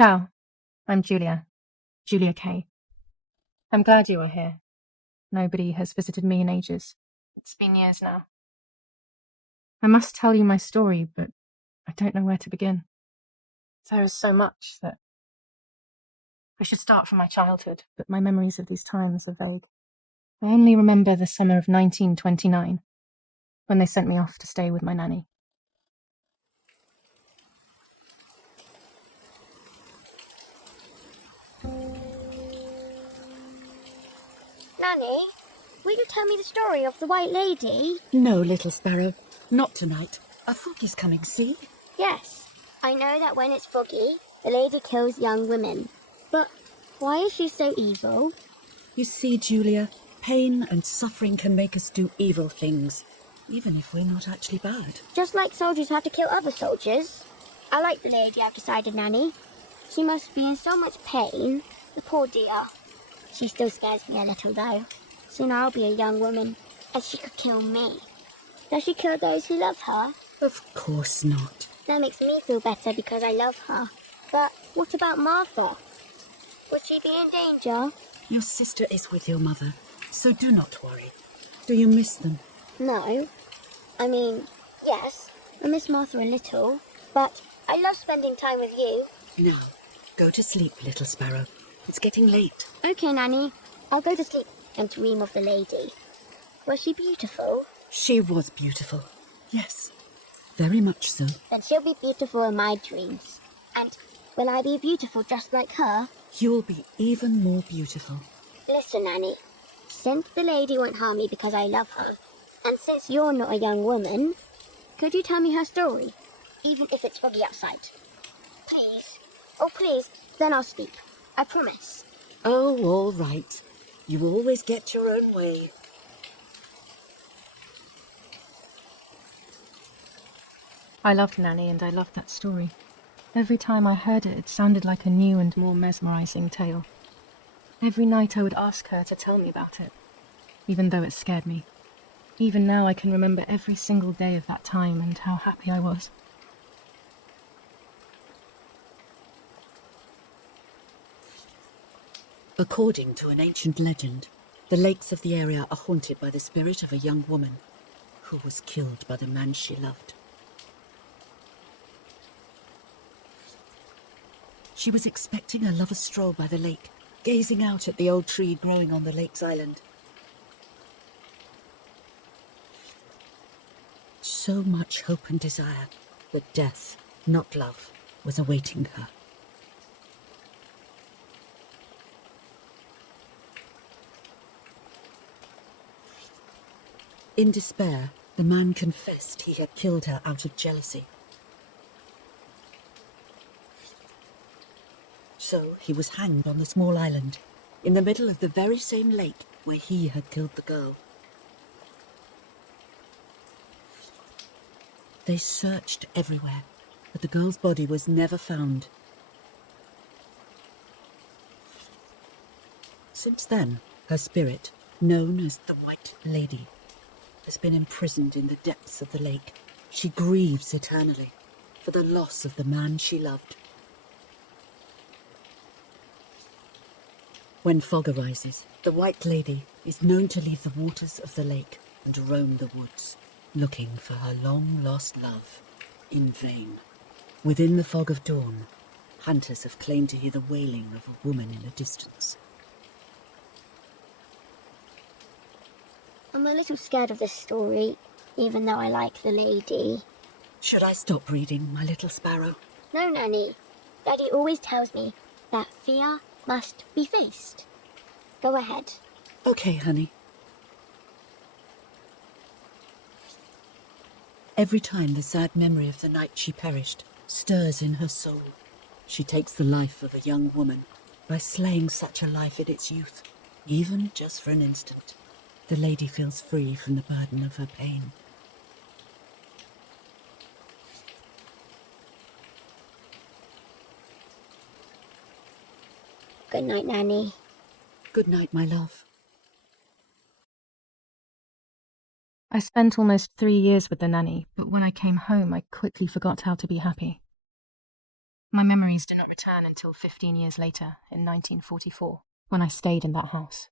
Ciao, I'm Julia Kay. I'm glad you are here. Nobody has visited me in ages. It's been years now. I must tell you my story, but I don't know where to begin. There is so much that I should start from my childhood, but my memories of these times are vague. I only remember the summer of 1929, when they sent me off to stay with my nanny. Nanny, will you tell me the story of the White Lady? No, little sparrow, not tonight. A foggy's coming, see? Yes, I know that when it's foggy, the lady kills young women. But why is she so evil? You see, Julia, pain and suffering can make us do evil things, even if we're not actually bad. Just like soldiers have to kill other soldiers. I like the lady, I've decided, Nanny. She must be in so much pain. The poor dear. She still scares me a little, though. Soon I'll be a young woman, and she could kill me. Does she kill those who love her? Of course not. That makes me feel better because I love her. But what about Martha? Would she be in danger? Your sister is with your mother, so do not worry. Do you miss them? No. I mean, yes, I miss Martha a little, but I love spending time with you. Now, go to sleep, little sparrow. It's getting late. Okay, Nanny. I'll go to sleep and dream of the lady. Was she beautiful? She was beautiful. Yes, very much so. Then she'll be beautiful in my dreams. And will I be beautiful just like her? You'll be even more beautiful. Listen, Nanny. Since the lady won't harm me because I love her, and since you're not a young woman, could you tell me her story, even if it's foggy outside? Please. Oh, please. Then I'll sleep. I promise. Oh, all right. You always get your own way. I loved Nanny and I loved that story. Every time I heard it, it sounded like a new and more mesmerizing tale. Every night I would ask her to tell me about it, even though it scared me. Even now I can remember every single day of that time and how happy I was. According to an ancient legend, the lakes of the area are haunted by the spirit of a young woman who was killed by the man she loved. She was expecting a lover's stroll by the lake, gazing out at the old tree growing on the lake's island. So much hope and desire, but death, not love, was awaiting her. In despair, the man confessed he had killed her out of jealousy. So he was hanged on the small island, in the middle of the very same lake where he had killed the girl. They searched everywhere, but the girl's body was never found. Since then, her spirit, known as the White Lady, has been imprisoned in the depths of the lake. She grieves eternally for the loss of the man she loved. When fog arises, the White Lady is known to leave the waters of the lake and roam the woods, looking for her long-lost love, in vain. Within the fog of dawn, hunters have claimed to hear the wailing of a woman in the distance. I'm a little scared of this story, even though I like the lady. Should I stop reading, my little sparrow? No, Nanny. Daddy always tells me that fear must be faced. Go ahead. Okay, honey. Every time the sad memory of the night she perished stirs in her soul, she takes the life of a young woman by slaying such a life in its youth, even just for an instant. The lady feels free from the burden of her pain. Good night, Nanny. Good night, my love. I spent almost 3 years with the nanny, but when I came home I quickly forgot how to be happy. My memories do not return until 15 years later, in 1944, when I stayed in that house.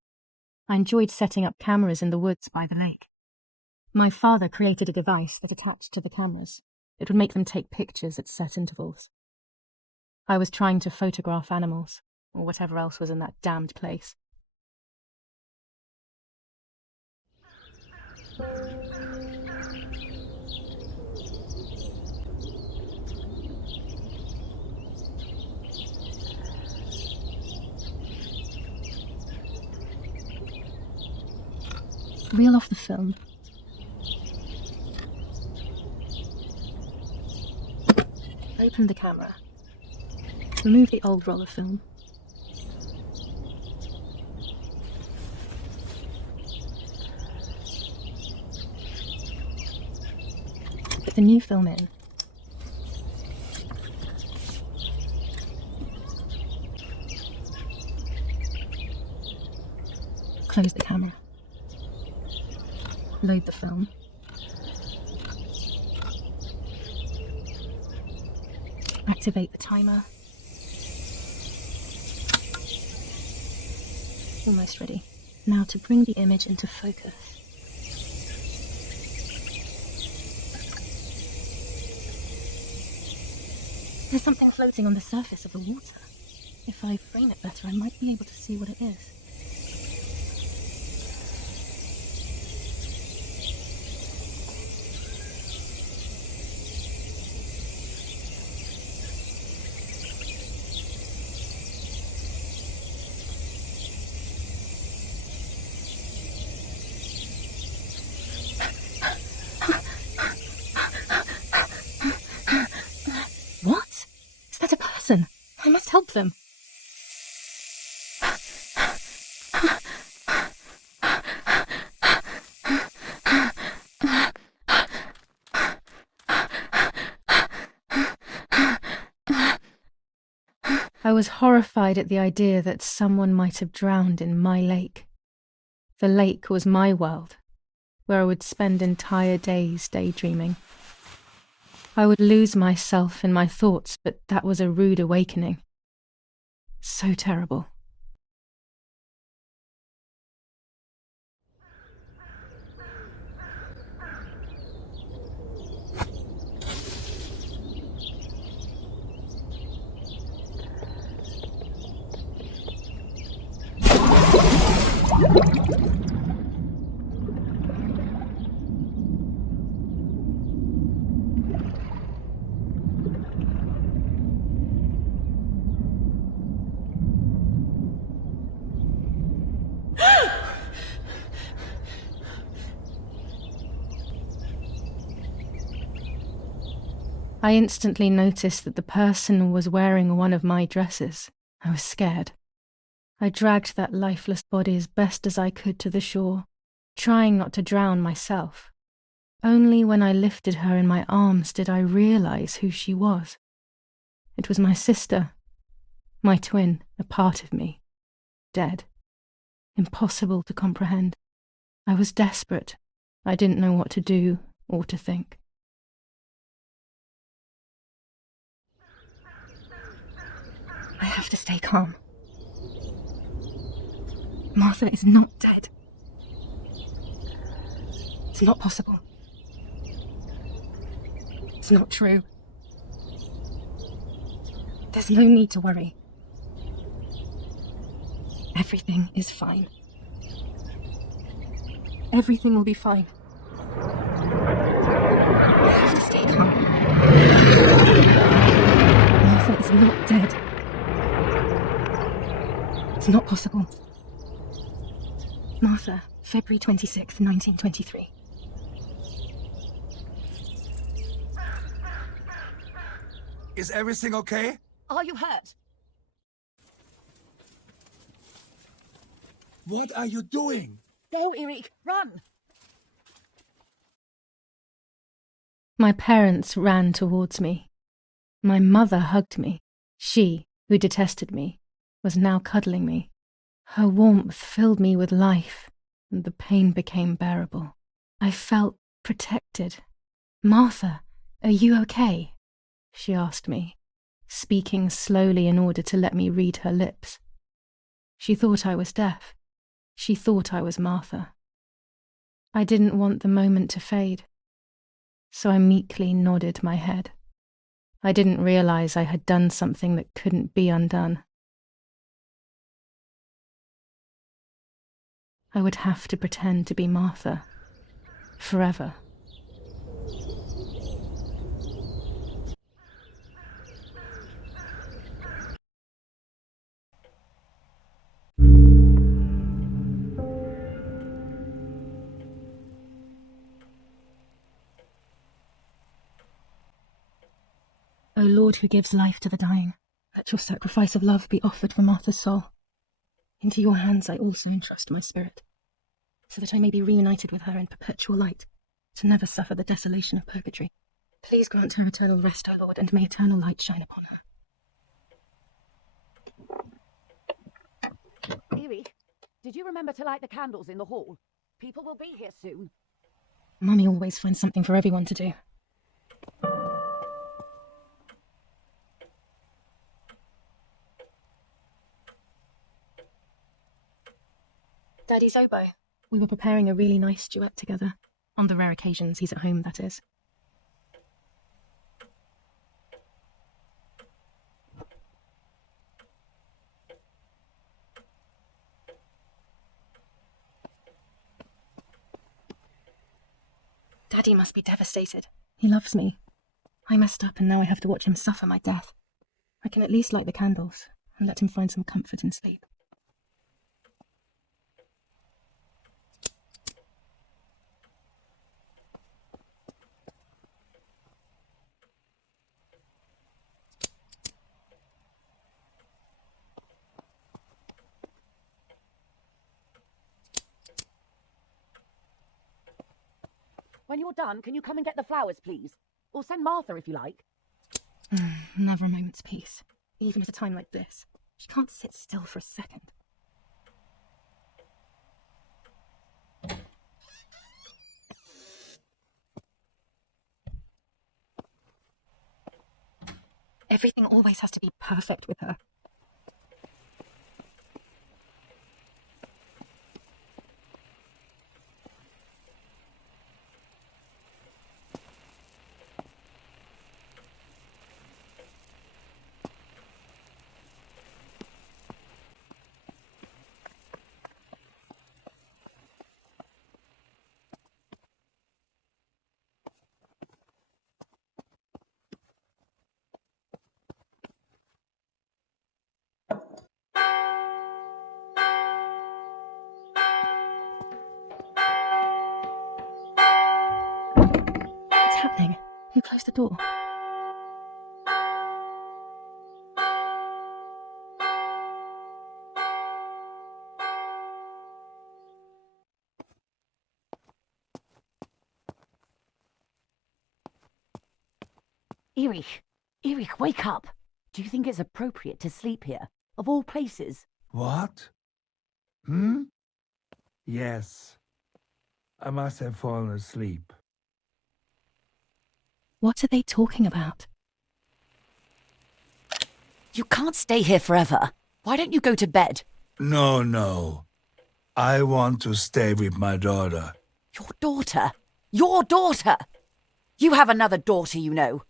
I enjoyed setting up cameras in the woods by the lake. My father created a device that attached to the cameras. It would make them take pictures at set intervals. I was trying to photograph animals, or whatever else was in that damned place. Reel off the film. Open the camera. Remove the old roll of film. Put the new film in. Close the camera. Load the film. Activate the timer. Almost ready. Now to bring the image into focus. There's something floating on the surface of the water. If I frame it better, I might be able to see what it is. What? Is that a person? I must help them. I was horrified at the idea that someone might have drowned in my lake. The lake was my world, where I would spend entire days daydreaming. I would lose myself in my thoughts, but that was a rude awakening. So terrible. I instantly noticed that the person was wearing one of my dresses. I was scared. I dragged that lifeless body as best as I could to the shore, trying not to drown myself. Only when I lifted her in my arms did I realize who she was. It was my sister, my twin, a part of me, dead. Impossible to comprehend. I was desperate. I didn't know what to do or to think. I have to stay calm. Martha is not dead. It's not possible. It's not true. There's no need to worry. Everything is fine. Everything will be fine. I have to stay calm. Martha is not dead. It's not possible. Martha, February 26th, 1923. Is everything okay? Are you hurt? What are you doing? Go, Eric, run! My parents ran towards me. My mother hugged me. She, who detested me, was now cuddling me. Her warmth filled me with life, and the pain became bearable. I felt protected. "Martha, are you okay?" she asked me. speaking slowly in order to let me read her lips. She thought I was deaf. She thought I was Martha. I didn't want the moment to fade, so I meekly nodded my head. I didn't realize I had done something that couldn't be undone. I would have to pretend to be Martha, forever. O Lord, who gives life to the dying, let your sacrifice of love be offered for Martha's soul. Into your hands I also entrust my spirit, so that I may be reunited with her in perpetual light, to never suffer the desolation of purgatory. Please grant her eternal rest, O Lord, and may eternal light shine upon her. Eerie, did you remember to light the candles in the hall? People will be here soon. Mummy always finds something for everyone to do. Daddy's oboe. We were preparing a really nice duet together. On the rare occasions he's at home, that is. Daddy must be devastated. He loves me. I messed up and now I have to watch him suffer my death. I can at least light the candles and let him find some comfort in sleep. When you're done, can you come and get the flowers, please? Or send Martha if you like. Never a moment's peace, even at a time like this. She can't sit still for a second. Everything always has to be perfect with her. What's happening? Who closed the door? Erich, wake up. Do you think it's appropriate to sleep here, of all places? What? Yes. I must have fallen asleep. What are they talking about? You can't stay here forever. Why don't you go to bed? No. I want to stay with my daughter. Your daughter? Your daughter? You have another daughter, you know.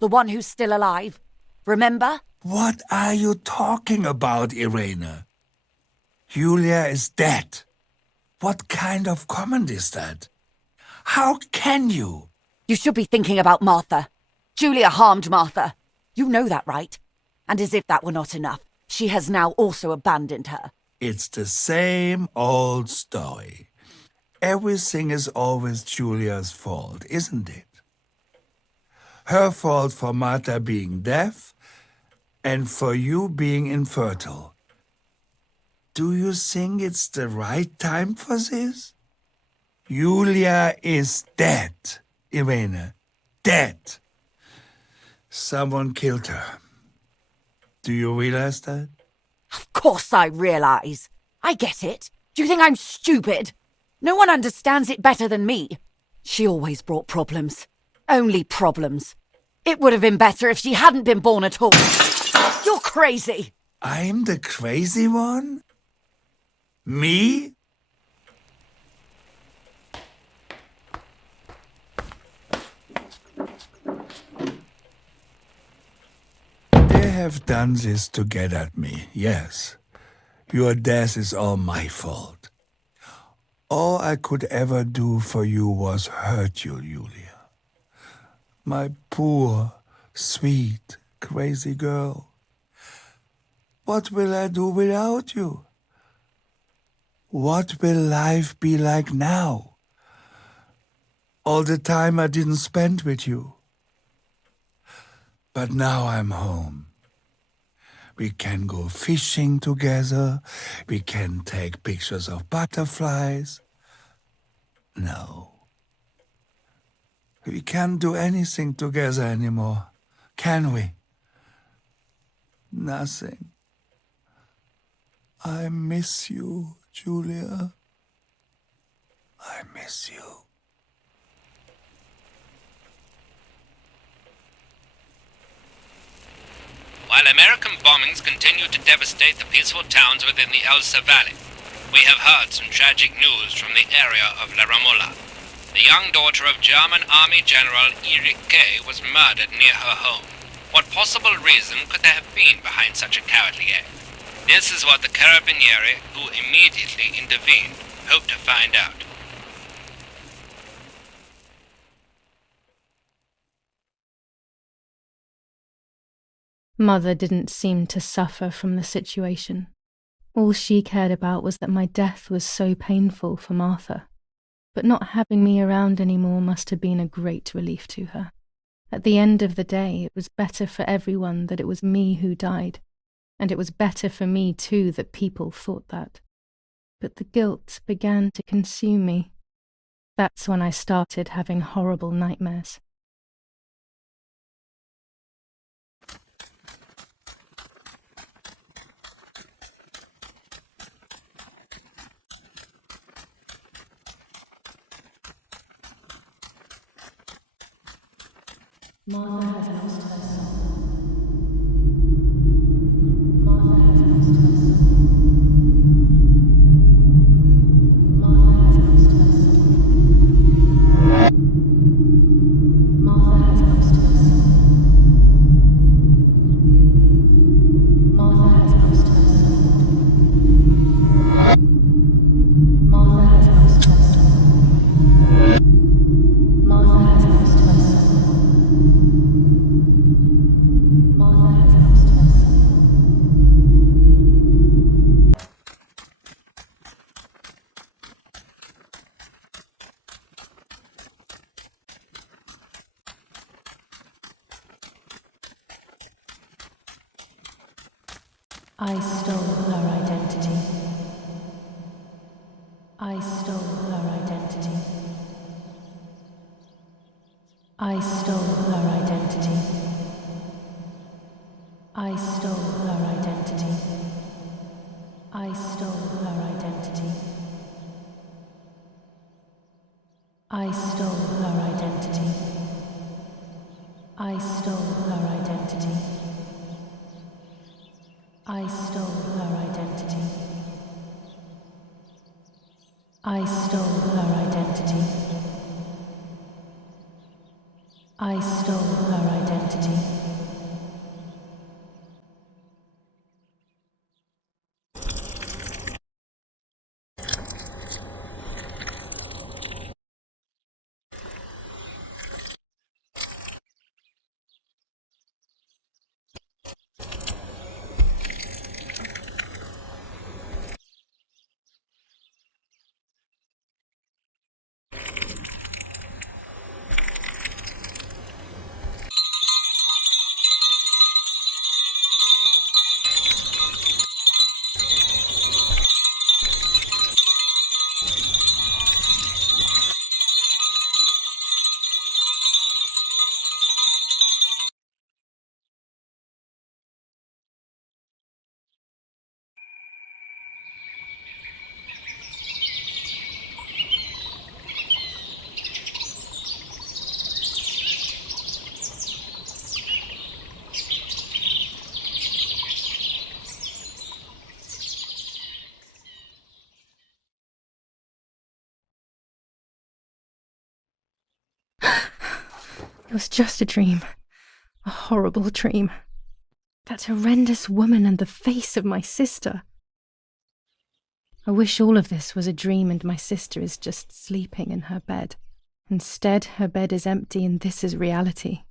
The one who's still alive. Remember? What are you talking about, Irene? Julia is dead. What kind of comment is that? How can you? You should be thinking about Martha. Julia harmed Martha. You know that, right? And as if that were not enough, she has now also abandoned her. It's the same old story. Everything is always Julia's fault, isn't it? Her fault for Martha being deaf and for you being infertile. Do you think it's the right time for this? Julia is dead, Irene. Dead. Someone killed her. Do you realize that? Of course I realize. I get it. Do you think I'm stupid? No one understands it better than me. She always brought problems. Only problems. It would have been better if she hadn't been born at all. You're crazy. I'm the crazy one? Me? They have done this to get at me, yes. Your death is all my fault. All I could ever do for you was hurt you, Julia. My poor, sweet, crazy girl. What will I do without you? What will life be like now? All the time I didn't spend with you. But now I'm home. We can go fishing together. We can take pictures of butterflies. No. We can't do anything together anymore, can we? Nothing. I miss you, Julia. I miss you. While American bombings continue to devastate the peaceful towns within the Elsa Valley, we have heard some tragic news from the area of La Ramola. The young daughter of German Army General Erich K. was murdered near her home. What possible reason could there have been behind such a cowardly act? This is what the Carabinieri, who immediately intervened, hope to find out. Mother didn't seem to suffer from the situation. All she cared about was that my death was so painful for Martha. But not having me around anymore must have been a great relief to her. At the end of the day, it was better for everyone that it was me who died, and it was better for me too that people thought that. But the guilt began to consume me. That's when I started having horrible nightmares. Martha has lost her son. Martha has lost her son. Martha has lost her son. Martha has lost her son. Martha has lost her son. Martha has lost her son. Martha has lost her son. Martha has lost her son. I stole her identity. I stole her identity. I stole her identity. I stole her identity. I stole her identity. I stole her identity. I stole her identity. I stole her identity. I stole her identity. I stole her identity. It was just a dream. A horrible dream. That horrendous woman and the face of my sister. I wish all of this was a dream and my sister is just sleeping in her bed. Instead, her bed is empty and this is reality.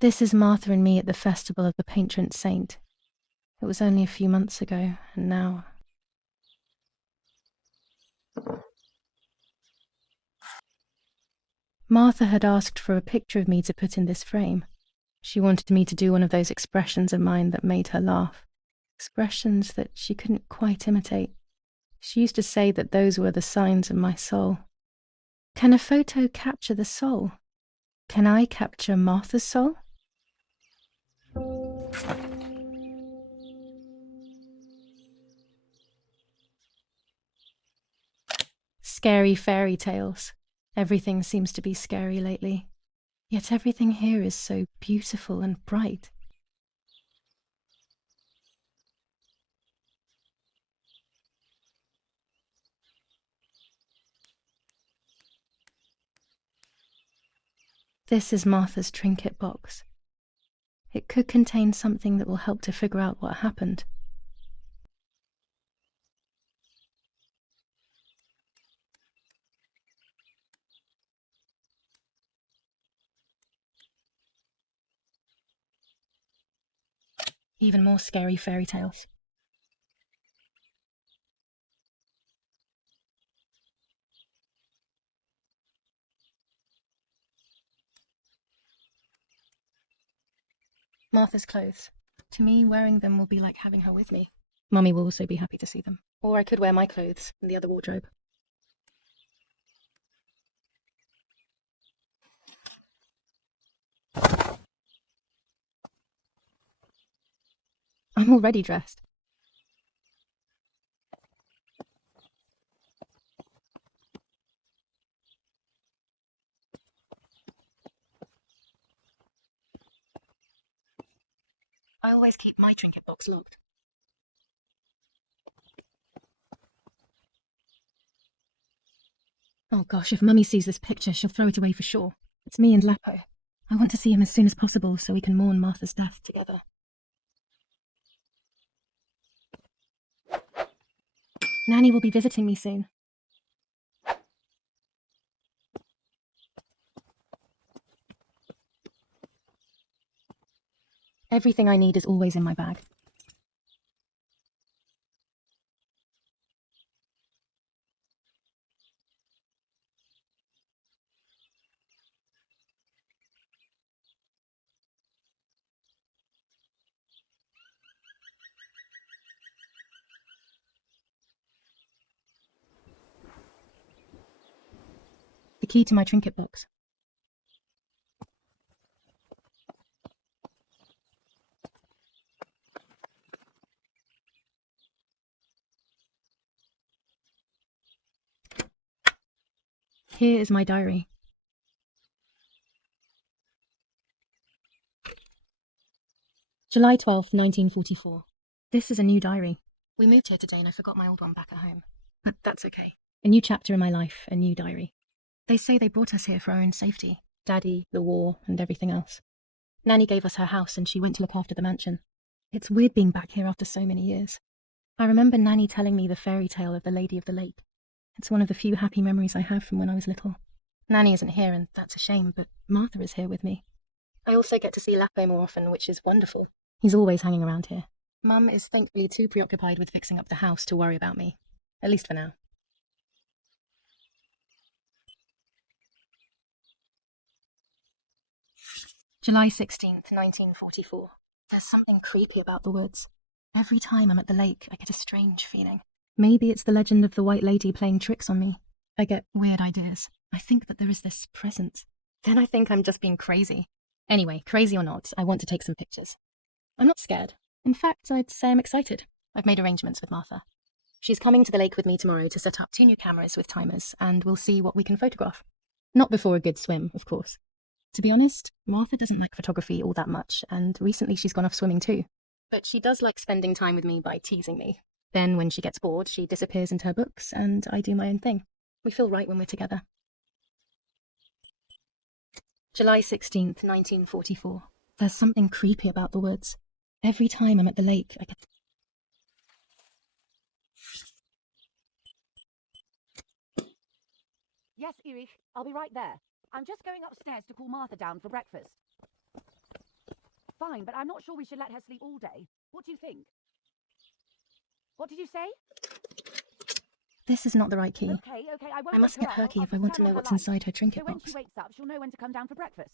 This is Martha and me at the festival of the patron saint. It was only a few months ago, and now... Martha had asked for a picture of me to put in this frame. She wanted me to do one of those expressions of mine that made her laugh. Expressions that she couldn't quite imitate. She used to say that those were the signs of my soul. Can a photo capture the soul? Can I capture Martha's soul? Scary fairy tales. Everything seems to be scary lately. Yet everything here is so beautiful and bright. This is Martha's trinket box. It could contain something that will help to figure out what happened. Even more scary fairy tales. Martha's clothes. To me, wearing them will be like having her with me. Mummy will also be happy to see them. Or I could wear my clothes in the other wardrobe. I'm already dressed. I always keep my trinket box locked. Oh gosh, if Mummy sees this picture, she'll throw it away for sure. It's me and Lapo. I want to see him as soon as possible so we can mourn Martha's death together. Nanny will be visiting me soon. Everything I need is always in my bag. The key to my trinket box. Here is my diary. July 12th, 1944. This is a new diary. We moved here today and I forgot my old one back at home. But that's okay. A new chapter in my life, a new diary. They say they brought us here for our own safety. Daddy, the war, and everything else. Nanny gave us her house and she went to look after the mansion. It's weird being back here after so many years. I remember Nanny telling me the fairy tale of the Lady of the Lake. It's one of the few happy memories I have from when I was little. Nanny isn't here and that's a shame, but Martha is here with me. I also get to see Lapo more often, which is wonderful. He's always hanging around here. Mum is thankfully too preoccupied with fixing up the house to worry about me. At least for now. July 16th, 1944. There's something creepy about the woods. Every time I'm at the lake, I get a strange feeling. Maybe it's the legend of the White Lady playing tricks on me. I get weird ideas. I think that there is this presence. Then I think I'm just being crazy. Anyway, crazy or not, I want to take some pictures. I'm not scared. In fact, I'd say I'm excited. I've made arrangements with Martha. She's coming to the lake with me tomorrow to set up 2 new cameras with timers, and we'll see what we can photograph. Not before a good swim, of course. To be honest, Martha doesn't like photography all that much, and recently she's gone off swimming too. But she does like spending time with me by teasing me. Then when she gets bored, she disappears into her books, and I do my own thing. We feel right when we're together. July 16th, 1944. There's something creepy about the woods. Every time I'm at the lake, I get... Yes, Erich, I'll be right there. I'm just going upstairs to call Martha down for breakfast. Fine, but I'm not sure we should let her sleep all day. What do you think? What did you say? This is not the right key. Okay, I won't I must wake get her her up. key I'll if I just want to turn know on her what's light. inside her trinket So when box. she wakes up, she'll know when to come down for breakfast.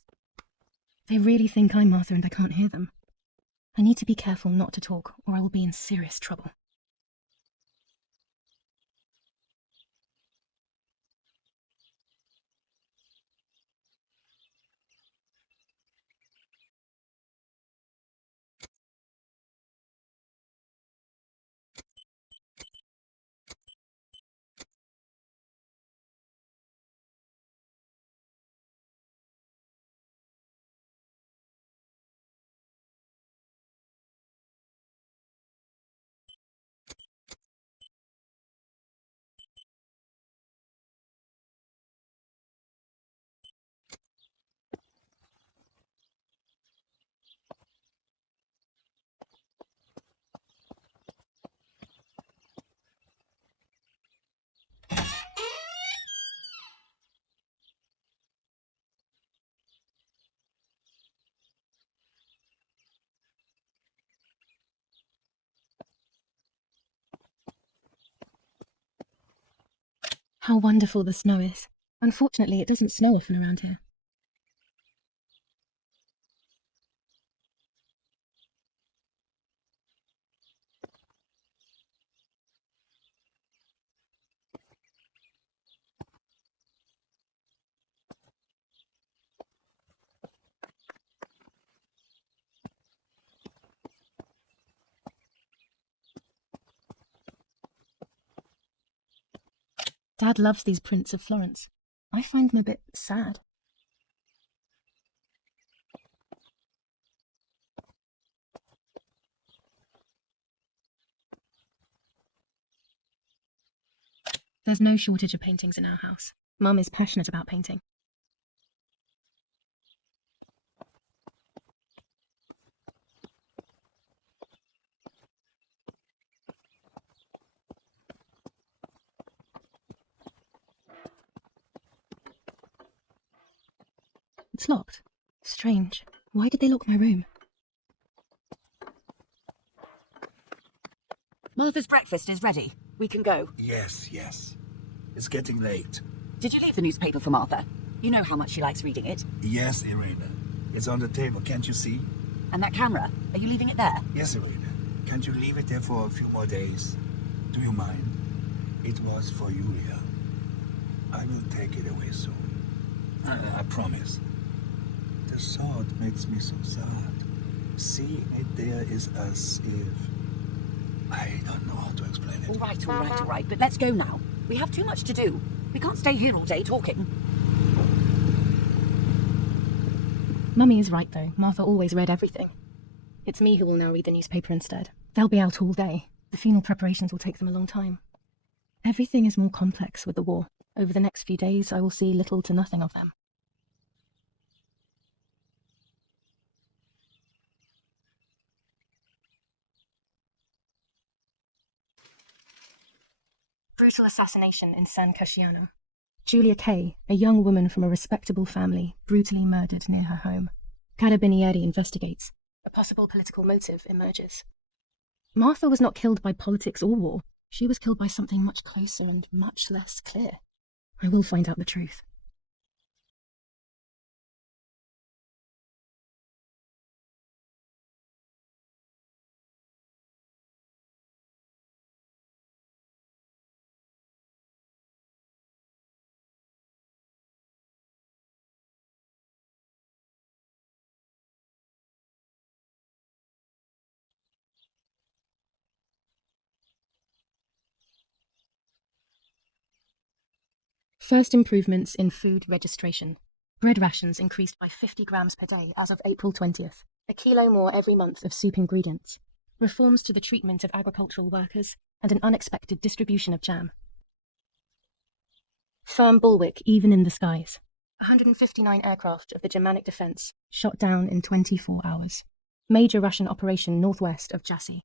They really think I'm Martha and I can't hear them. I need to be careful not to talk, or I will be in serious trouble. How wonderful the snow is. Unfortunately, it doesn't snow often around here. Dad loves these prints of Florence. I find them a bit sad. There's no shortage of paintings in our house. Mum is passionate about painting. It's locked. Strange. Why did they lock my room? Martha's breakfast is ready. We can go. Yes. It's getting late. Did you leave the newspaper for Martha? You know how much she likes reading it. Yes, Irina. It's on the table, can't you see? And that camera, are you leaving it there? Yes, Irina. Can't you leave it there for a few more days? Do you mind? It was for Julia. I will take it away soon. I promise. The thought makes me so sad. Seeing it there is as if... I don't know how to explain it. All right, but let's go now. We have too much to do. We can't stay here all day talking. Mummy is right, though. Martha always read everything. It's me who will now read the newspaper instead. They'll be out all day. The funeral preparations will take them a long time. Everything is more complex with the war. Over the next few days, I will see little to nothing of them. Brutal assassination in San Casciano. Julia Kay, a young woman from a respectable family, brutally murdered near her home. Carabinieri investigates. A possible political motive emerges. Martha was not killed by politics or war. She was killed by something much closer and much less clear. I will find out the truth. First improvements in food registration. Bread rations increased by 50 grams per day as of April 20th. A kilo more every month of soup ingredients. Reforms to the treatment of agricultural workers and an unexpected distribution of jam. Firm bulwark even in the skies. 159 aircraft of the Germanic defense shot down in 24 hours. Major Russian operation northwest of Jassy.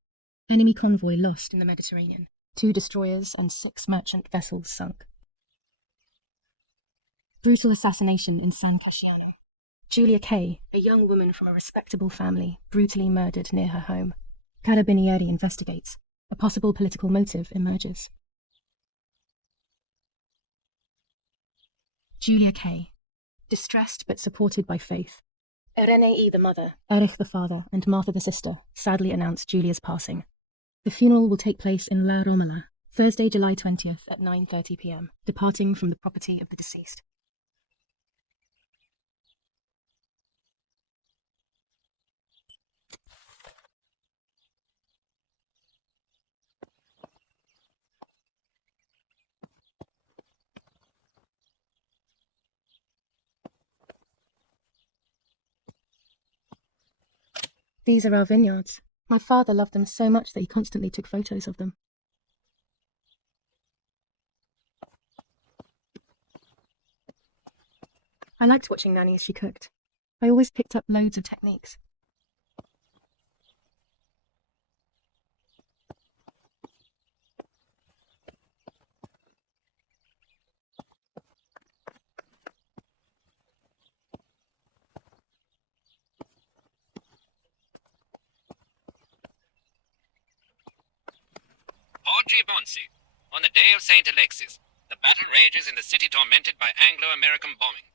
Enemy convoy lost in the Mediterranean. 2 destroyers and 6 merchant vessels sunk. Brutal assassination in San Casciano. Julia Kay, a young woman from a respectable family, brutally murdered near her home. Carabinieri investigates. A possible political motive emerges. Julia Kay. Distressed but supported by faith. Irene E. the mother, Erich the father, and Martha the sister sadly announced Julia's passing. The funeral will take place in La Romola, Thursday, July 20th at 9:30 p.m., departing from the property of the deceased. These are our vineyards. My father loved them so much that he constantly took photos of them. I liked watching Nanny as she cooked. I always picked up loads of techniques. Oggi Bonsi. On the day of St. Alexis, the battle rages in the city tormented by Anglo-American bombing.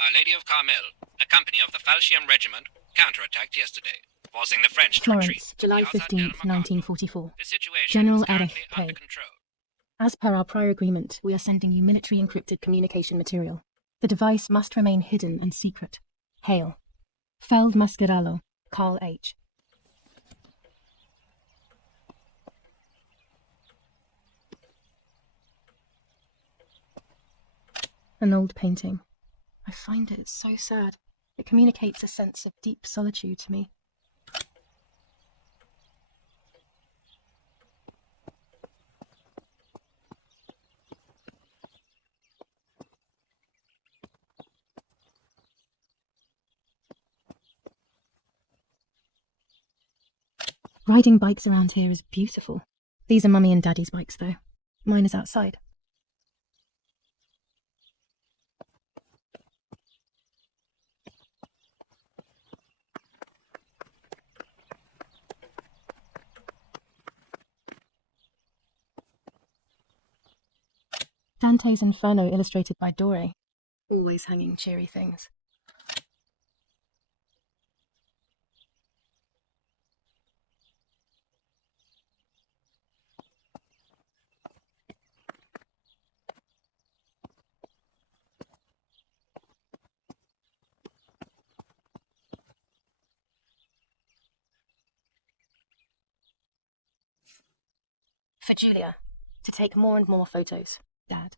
Our Lady of Carmel, a company of the Falchium Regiment, counterattacked yesterday, forcing the French to retreat. Florence, July 15th, 1944. The situation General is currently Erich under Kay. control. As per our prior agreement, we are sending you military encrypted communication material. The device must remain hidden and secret. Hail. Feldmaskerallo, Carl H. An old painting. I find it so sad. It communicates a sense of deep solitude to me. Riding bikes around here is beautiful. These are Mummy and Daddy's bikes, though. Mine is outside. Dante's Inferno illustrated by Dore. Always hanging cheery things. For Julia, to take more and more photos, Dad.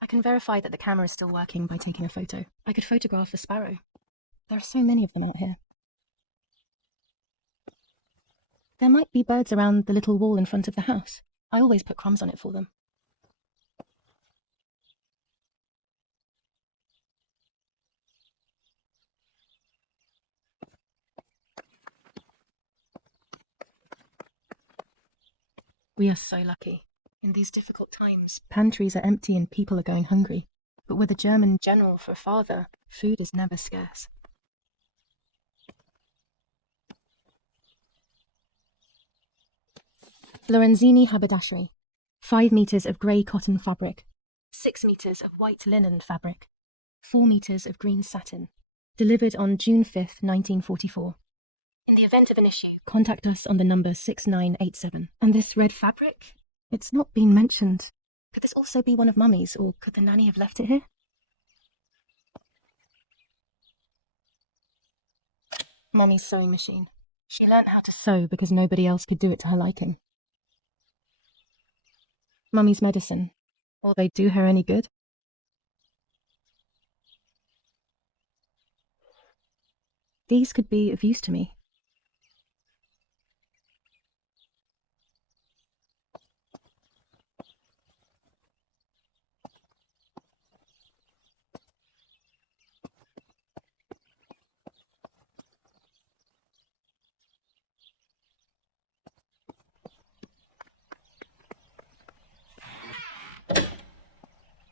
I can verify that the camera is still working by taking a photo. I could photograph a sparrow. There are so many of them out here. There might be birds around the little wall in front of the house. I always put crumbs on it for them. We are so lucky. In these difficult times, pantries are empty and people are going hungry. But with a German general for a father, food is never scarce. Lorenzini haberdashery. 5 meters of grey cotton fabric. 6 meters of white linen fabric. 4 meters of green satin. Delivered on June 5th, 1944. In the event of an issue, contact us on the number 6987. And this red fabric? It's not been mentioned. Could this also be one of Mummy's, or could the nanny have left it here? Mummy's sewing machine. She learnt how to sew because nobody else could do it to her liking. Mummy's medicine. Will they do her any good? These could be of use to me.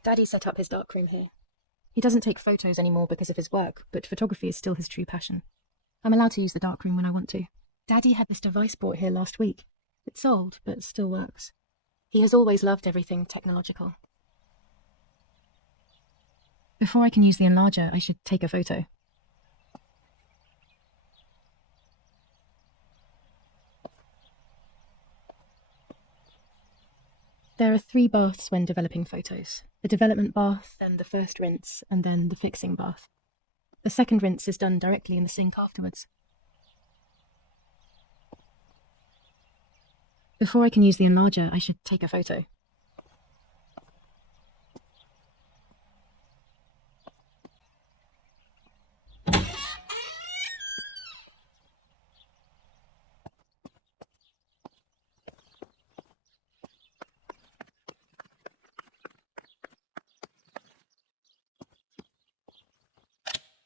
Daddy set up his darkroom here. He doesn't take photos anymore because of his work, but photography is still his true passion. I'm allowed to use the darkroom when I want to. Daddy had this device brought here last week. It's old, but still works. He has always loved everything technological. Before I can use the enlarger, I should take a photo. There are 3 baths when developing photos. The development bath, then the first rinse, and then the fixing bath. The second rinse is done directly in the sink afterwards. Before I can use the enlarger, I should take a photo.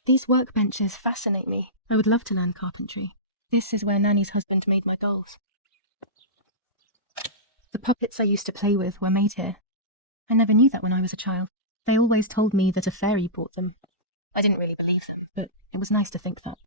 These workbenches fascinate me. I would love to learn carpentry. This is where Nanny's husband made my dolls. The puppets I used to play with were made here. I never knew that when I was a child. They always told me that a fairy brought them. I didn't really believe them, but it was nice to think that.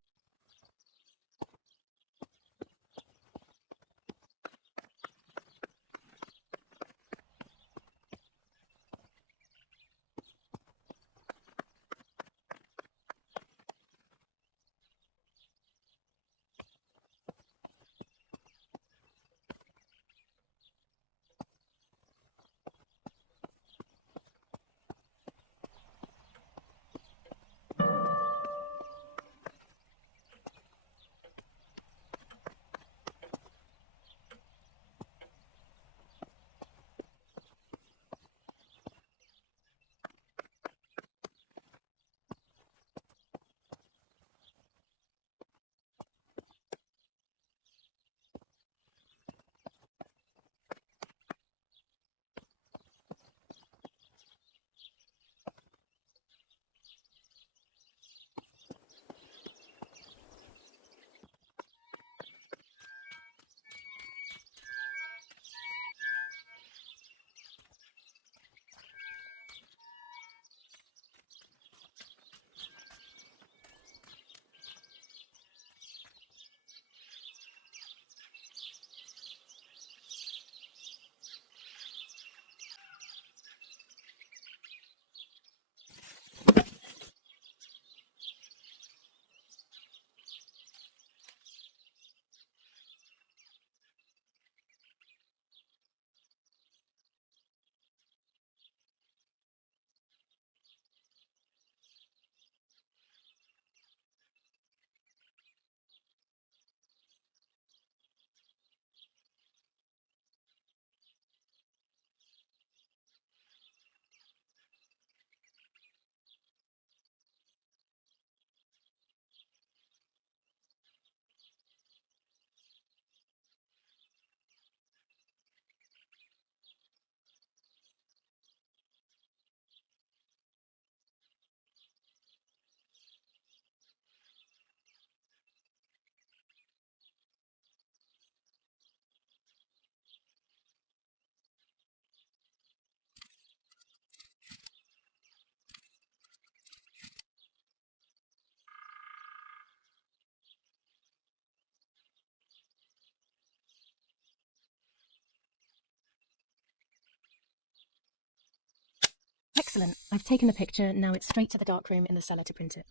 Excellent. I've taken the picture, now it's straight to the darkroom in the cellar to print it.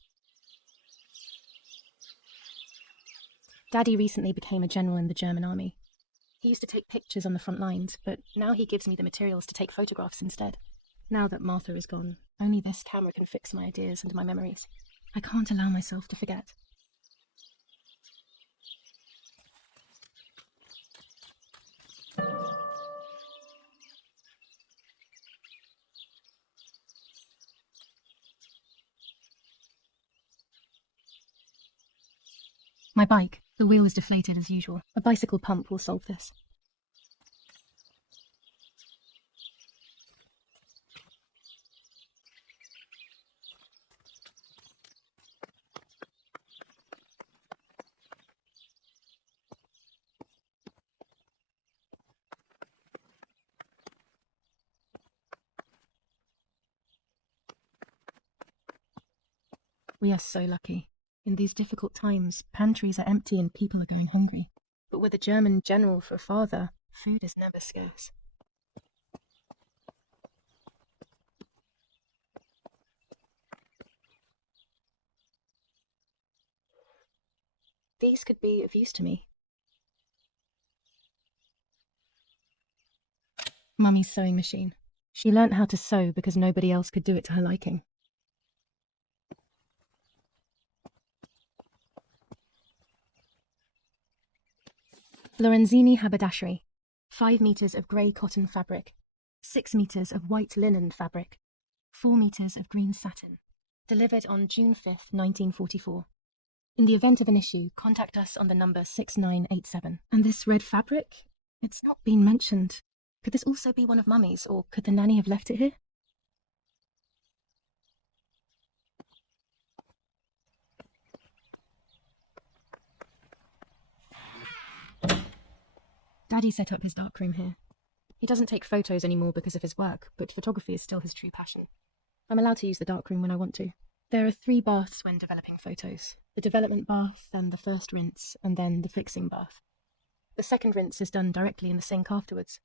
Daddy recently became a general in the German army. He used to take pictures on the front lines, but now he gives me the materials to take photographs instead. Now that Martha is gone, only this camera can fix my ideas and my memories. I can't allow myself to forget. My bike. The wheel is deflated as usual. A bicycle pump will solve this. We are so lucky. In these difficult times, pantries are empty and people are going hungry. But with a German general for a father, food is never scarce. These could be of use to me. Mummy's sewing machine. She learnt how to sew because nobody else could do it to her liking. Lorenzini haberdashery. 5 meters of grey cotton fabric. 6 meters of white linen fabric. 4 meters of green satin. Delivered on June 5th, 1944. In the event of an issue, contact us on the number 6987. And this red fabric? It's not been mentioned. Could this also be one of Mummy's, or could the nanny have left it here? Daddy set up his darkroom here. He doesn't take photos anymore because of his work, but photography is still his true passion. I'm allowed to use the darkroom when I want to. There are 3 baths when developing photos. The development bath, then the first rinse, and then the fixing bath. The second rinse is done directly in the sink afterwards.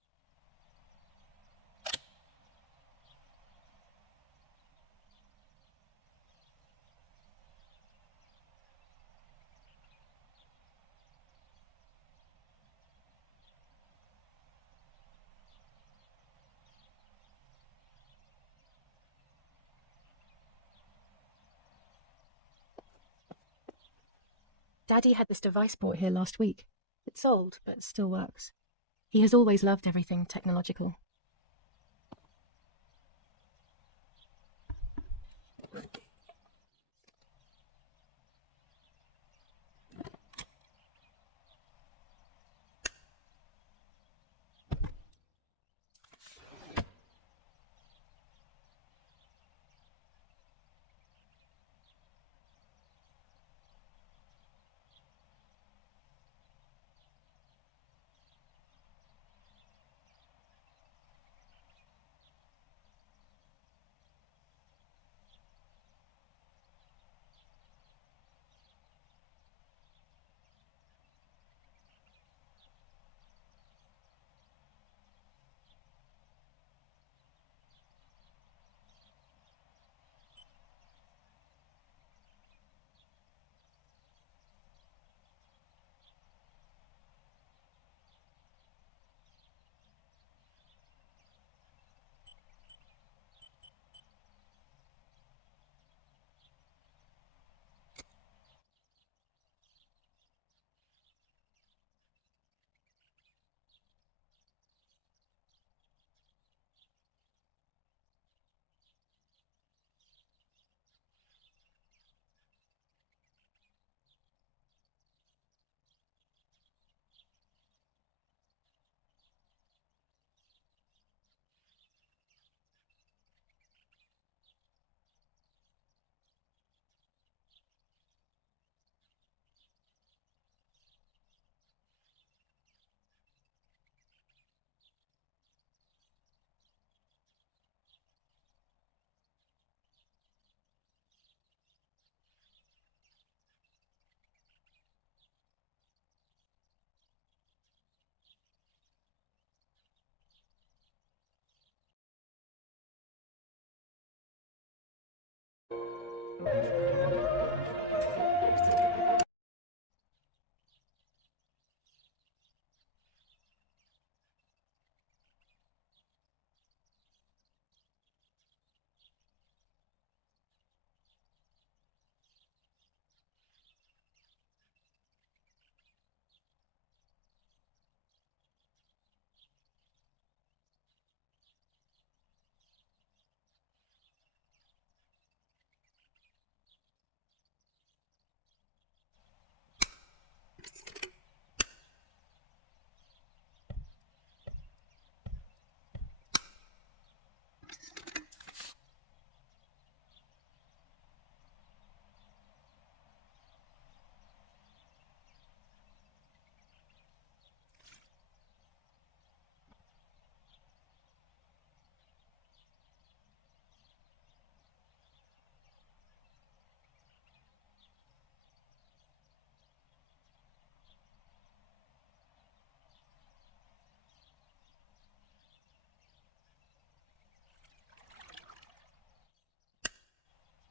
Daddy had this device brought here last week. It's old, but still works. He has always loved everything technological.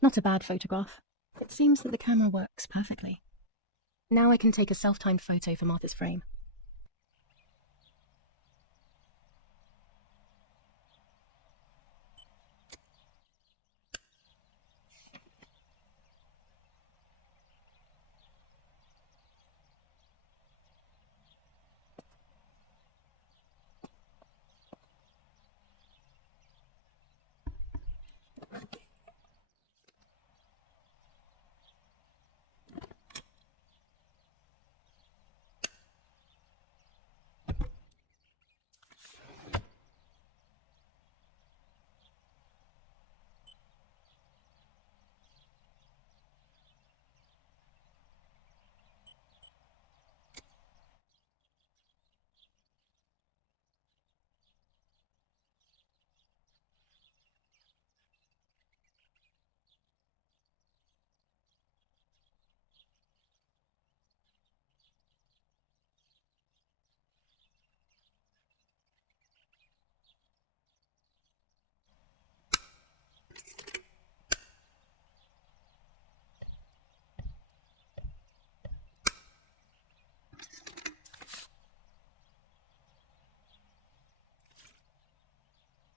Not a bad photograph. It seems that the camera works perfectly. Now I can take a self-timed photo for Martha's frame.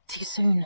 Too soon.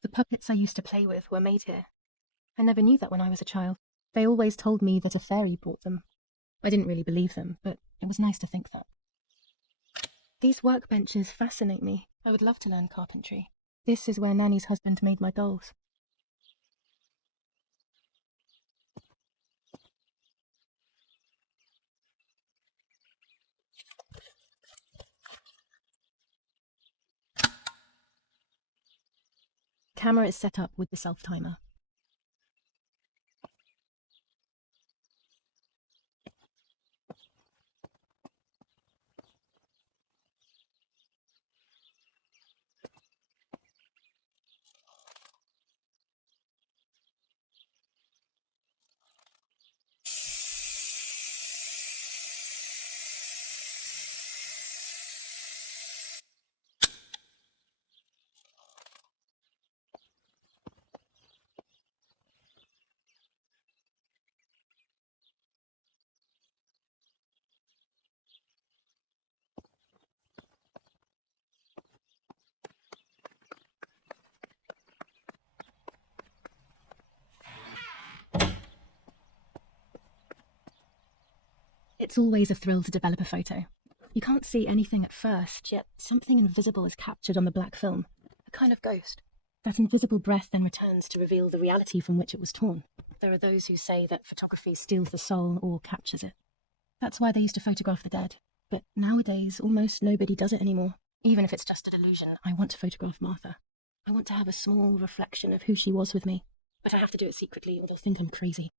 The puppets I used to play with were made here. I never knew that when I was a child. They always told me that a fairy brought them. I didn't really believe them, but it was nice to think that. These workbenches fascinate me. I would love to learn carpentry. This is where Nanny's husband made my dolls. Camera is set up with the self-timer. It's always a thrill to develop a photo. You can't see anything at first, yet something invisible is captured on the black film, a kind of ghost. That invisible breath then returns to reveal the reality from which it was torn. There are those who say that photography steals the soul or captures it. That's why they used to photograph the dead. But nowadays, almost nobody does it anymore. Even if it's just a delusion, I want to photograph Martha. I want to have a small reflection of who she was with me. But I have to do it secretly or they'll think I'm crazy.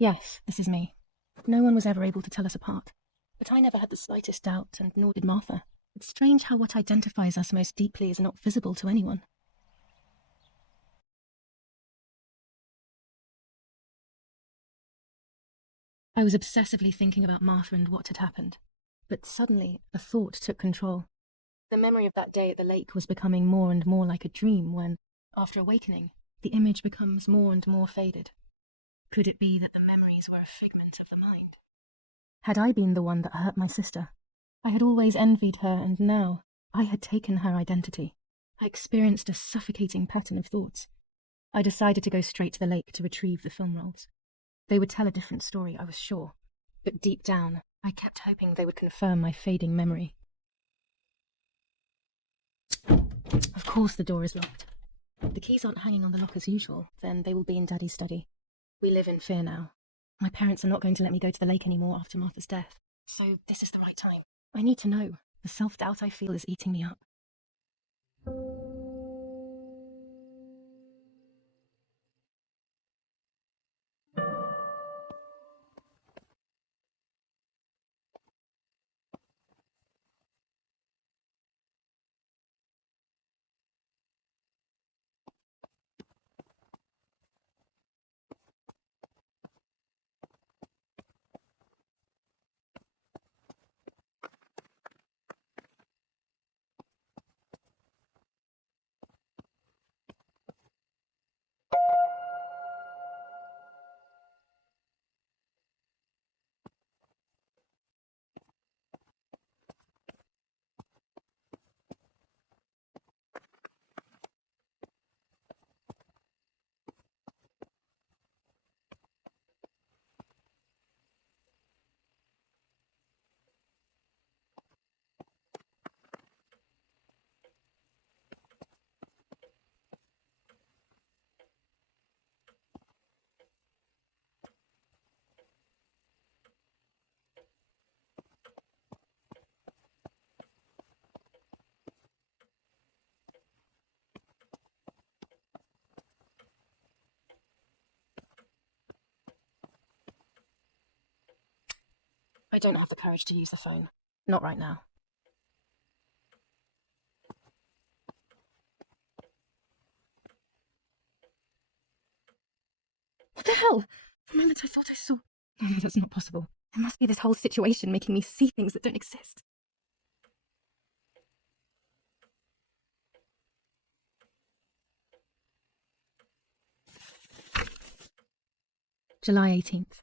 Yes, this is me. No one was ever able to tell us apart. But I never had the slightest doubt, and nor did Martha. It's strange how what identifies us most deeply is not visible to anyone. I was obsessively thinking about Martha and what had happened. But suddenly, a thought took control. The memory of that day at the lake was becoming more and more like a dream when, after awakening, the image becomes more and more faded. Could it be that the memories were a figment of the mind? Had I been the one that hurt my sister? I had always envied her, and now I had taken her identity. I experienced a suffocating pattern of thoughts. I decided to go straight to the lake to retrieve the film rolls. They would tell a different story, I was sure. But deep down, I kept hoping they would confirm my fading memory. Of course the door is locked. The keys aren't hanging on the lock as usual, then they will be in Daddy's study. We live in fear now. My parents are not going to let me go to the lake anymore after Martha's death. So this is the right time. I need to know. The self-doubt I feel is eating me up. I don't have the courage to use the phone. Not right now. What the hell? For a moment I thought I saw... No, that's not possible. There must be this whole situation making me see things that don't exist. July 18th.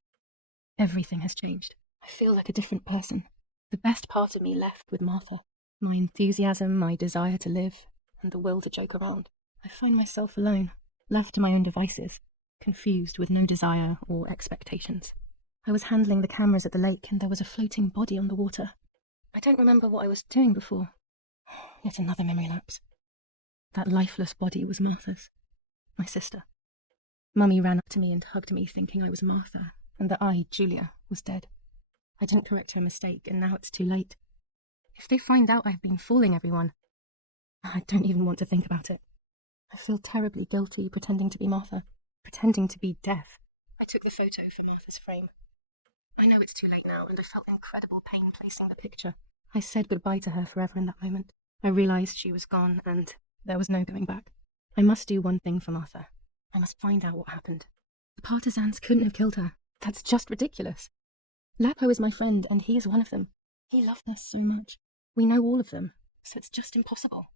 Everything has changed. I feel like a different person. The best part of me left with Martha. My enthusiasm, my desire to live, and the will to joke around. I find myself alone, left to my own devices, confused with no desire or expectations. I was handling the cameras at the lake and there was a floating body on the water. I don't remember what I was doing before. Yet another memory lapse. That lifeless body was Martha's. My sister. Mummy ran up to me and hugged me thinking I was Martha, and that I, Julia, was dead. I didn't correct her mistake, and now it's too late. If they find out I've been fooling everyone, I don't even want to think about it. I feel terribly guilty pretending to be Martha, pretending to be deaf. I took the photo for Martha's frame. I know it's too late now, and I felt incredible pain placing the picture. I said goodbye to her forever in that moment. I realised she was gone, and there was no going back. I must do one thing for Martha. I must find out what happened. The partisans couldn't have killed her. That's just ridiculous. Lapo is my friend, and he is one of them. He loved us so much. We know all of them, so it's just impossible.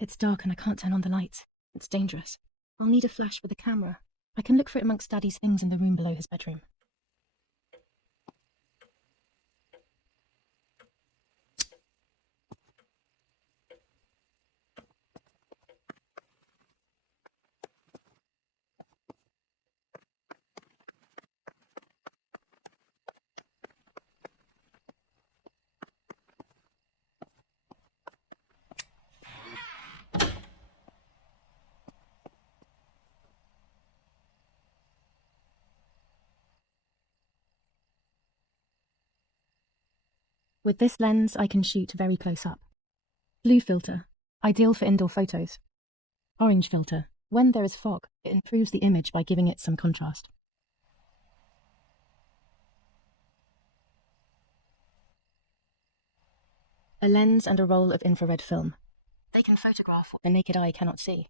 It's dark and I can't turn on the lights. It's dangerous. I'll need a flash with a camera. I can look for it amongst Daddy's things in the room below his bedroom. With this lens, I can shoot very close up. Blue filter, ideal for indoor photos. Orange filter, when there is fog, it improves the image by giving it some contrast. A lens and a roll of infrared film. They can photograph what the naked eye cannot see.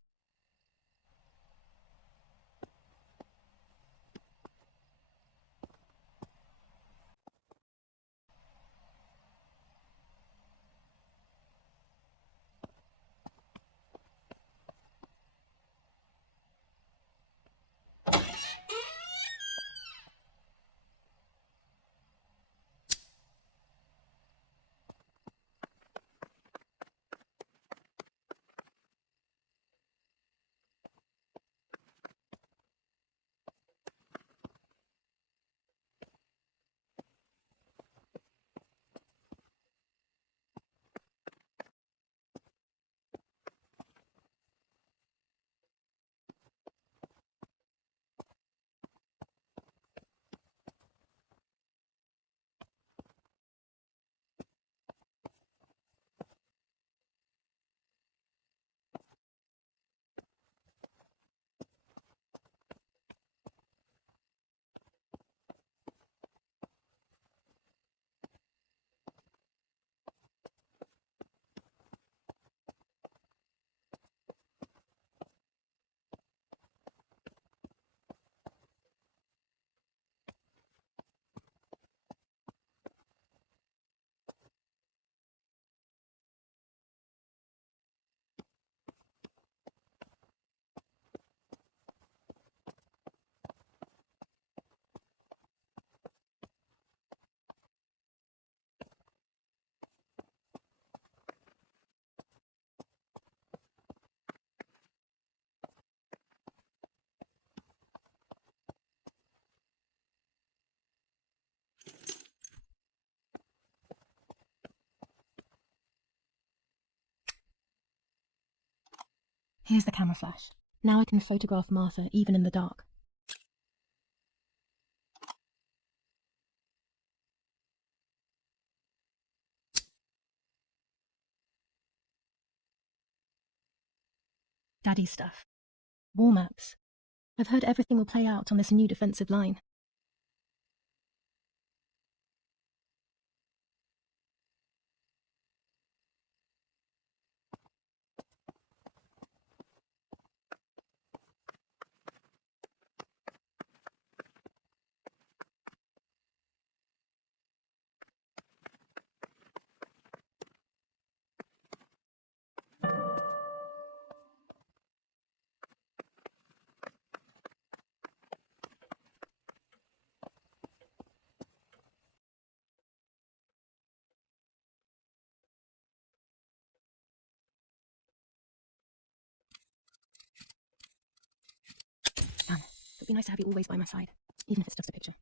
Here's the camera flash. Now I can photograph Martha even in the dark. Daddy's stuff. War maps. I've heard everything will play out on this new defensive line. Damn, it'd be nice to have you always by my side, even if it's just a picture.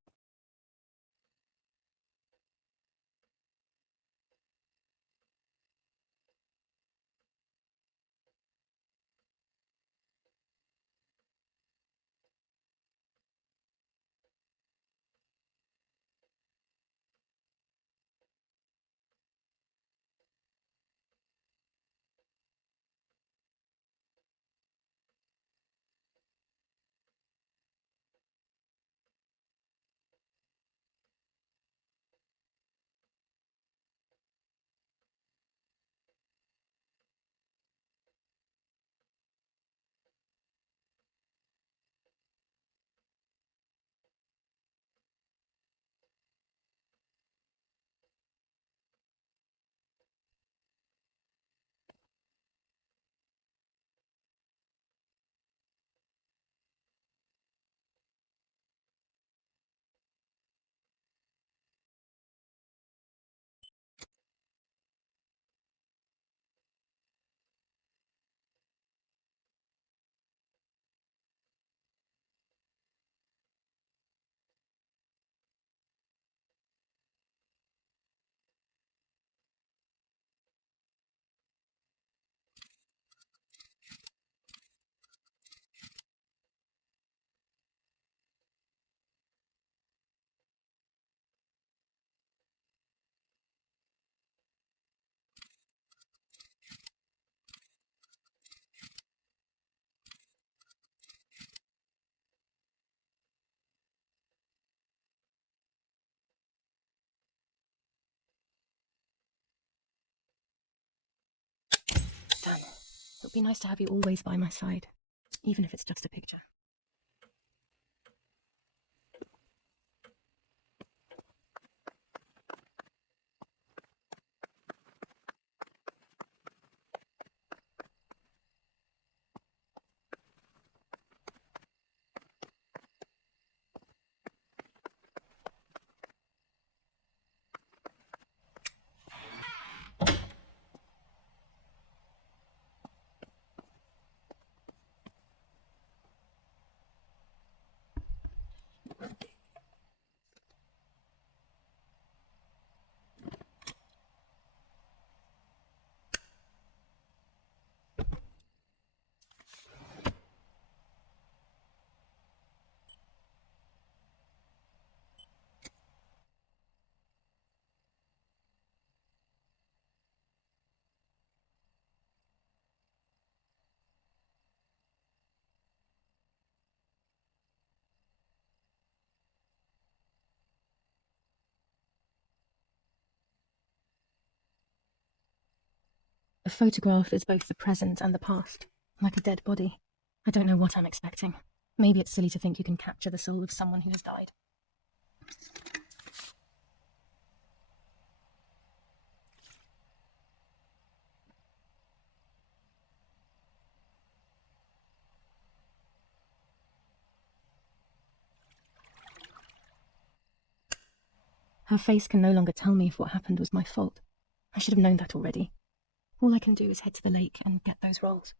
would be nice to have you always by my side, even if it's just a picture. A photograph is both the present and the past, like a dead body. I don't know what I'm expecting. Maybe it's silly to think you can capture the soul of someone who has died. Her face can no longer tell me if what happened was my fault. I should have known that already. All I can do is head to the lake and get those rolls.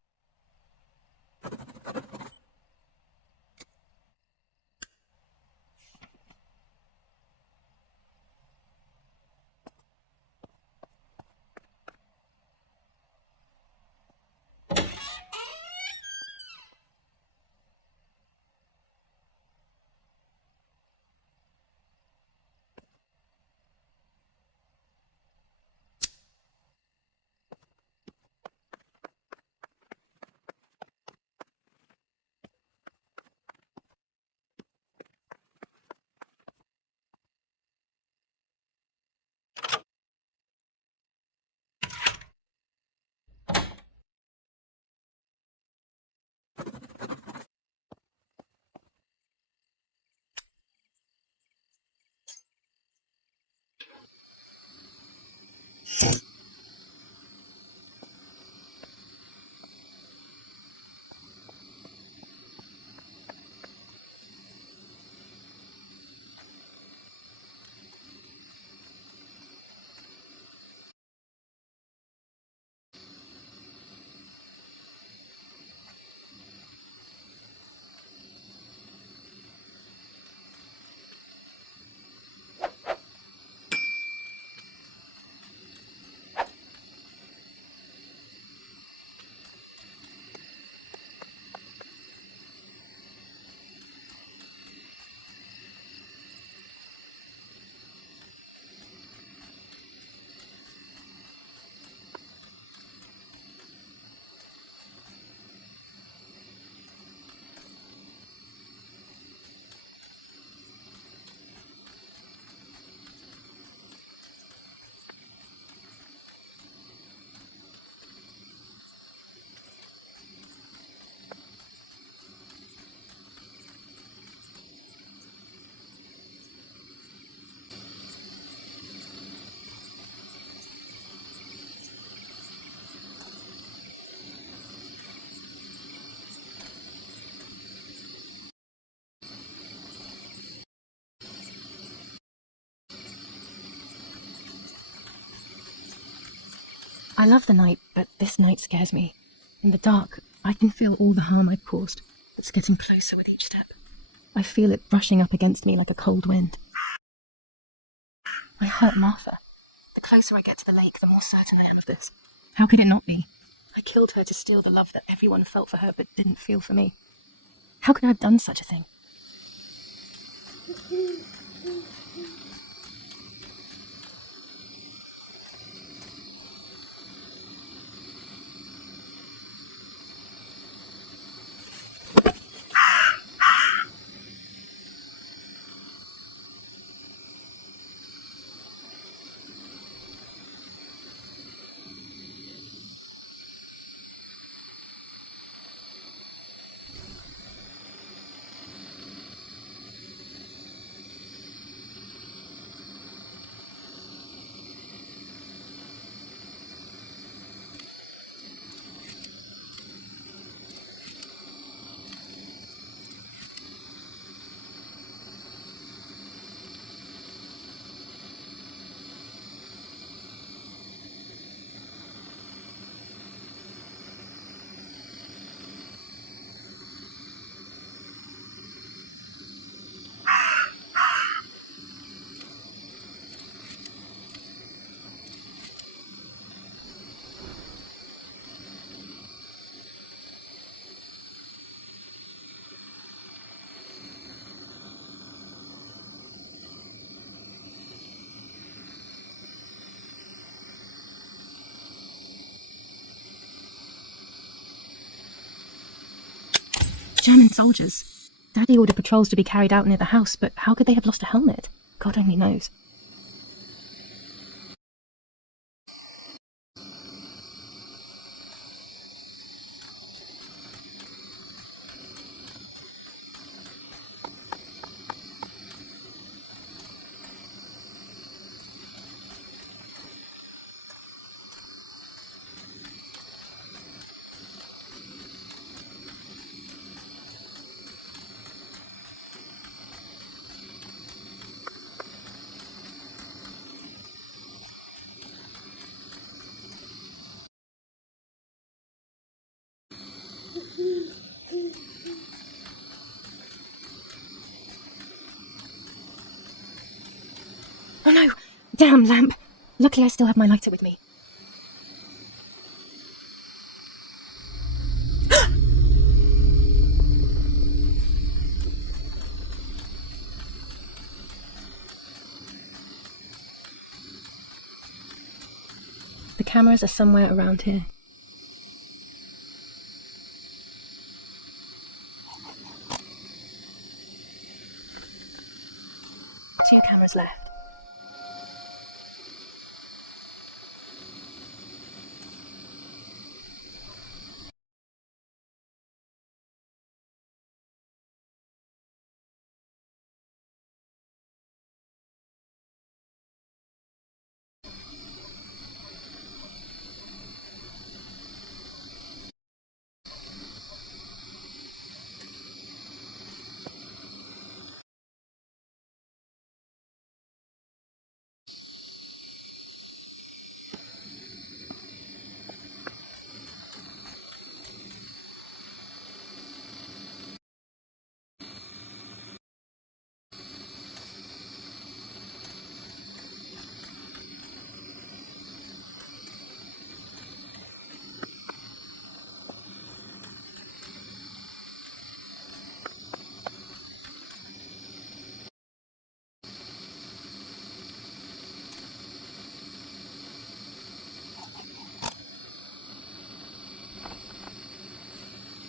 I love the night, but this night scares me. In the dark, I can feel all the harm I've caused. It's getting closer with each step. I feel it brushing up against me like a cold wind. I hurt Martha. The closer I get to the lake, the more certain I am of this. How could it not be? I killed her to steal the love that everyone felt for her but didn't feel for me. How could I have done such a thing? German soldiers. Daddy ordered patrols to be carried out near the house, but how could they have lost a helmet? God only knows. Oh no! Damn lamp! Luckily I still have my lighter with me. The cameras are somewhere around here. Two cameras left.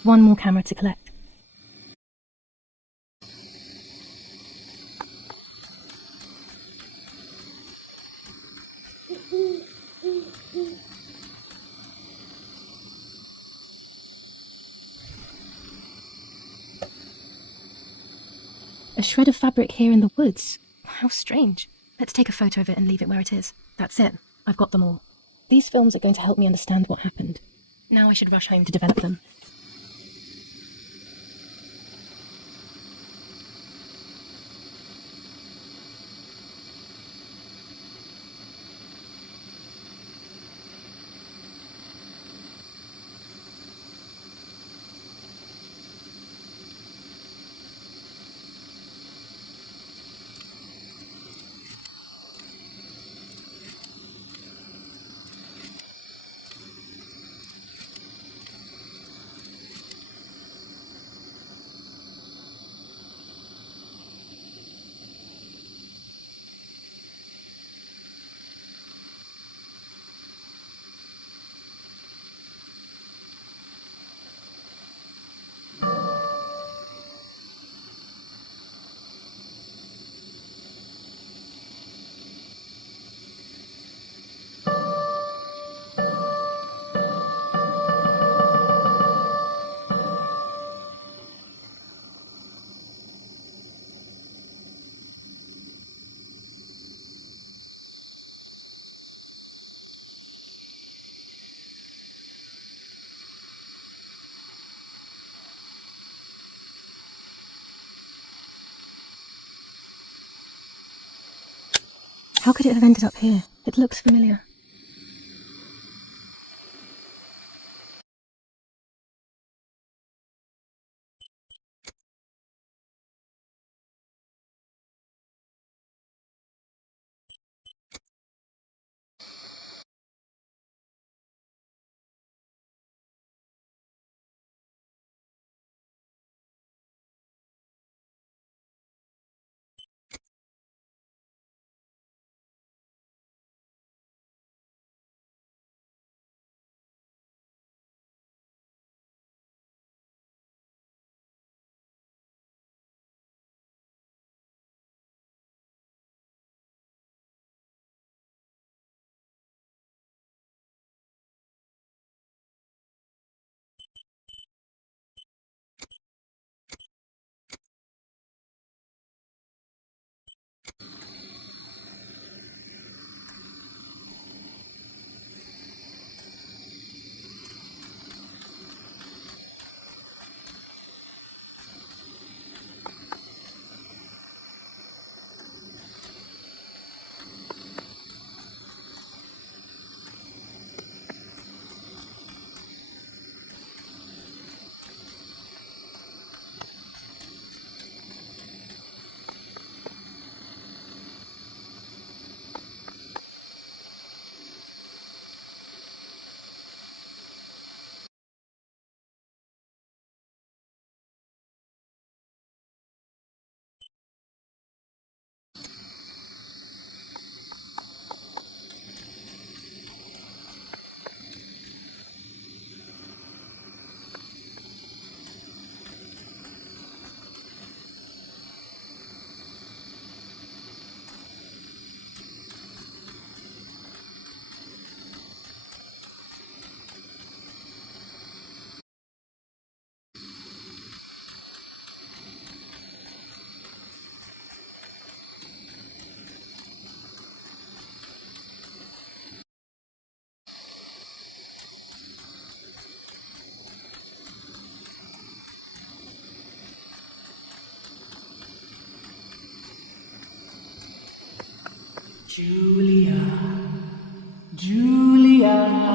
One more camera to collect. A shred of fabric here in the woods. How strange. Let's take a photo of it and leave it where it is. That's it. I've got them all. These films are going to help me understand what happened. Now I should rush home to develop them. How could it have ended up here? It looks familiar. Julia. Julia.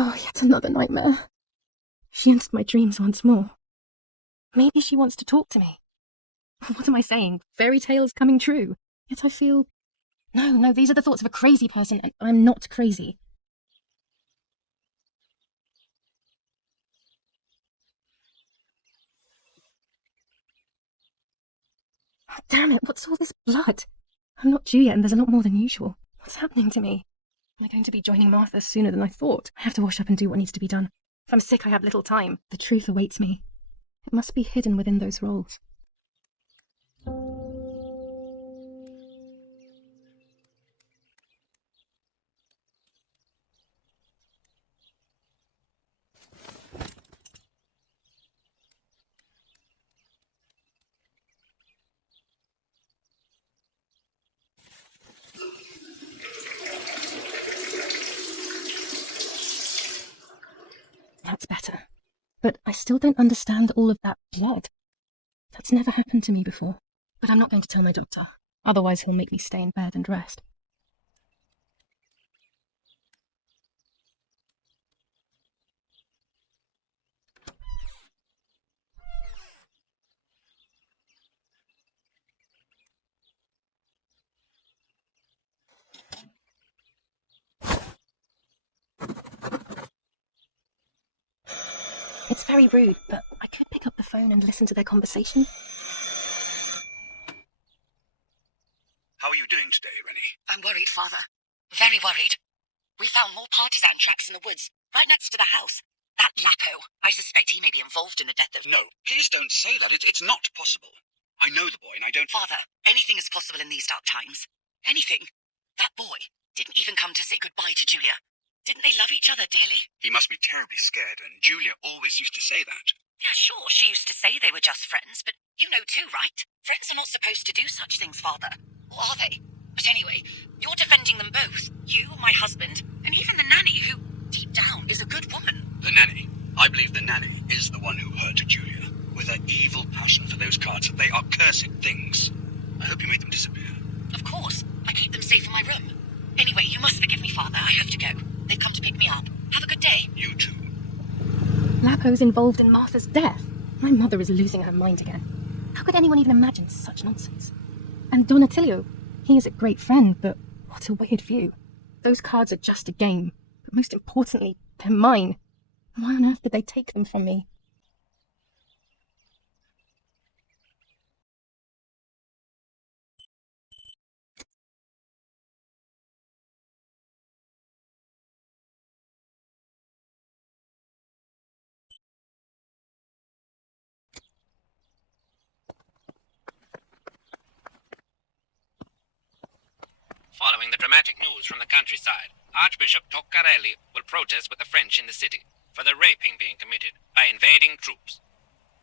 Oh, yet another nightmare. She entered my dreams once more. Maybe she wants to talk to me. What am I saying? Fairy tales coming true. Yet I feel... No, these are the thoughts of a crazy person, and I'm not crazy. Oh, damn it, what's all this blood? I'm not Juliet, and there's a lot more than usual. What's happening to me? Am I going to be joining Martha sooner than I thought? I have to wash up and do what needs to be done. If I'm sick, I have little time. The truth awaits me. It must be hidden within those rolls. That's better. But I still don't understand all of that blood. That's never happened to me before. But I'm not going to tell my doctor. Otherwise he'll make me stay in bed and rest. It's very rude, but I could pick up the phone and listen to their conversation. How are you doing today, Rennie? I'm worried, Father. Very worried. We found more partisan tracks in the woods, right next to the house. That Lapo, I suspect he may be involved in the death of... No, please don't say that. It's not possible. I know the boy and I don't... Father, anything is possible in these dark times. Anything. That boy didn't even come to say goodbye to Julia. Didn't they love each other dearly? He must be terribly scared, and Julia always used to say that. Yeah, sure, she used to say they were just friends, but you know too, right? Friends are not supposed to do such things, Father. Or are they? But anyway, you're defending them both. You, my husband, and even the nanny, who, deep down, is a good woman. The nanny. I believe the nanny is the one who hurt Julia. With her evil passion for those cards. They are cursed things. I hope you made them disappear. Of course. I keep them safe in my room. Anyway, you must forgive me, Father. I have to go. They've come to pick me up. Have a good day. You too. Lapo's involved in Martha's death. My mother is losing her mind again. How could anyone even imagine such nonsense? And Don Attilio, he is a great friend, but what a weird view. Those cards are just a game, but most importantly, they're mine. Why on earth did they take them from me? Following the dramatic news from the countryside, Archbishop Toccarelli will protest with the French in the city for the raping being committed by invading troops.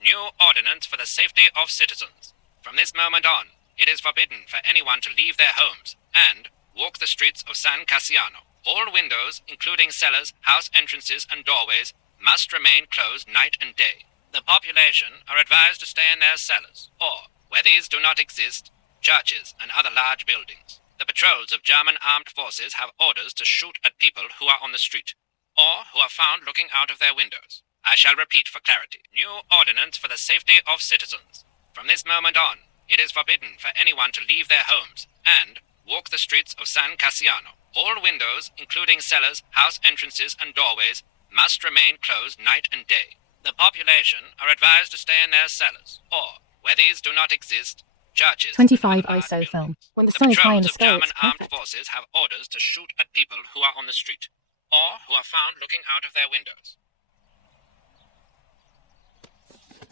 New ordinance for the safety of citizens. From this moment on, it is forbidden for anyone to leave their homes and walk the streets of San Cassiano. All windows, including cellars, house entrances, and doorways, must remain closed night and day. The population are advised to stay in their cellars, or, where these do not exist, churches and other large buildings. The patrols of German armed forces have orders to shoot at people who are on the street, or who are found looking out of their windows. I shall repeat for clarity. New ordinance for the safety of citizens. From this moment on, it is forbidden for anyone to leave their homes and walk the streets of San Cassiano. All windows, including cellars, house entrances, and doorways, must remain closed night and day. The population are advised to stay in their cellars, or, where these do not exist, churches. 25 ISO film. When the sun is high in the sky, German it's armed perfect. forces have orders to shoot at people who are on the street, or who are found looking out of their windows.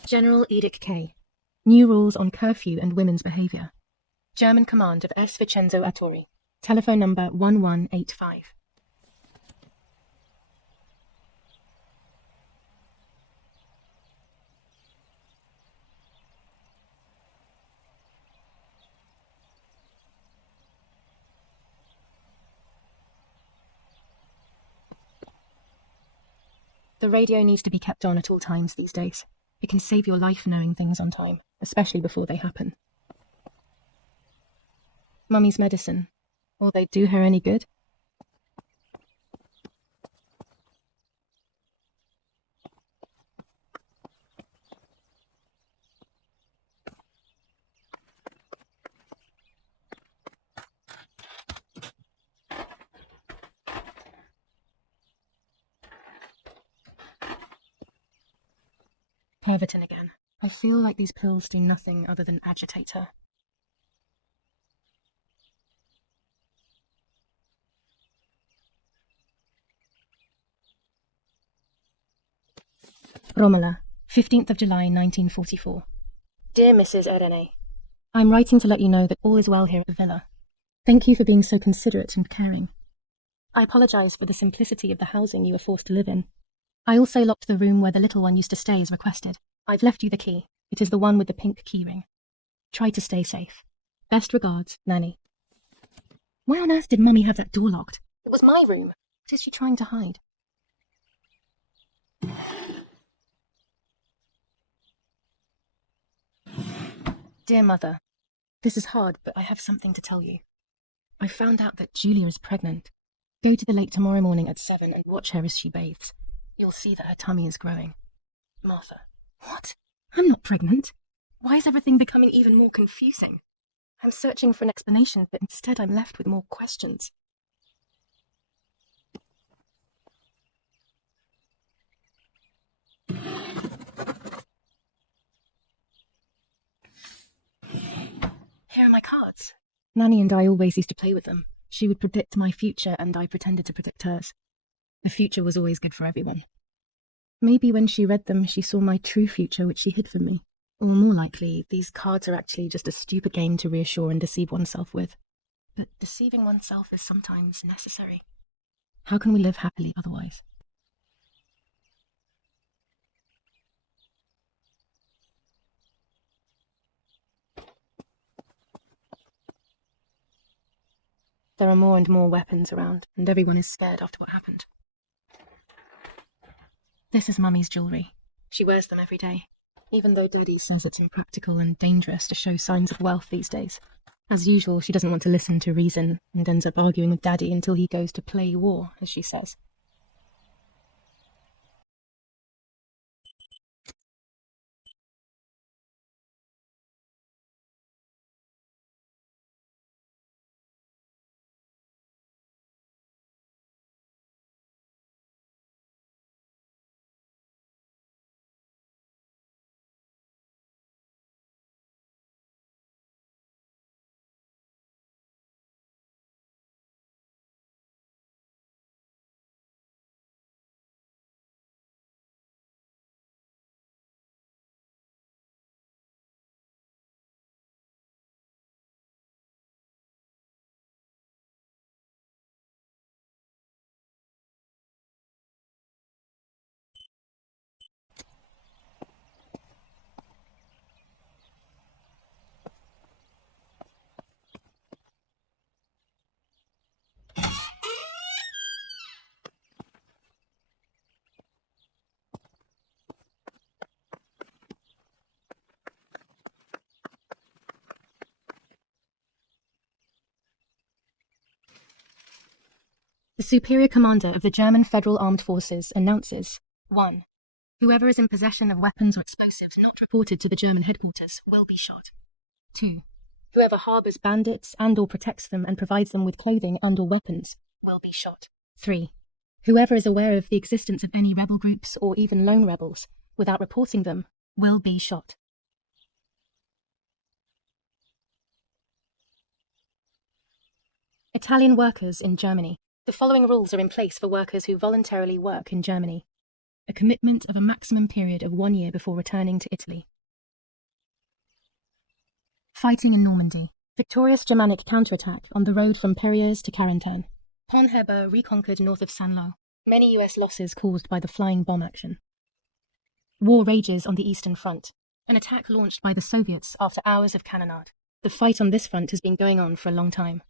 General Edict K. New rules on curfew and women's behaviour. German command of S. Vincenzo Attori. Telephone number 1185. The radio needs to be kept on at all times these days. It can save your life knowing things on time, especially before they happen. Mummy's medicine. Will they do her any good? Pervitin again. I feel like these pills do nothing other than agitate her. Romola, 15th of July 1944. Dear Mrs. Irene, I'm writing to let you know that all is well here at the villa. Thank you for being so considerate and caring. I apologise for the simplicity of the housing you were forced to live in. I also locked the room where the little one used to stay as requested. I've left you the key. It is the one with the pink keyring. Try to stay safe. Best regards, Nanny. Why on earth did Mummy have that door locked? It was my room. What is she trying to hide? Dear Mother, this is hard, but I have something to tell you. I found out that Julia is pregnant. Go to the lake tomorrow morning at 7 and watch her as she bathes. You'll see that her tummy is growing. Martha. What? I'm not pregnant. Why is everything becoming even more confusing? I'm searching for an explanation, but instead I'm left with more questions. Here are my cards. Nanny and I always used to play with them. She would predict my future and I pretended to predict hers. The future was always good for everyone. Maybe when she read them, she saw my true future, which she hid from me. Or more likely, these cards are actually just a stupid game to reassure and deceive oneself with. But deceiving oneself is sometimes necessary. How can we live happily otherwise? There are more and more weapons around, and everyone is scared after what happened. This is Mummy's jewellery. She wears them every day, even though Daddy says it's impractical and dangerous to show signs of wealth these days. As usual, she doesn't want to listen to reason and ends up arguing with Daddy until he goes to play war, as she says. The Superior Commander of the German Federal Armed Forces announces 1. Whoever is in possession of weapons or explosives not reported to the German headquarters will be shot. 2. Whoever harbours bandits and or protects them and provides them with clothing and or weapons will be shot. 3. Whoever is aware of the existence of any rebel groups or even lone rebels without reporting them will be shot. Italian workers in Germany. The following rules are in place for workers who voluntarily work in Germany. A commitment of a maximum period of 1 year before returning to Italy. Fighting in Normandy. Victorious Germanic counterattack on the road from Perriers to Carentan. Pont Heber reconquered north of Saint-Lô. Many US losses caused by the flying bomb action. War rages on the Eastern Front. An attack launched by the Soviets after hours of cannonade. The fight on this front has been going on for a long time.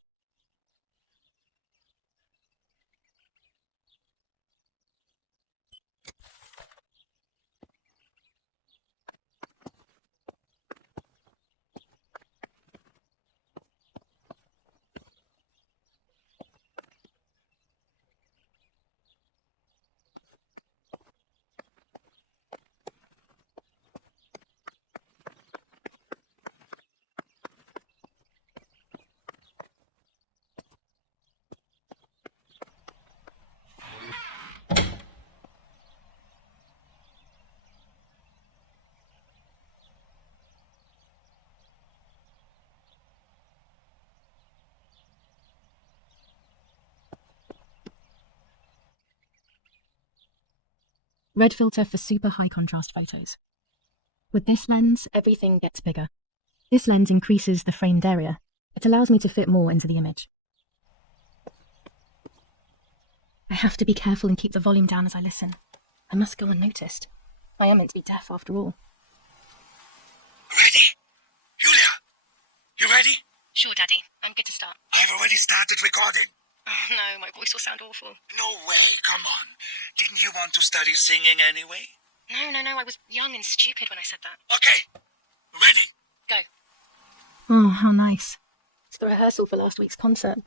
Red filter for super high contrast photos. With this lens, everything gets bigger. This lens increases the framed area. It allows me to fit more into the image. I have to be careful and keep the volume down as I listen. I must go unnoticed. I am meant to be deaf after all. Ready? Julia, you ready? Sure, Daddy. I'm good to start. I've already started recording. Oh no, my voice will sound awful. No way, come on. Didn't you want to study singing anyway? No, I was young and stupid when I said that. Okay, ready? Go. Oh, how nice. It's the rehearsal for last week's concert.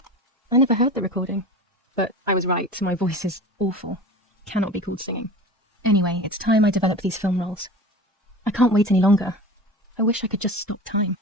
I never heard the recording. But I was right, my voice is awful. Cannot be called singing. Anyway, it's time I develop these film roles. I can't wait any longer. I wish I could just stop time.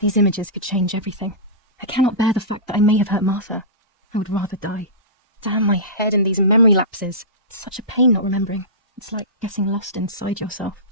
These images could change everything. I cannot bear the fact that I may have hurt Martha. I would rather die. Damn my head and these memory lapses. It's such a pain not remembering. It's like getting lost inside yourself.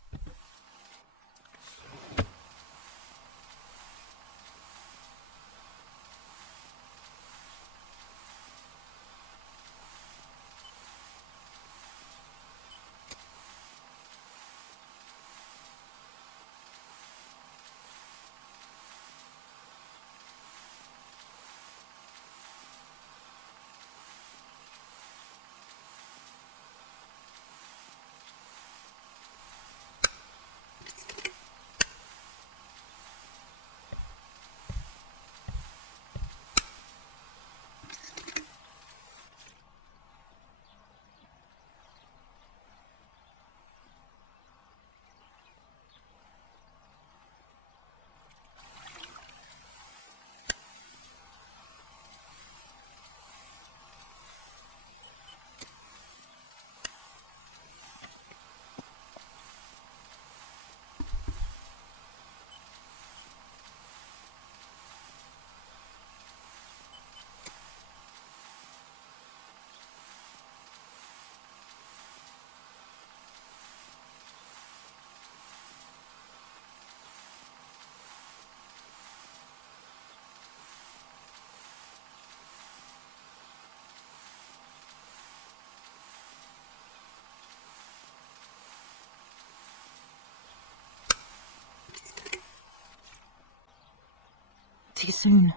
Too soon.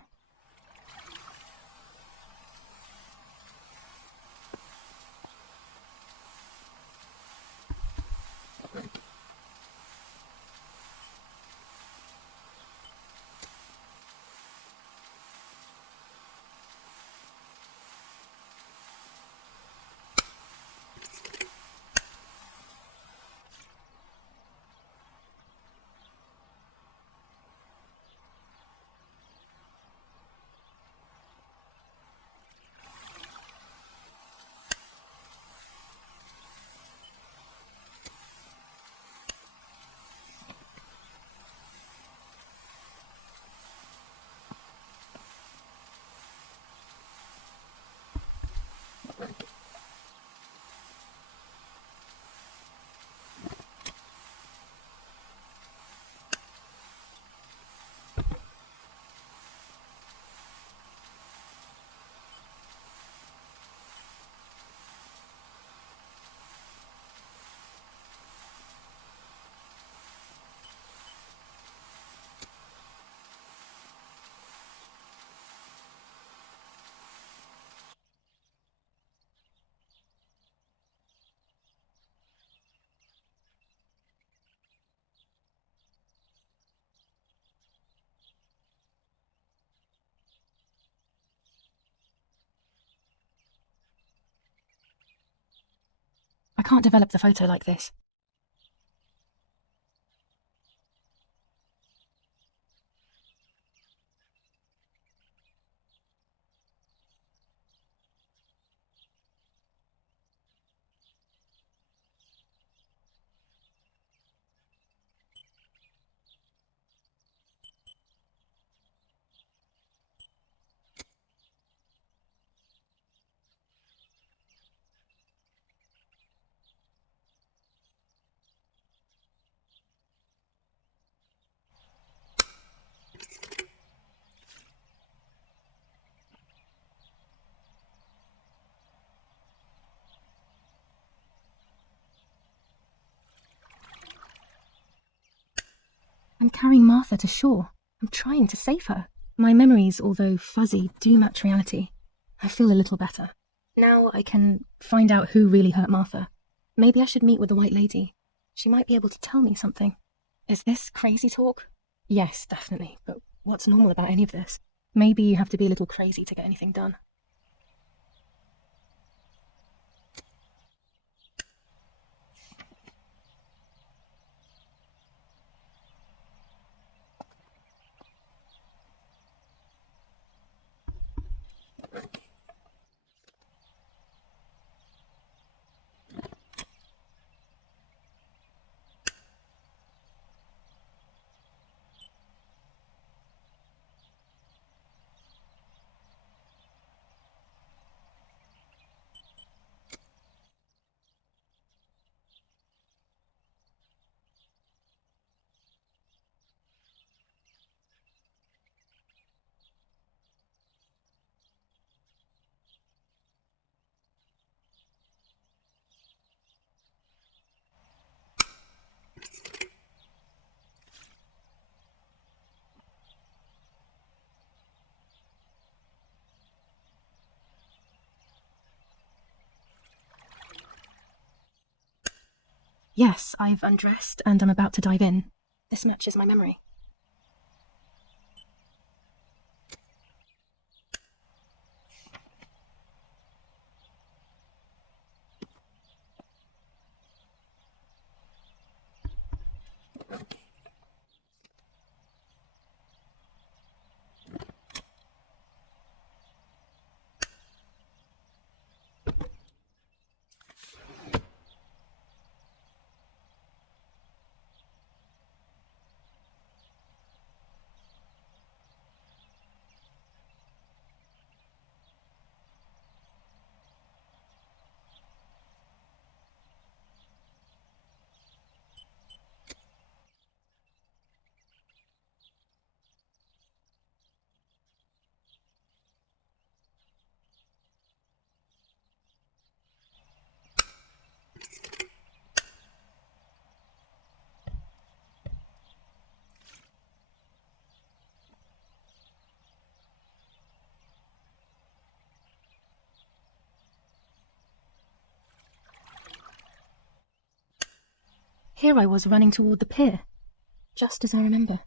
I can't develop the photo like this. I'm carrying Martha to shore. I'm trying to save her. My memories, although fuzzy, do match reality. I feel a little better. Now I can find out who really hurt Martha. Maybe I should meet with the White Lady. She might be able to tell me something. Is this crazy talk? Yes, definitely, but what's normal about any of this? Maybe you have to be a little crazy to get anything done. Yes, I've undressed and I'm about to dive in. This matches my memory. Here I was running toward the pier, just as I remember.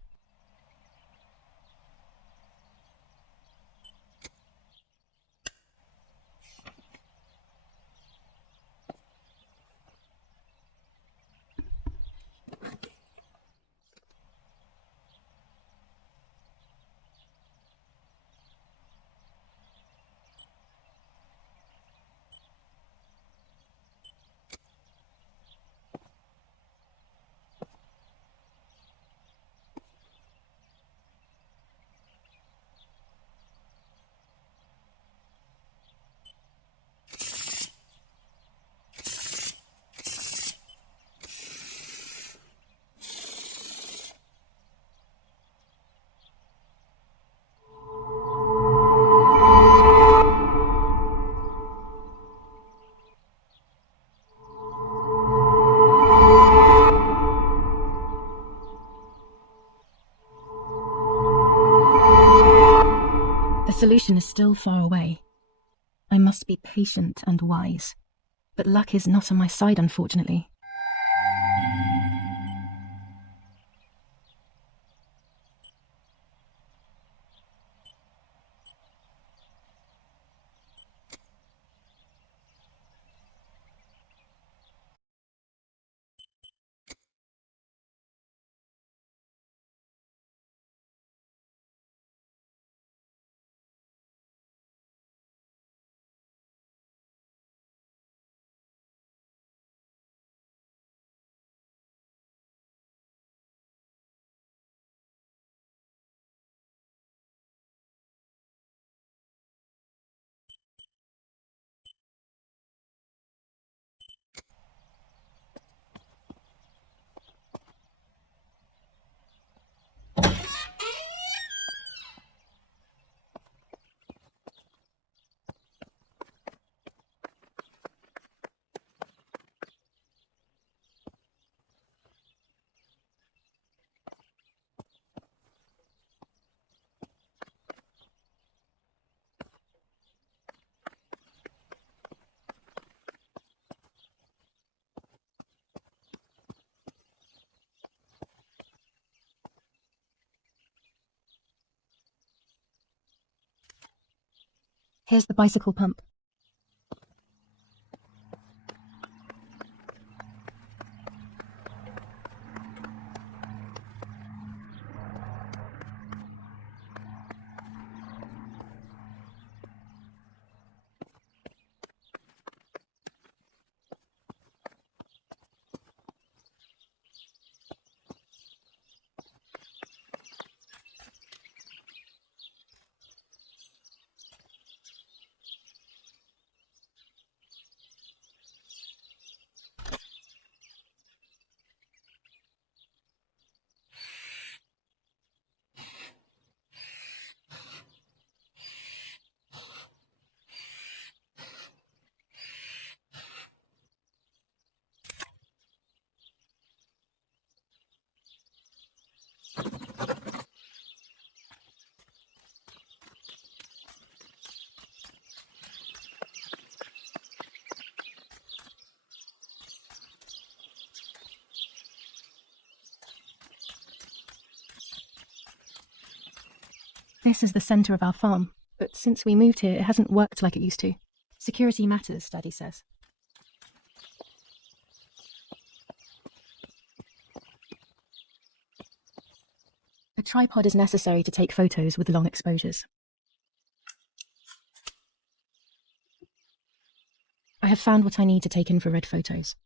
The solution is still far away. I must be patient and wise. But luck is not on my side, unfortunately. Here's the bicycle pump. This is the centre of our farm, but since we moved here, it hasn't worked like it used to. Security matters, Daddy says. A tripod is necessary to take photos with long exposures. I have found what I need to take infrared photos.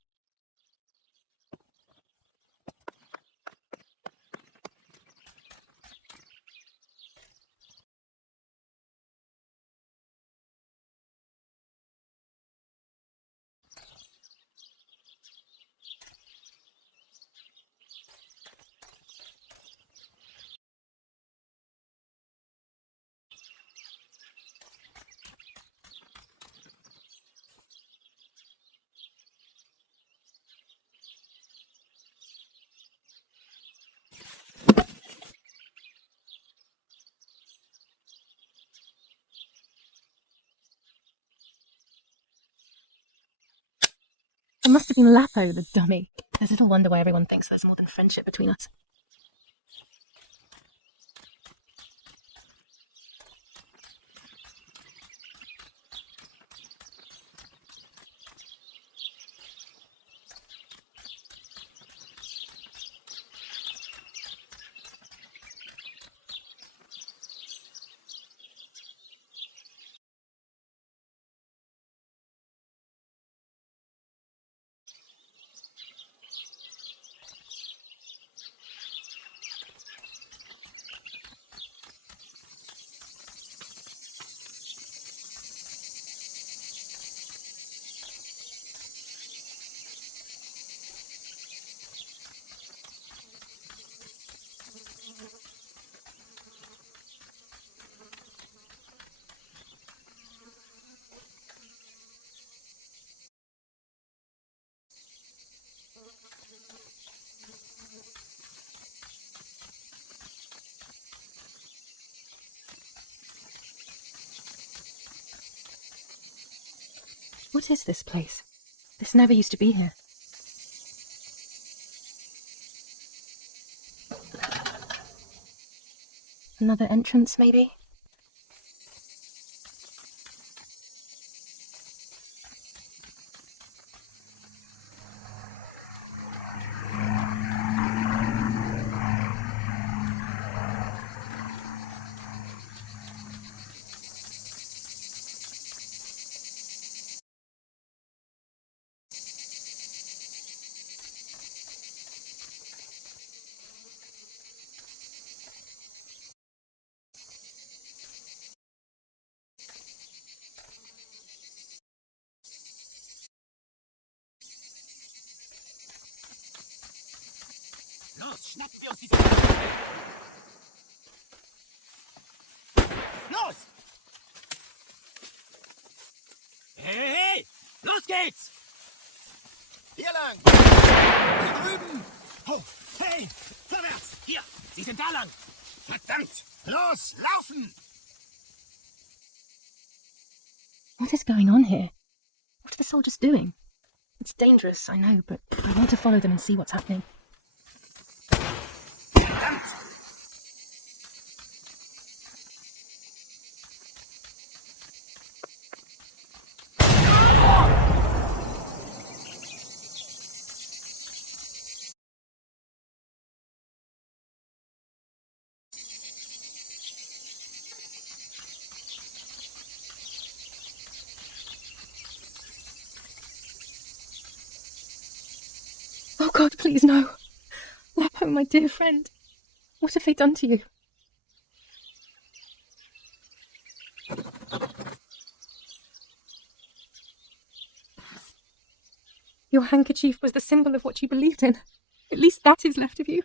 It must have been Lapo, the dummy. There's little wonder why everyone thinks there's more than friendship between us. What is this place? This never used to be here. Another entrance, maybe? Los, schnappt wir uns diese... Los! Hey, hey! Los geht's! Hier lang! Hier drüben! Oh, hey! Vorwärts! Hier! Sie sind da lang! Verdammt! Los, laufen! What is going on here? What are the soldiers doing? It's dangerous, I know, but I want to follow them and see what's happening. Verdammt! Oh God, please no. Lapo, my dear friend. What have they done to you? Your handkerchief was the symbol of what you believed in. At least that is left of you.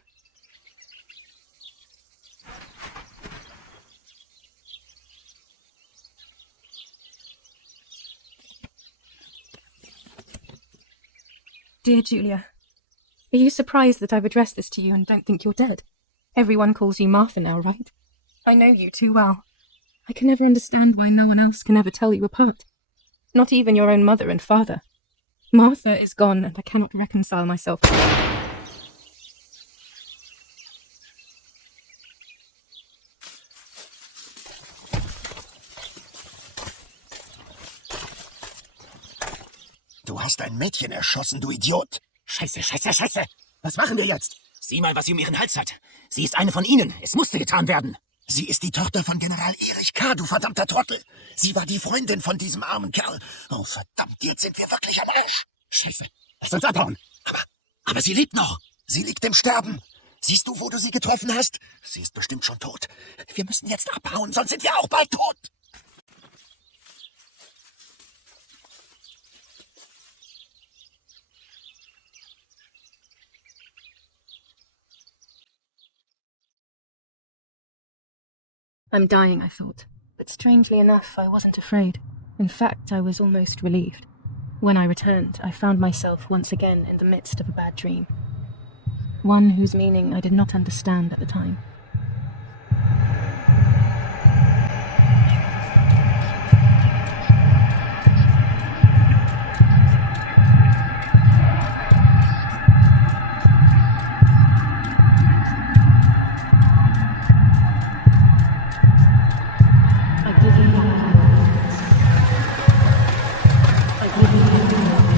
Dear Julia, are you surprised that I've addressed this to you and don't think you're dead? Everyone calls you Martha now, right? I know you too well. I can never understand why no one else can ever tell you apart. Not even your own mother and father. Martha is gone, and I cannot reconcile myself. Du hast ein Mädchen erschossen, du Idiot! Scheiße, scheiße, scheiße! Was machen wir jetzt? Sieh mal, was sie um ihren Hals hat. Sie ist eine von ihnen. Es musste getan werden. Sie ist die Tochter von General Erich K., du verdammter Trottel. Sie war die Freundin von diesem armen Kerl. Oh, verdammt, jetzt sind wir wirklich am Arsch. Scheiße, lass uns abhauen. Aber sie lebt noch. Sie liegt im Sterben. Siehst du, wo du sie getroffen hast? Sie ist bestimmt schon tot. Wir müssen jetzt abhauen, sonst sind wir auch bald tot. I'm dying, I thought. But strangely enough, I wasn't afraid. In fact, I was almost relieved. When I returned, I found myself once again in the midst of a bad dream. One whose meaning I did not understand at the time. I give you back my words. I give you back my words.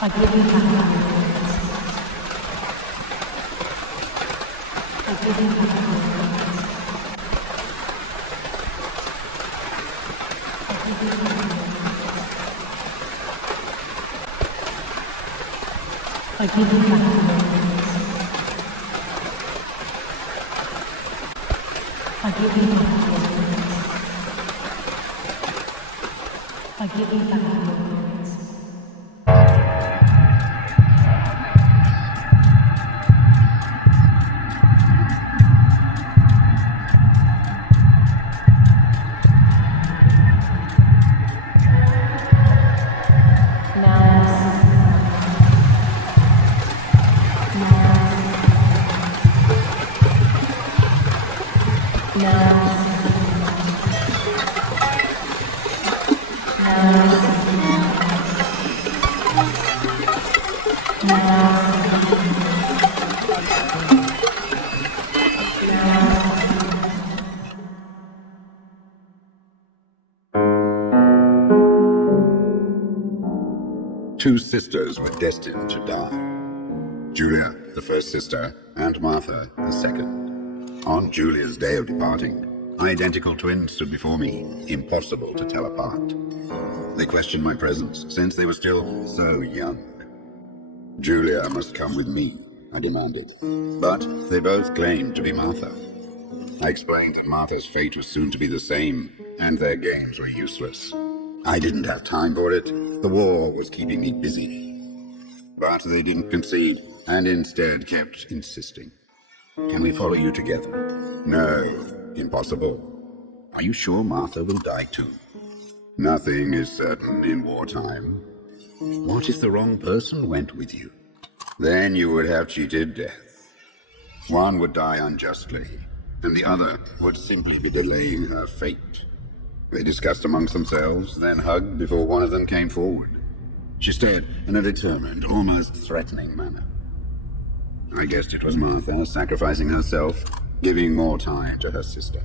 I give you back my words. I give you back my words. I give you back my words. I give you back my words. Two sisters were destined to die. Julia, the first sister, and Martha, the second. On Julia's day of departing, identical twins stood before me, impossible to tell apart. They questioned my presence, since they were still so young. Julia must come with me, I demanded. But they both claimed to be Martha. I explained that Martha's fate was soon to be the same, and their games were useless. I didn't have time for it. The war was keeping me busy. But they didn't concede, and instead kept insisting. Can we follow you together? No, impossible. Are you sure Martha will die too? Nothing is certain in wartime. What if the wrong person went with you? Then you would have cheated death. One would die unjustly, and the other would simply be delaying her fate. They discussed amongst themselves, then hugged before one of them came forward. She stared in a determined, almost threatening manner. I guessed it was Martha sacrificing herself, giving more time to her sister.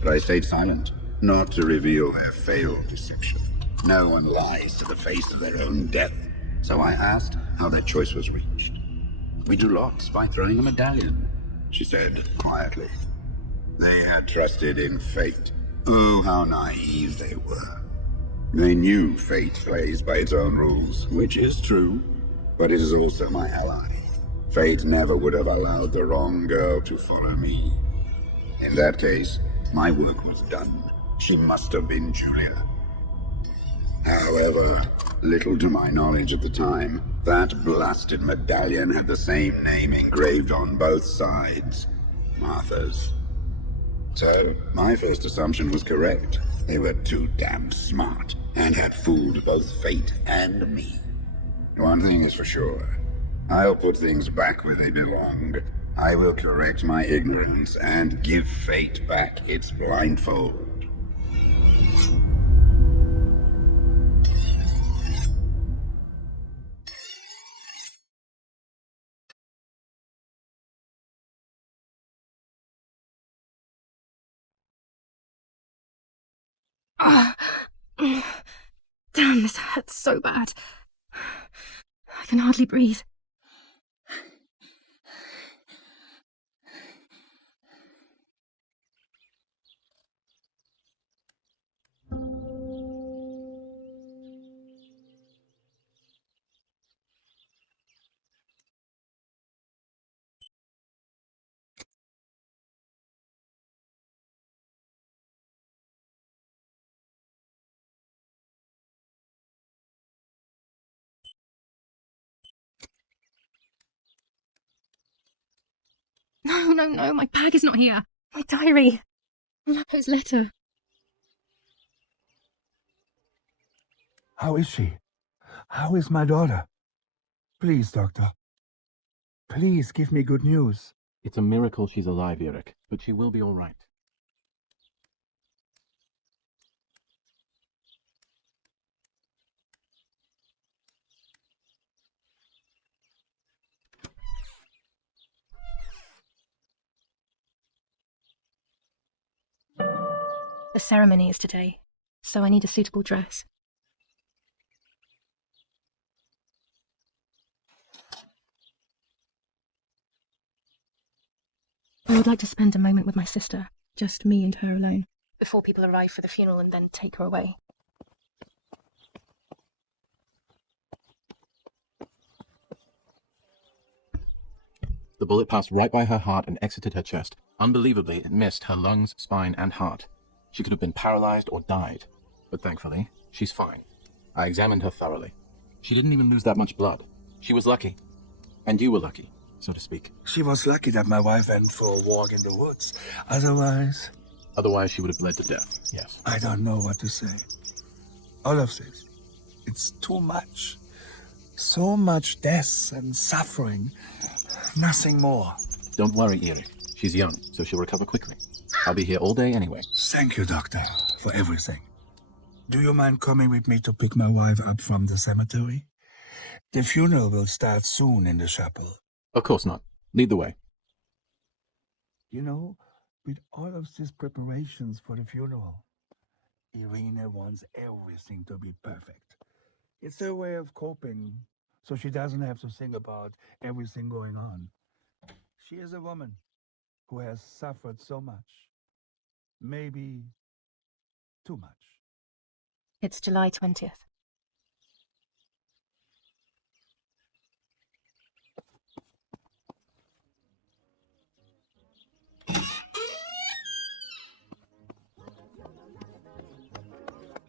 But I stayed silent, not to reveal their failed deception. No one lies to the face of their own death, so I asked how that choice was reached. We do lots by throwing a medallion, she said quietly. They had trusted in fate, Oh, how naive they were. They knew fate plays by its own rules, which is true, but it is also my ally. Fate never would have allowed the wrong girl to follow me. In that case, my work was done. She must have been Julia. However, little to my knowledge at the time, that blasted medallion had the same name engraved on both sides. Martha's. So, my first assumption was correct. They were too damn smart, and had fooled both fate and me. One thing is for sure. I'll put things back where they belong. I will correct my ignorance and give fate back its blindfold. Damn, this hurts so bad. I can hardly breathe. No, my bag is not here. My diary. Lapo's letter. How is she? How is my daughter? Please, doctor. Please give me good news. It's a miracle she's alive, Eric, but she will be all right. The ceremony is today, so I need a suitable dress. I would like to spend a moment with my sister, just me and her alone, before people arrive for the funeral and then take her away. The bullet passed right by her heart and exited her chest. Unbelievably, it missed her lungs, spine, and heart. She could have been paralyzed or died. But thankfully, she's fine. I examined her thoroughly. She didn't even lose that much blood. She was lucky. And you were lucky, so to speak. She was lucky that my wife went for a walk in the woods. Otherwise, she would have bled to death, yes. I don't know what to say. All of this, it's too much. So much death and suffering. Nothing more. Don't worry, Eric. She's young, so she'll recover quickly. I'll be here all day anyway. Thank you, Doctor, for everything. Do you mind coming with me to pick my wife up from the cemetery? The funeral will start soon in the chapel. Of course not. Lead the way. You know, with all of these preparations for the funeral, Irina wants everything to be perfect. It's her way of coping, so she doesn't have to think about everything going on. She is a woman who has suffered so much. Maybe too much. It's July 20th.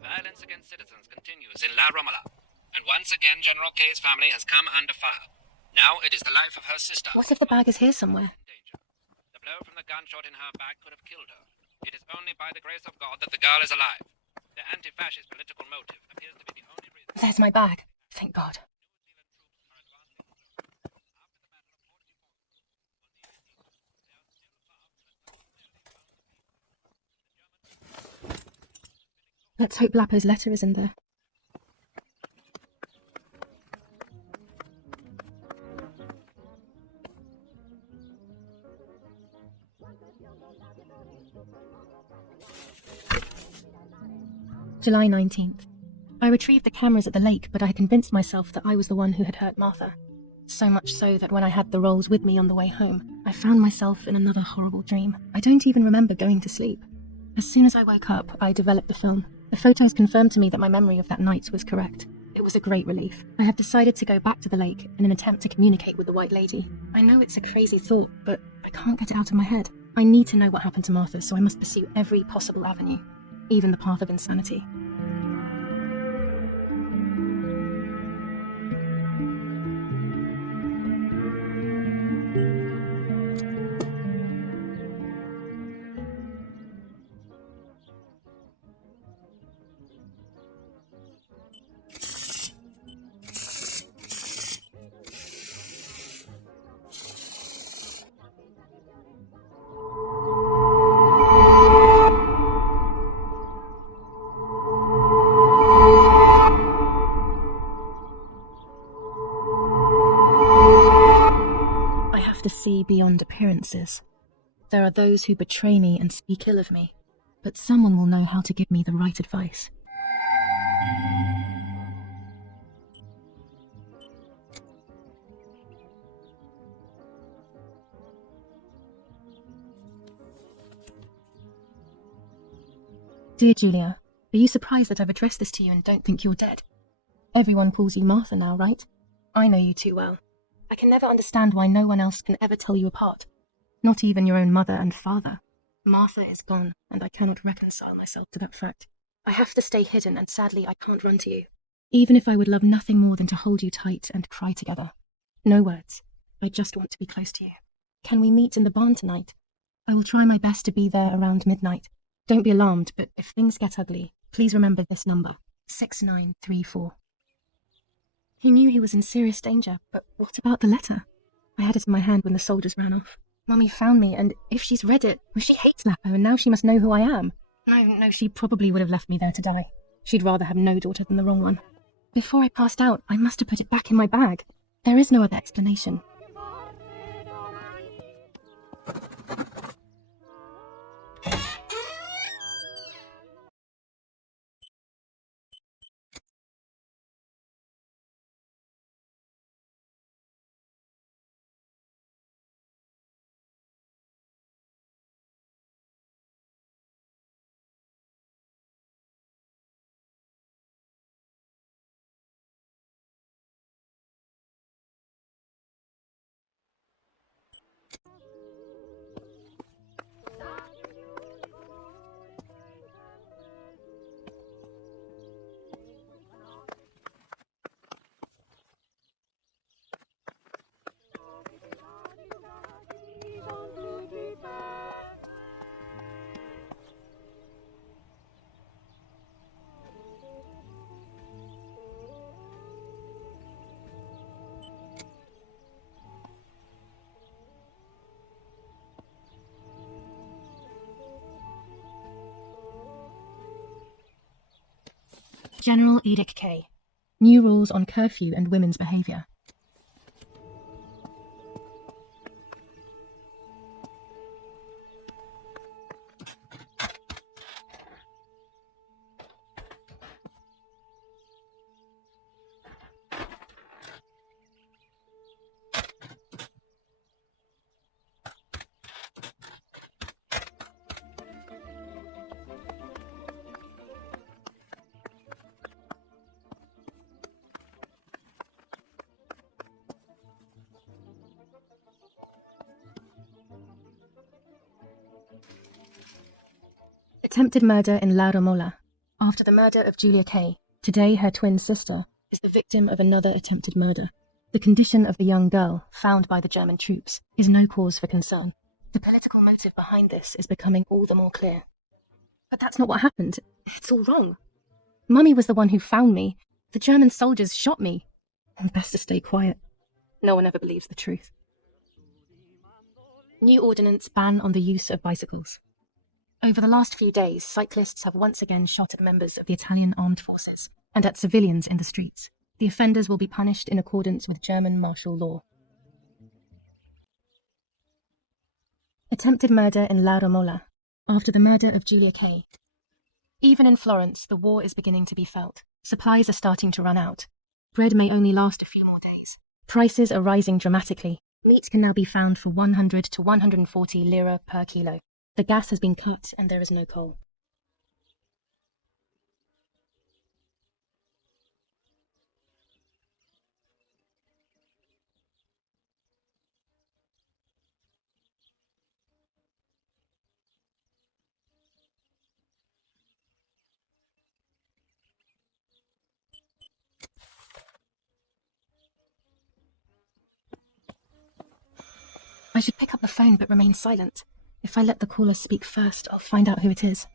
Violence against citizens continues in La Romola, and once again General K's family has come under fire. Now it is the life of her sister. What if the bag is here somewhere? The blow from the gunshot in her back could have killed her. It is only by the grace of God that the girl is alive. The anti-fascist political motive appears to be the only reason. There's my bag. Thank God. Let's hope Lapo's letter is in there. July 19th. I retrieved the cameras at the lake, but I convinced myself that I was the one who had hurt Martha. So much so that when I had the rolls with me on the way home, I found myself in another horrible dream. I don't even remember going to sleep. As soon as I woke up, I developed the film. The photos confirmed to me that my memory of that night was correct. It was a great relief. I have decided to go back to the lake in an attempt to communicate with the White Lady. I know it's a crazy thought, but I can't get it out of my head. I need to know what happened to Martha, so I must pursue every possible avenue, even the path of insanity. I have to see beyond appearances. There are those who betray me and speak ill of me, but someone will know how to give me the right advice. Dear Julia, are you surprised that I've addressed this to you and don't think you're dead? Everyone calls you Martha now, right? I know you too well. I can never understand why no one else can ever tell you apart. Not even your own mother and father. Martha is gone, and I cannot reconcile myself to that fact. I have to stay hidden, and sadly I can't run to you. Even if I would love nothing more than to hold you tight and cry together. No words. I just want to be close to you. Can we meet in the barn tonight? I will try my best to be there around midnight. Don't be alarmed, but if things get ugly, please remember this number, 6934. He knew he was in serious danger, but what about the letter? I had it in my hand when the soldiers ran off. Mummy found me, and if she's read it, well, she hates Lapo, and now she must know who I am. No, she probably would have left me there to die. She'd rather have no daughter than the wrong one. Before I passed out, I must have put it back in my bag. There is no other explanation. General Edict K. New rules on curfew and women's behaviour. Attempted murder in La Romola. After the murder of Julia K., today her twin sister is the victim of another attempted murder. The condition of the young girl, found by the German troops, is no cause for concern. The political motive behind this is becoming all the more clear. But that's not what happened. It's all wrong. Mummy was the one who found me. The German soldiers shot me. And best to stay quiet. No one ever believes the truth. New ordinance ban on the use of bicycles. Over the last few days, cyclists have once again shot at members of the Italian armed forces and at civilians in the streets. The offenders will be punished in accordance with German martial law. Attempted murder in La Romola. After the murder of Julia K. Even in Florence, the war is beginning to be felt. Supplies are starting to run out. Bread may only last a few more days. Prices are rising dramatically. Meat can now be found for 100 to 140 lira per kilo. The gas has been cut and there is no coal. I should pick up the phone but remain silent. If I let the caller speak first, I'll find out who it is.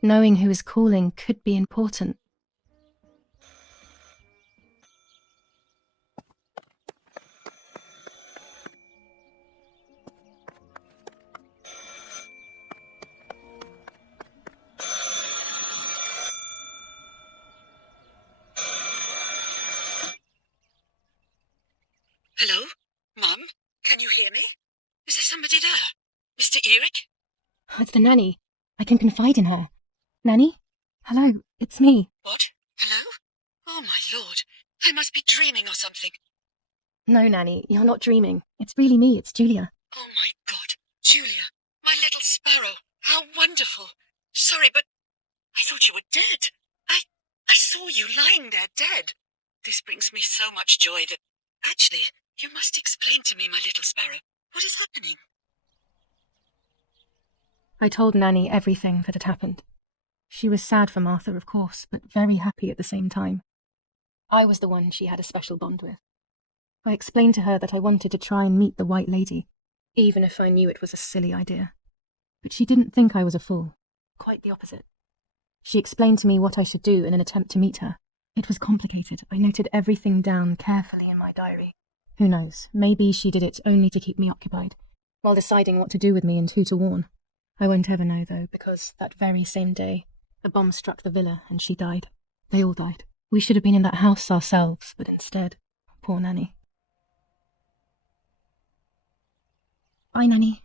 Knowing who is calling could be important. Hello? Mum? Can you hear me? Is there somebody there? Mr. Eric? It's the nanny. I can confide in her. Nanny? Hello, it's me. What? Hello? Oh, my lord. I must be dreaming or something. No, Nanny, you're not dreaming. It's really me, it's Julia. Oh, my God. Julia, my little sparrow. How wonderful. Sorry, but I thought you were dead. I saw you lying there dead. This brings me so much joy that... Actually, you must explain to me, my little sparrow. What is happening? I told Nanny everything that had happened. She was sad for Martha, of course, but very happy at the same time. I was the one she had a special bond with. I explained to her that I wanted to try and meet the White Lady, even if I knew it was a silly idea. But she didn't think I was a fool. Quite the opposite. She explained to me what I should do in an attempt to meet her. It was complicated. I noted everything down carefully in my diary. Who knows, maybe she did it only to keep me occupied, while deciding what to do with me and who to warn. I won't ever know, though, because that very same day, a bomb struck the villa and she died. They all died. We should have been in that house ourselves, but instead, poor Nanny. Bye, Nanny.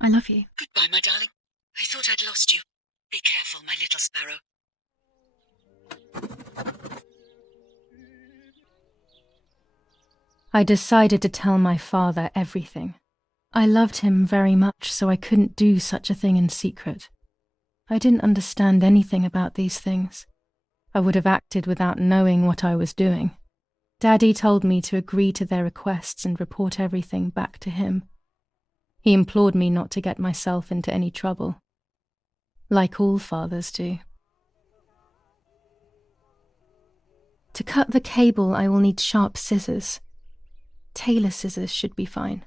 I love you. Goodbye, my darling. I thought I'd lost you. Be careful, my little sparrow. I decided to tell my father everything. I loved him very much, so I couldn't do such a thing in secret. I didn't understand anything about these things. I would have acted without knowing what I was doing. Daddy told me to agree to their requests and report everything back to him. He implored me not to get myself into any trouble, like all fathers do. To cut the cable, I will need sharp scissors. Tailor scissors should be fine.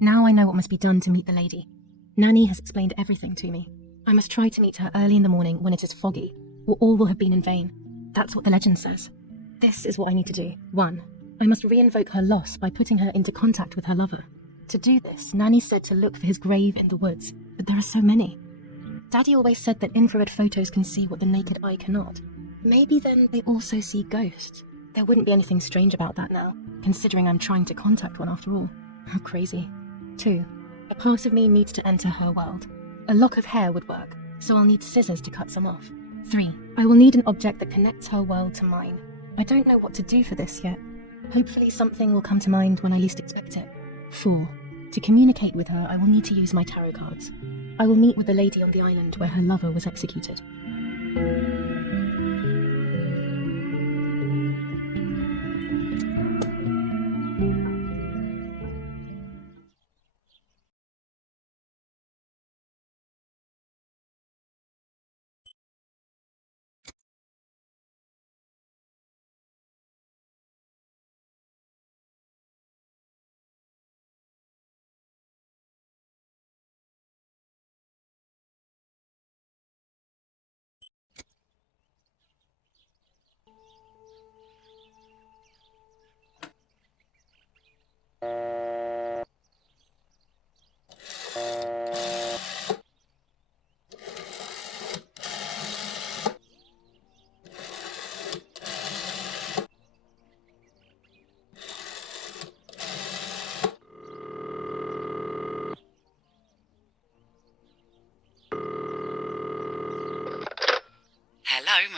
Now I know what must be done to meet the lady. Nanny has explained everything to me. I must try to meet her early in the morning when it is foggy, or all will have been in vain. That's what the legend says. This is what I need to do. 1. I must re-invoke her loss by putting her into contact with her lover. To do this, Nanny said to look for his grave in the woods, but there are so many. Daddy always said that infrared photos can see what the naked eye cannot. Maybe then they also see ghosts. There wouldn't be anything strange about that now, considering I'm trying to contact one after all. How crazy. 2. A part of me needs to enter her world. A lock of hair would work, so I'll need scissors to cut some off. 3. I will need an object that connects her world to mine. I don't know what to do for this yet. Hopefully something will come to mind when I least expect it. 4. To communicate with her, I will need to use my tarot cards. I will meet with the lady on the island where her lover was executed.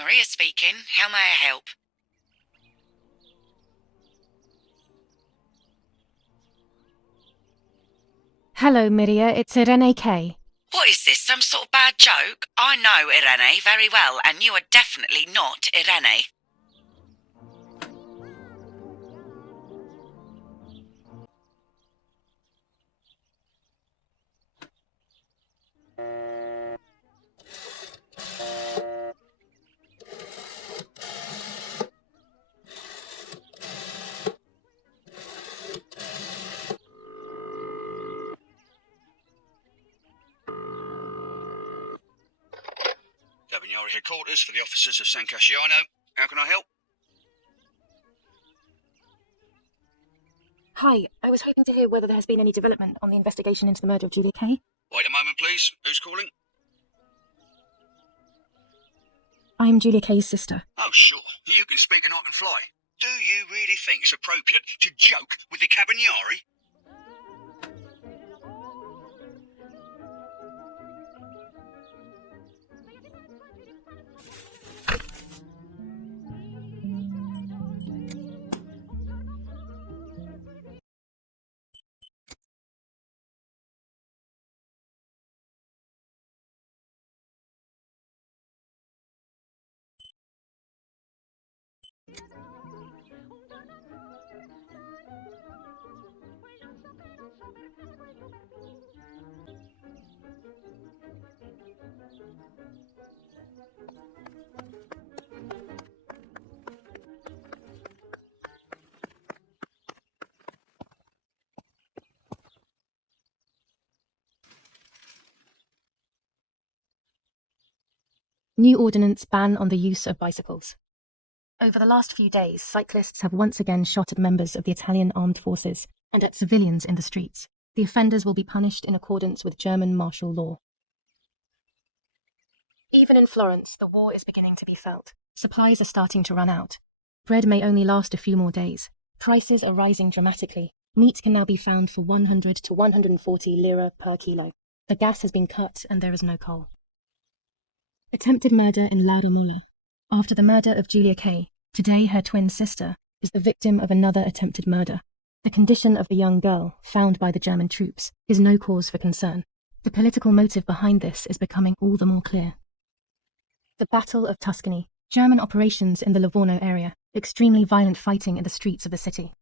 Maria speaking. How may I help? Hello, Miria. It's Irene K. What is this, some sort of bad joke? I know Irene very well, and you are definitely not Irene. Cabagnari headquarters for the officers of San Casciano. How can I help? Hi, I was hoping to hear whether there has been any development on the investigation into the murder of Julia Kay. Wait a moment, please. Who's calling? I am Julia Kay's sister. Oh, sure. You can speak and I can fly. Do you really think it's appropriate to joke with the Cabagnari? New ordinance ban on the use of bicycles. Over the last few days, cyclists have once again shot at members of the Italian armed forces and at civilians in the streets. The offenders will be punished in accordance with German martial law. Even in Florence, the war is beginning to be felt. Supplies are starting to run out. Bread may only last a few more days. Prices are rising dramatically. Meat can now be found for 100 to 140 lira per kilo. The gas has been cut and there is no coal. Attempted murder in Laramie. After the murder of Julia Kay, today her twin sister is the victim of another attempted murder. The condition of the young girl, found by the German troops, is no cause for concern. The political motive behind this is becoming all the more clear. The Battle of Tuscany. German operations in the Livorno area. Extremely violent fighting in the streets of the city.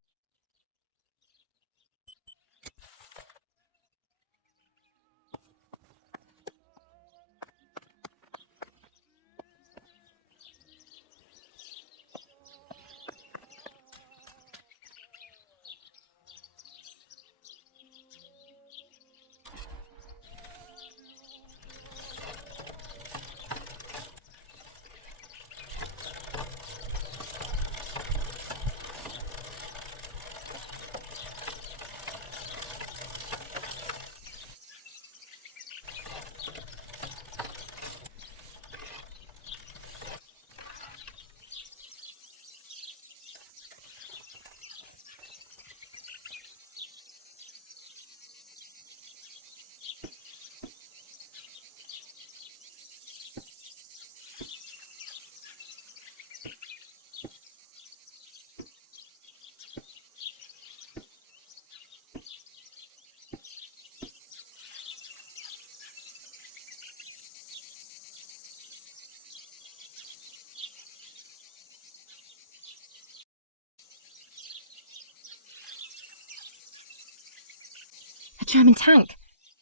A German tank!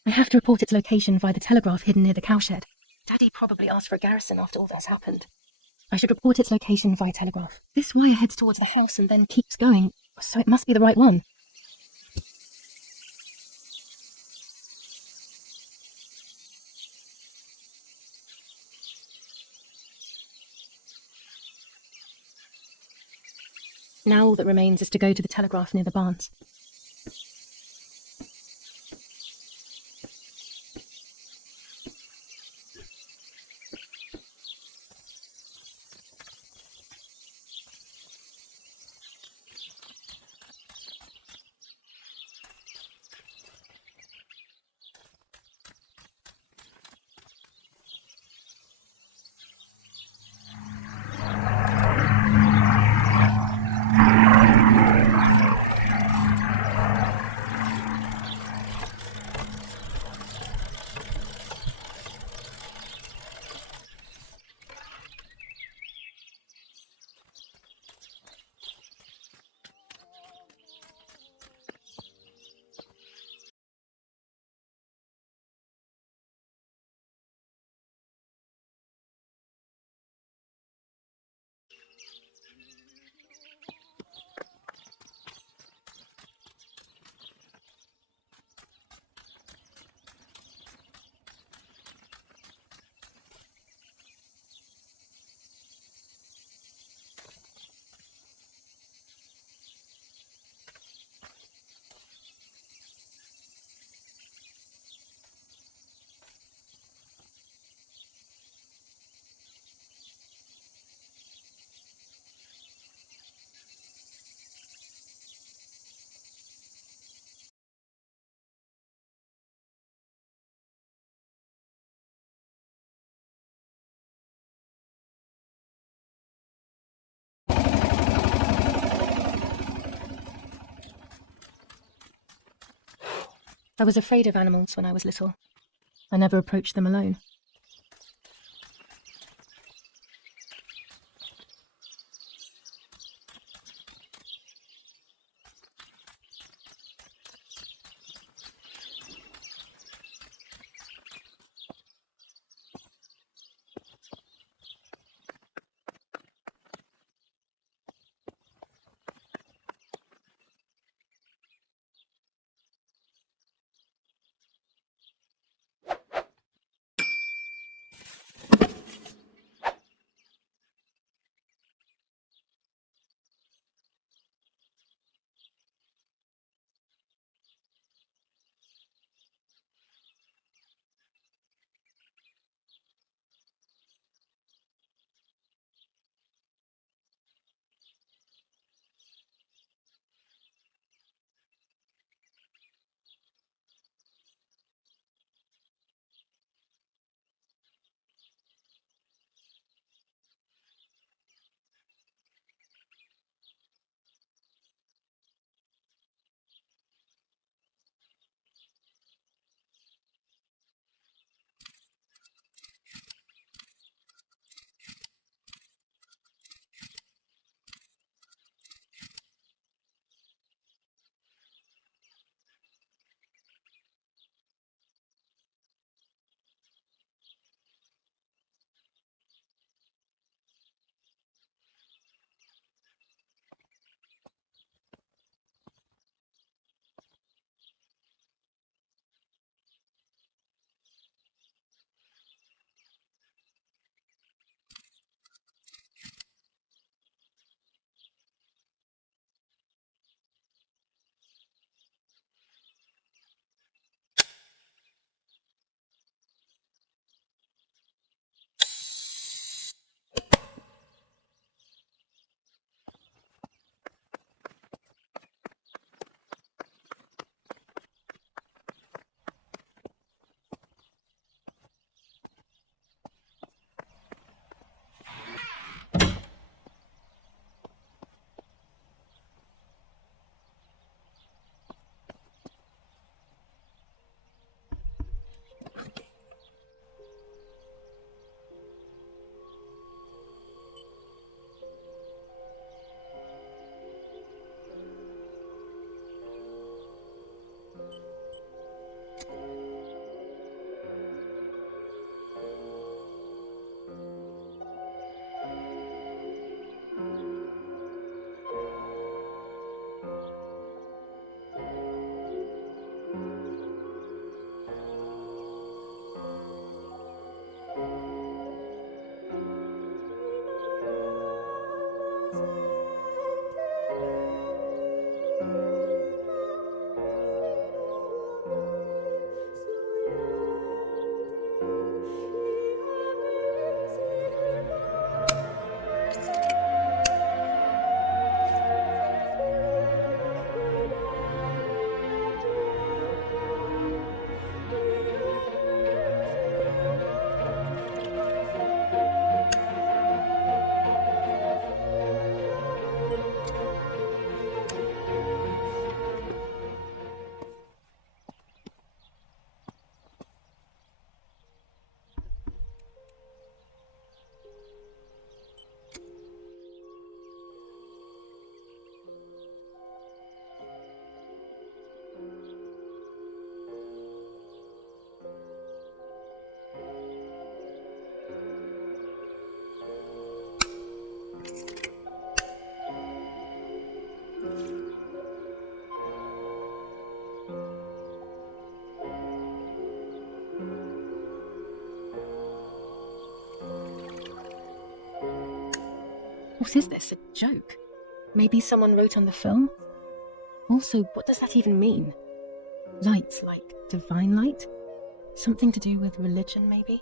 I have to report its location via the telegraph hidden near the cowshed. Daddy probably asked for a garrison after all that's happened. I should report its location via telegraph. This wire heads towards the house and then keeps going, so it must be the right one. Now all that remains is to go to the telegraph near the barns. I was afraid of animals when I was little. I never approached them alone. What is this? A joke? Maybe someone wrote on the film? Also, what does that even mean? Light, like divine light? Something to do with religion, maybe?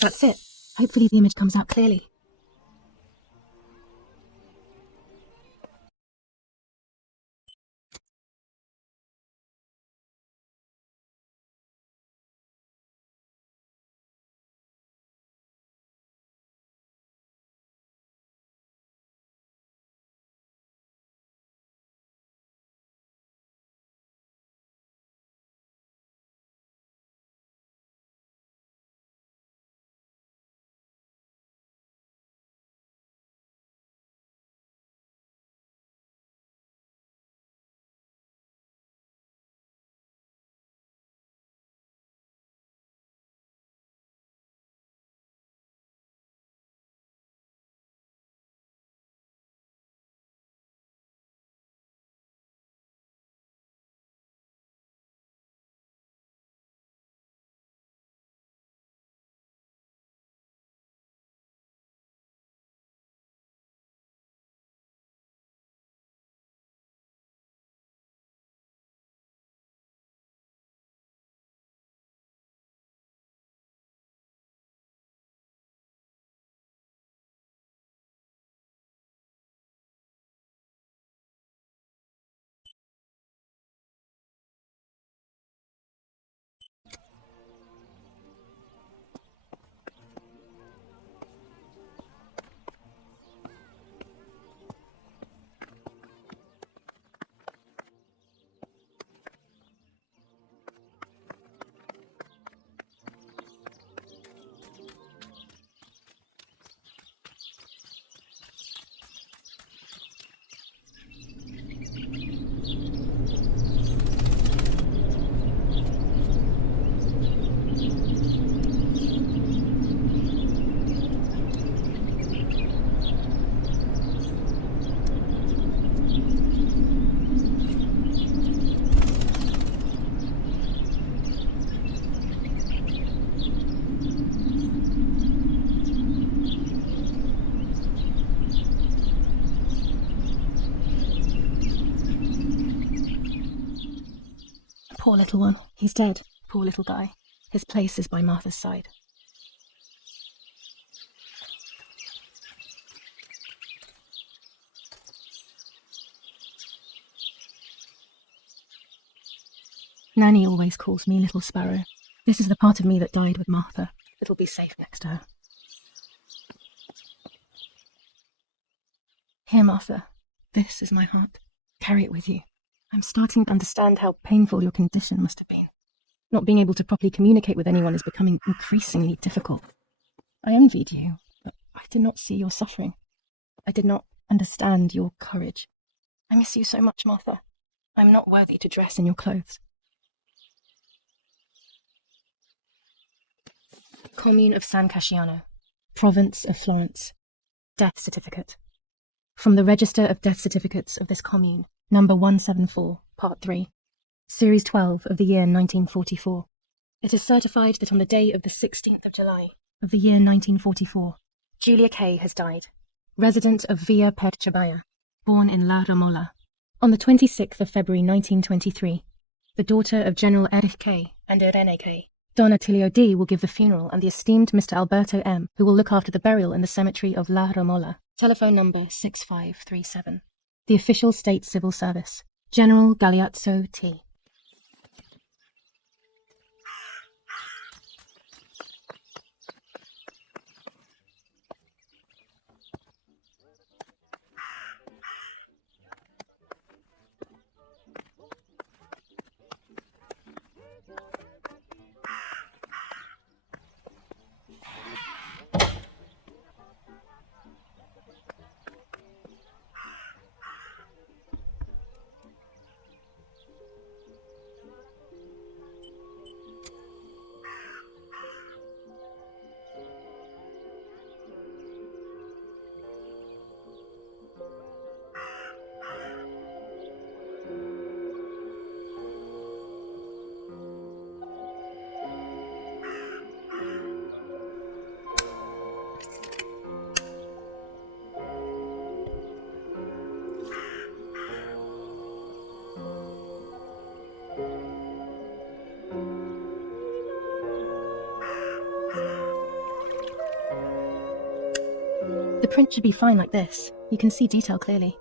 That's it. Hopefully the image comes out clearly. Poor little one. He's dead. Poor little guy. His place is by Martha's side. Nanny always calls me Little Sparrow. This is the part of me that died with Martha. It'll be safe next to her. Here, Martha. This is my heart. Carry it with you. I'm starting to understand how painful your condition must have been. Not being able to properly communicate with anyone is becoming increasingly difficult. I envied you, but I did not see your suffering. I did not understand your courage. I miss you so much, Martha. I'm not worthy to dress in your clothes. Commune of San Casciano, Province of Florence. Death certificate. From the Register of Death Certificates of this commune, number 174, Part 3, Series 12 of the year 1944. It is certified that on the day of the 16th of July of the year 1944, Julia Kay has died, resident of Villa per Chabaya, born in La Romola. On the 26th of February 1923, the daughter of General Erich Kay and Irene Kay, Don Attilio D. will give the funeral and the esteemed Mr. Alberto M., who will look after the burial in the cemetery of La Romola. Telephone number 6537. The official state civil service. General Galeazzo T. print should be fine like this. You can see detail clearly.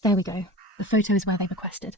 There we go. The photo is where they requested.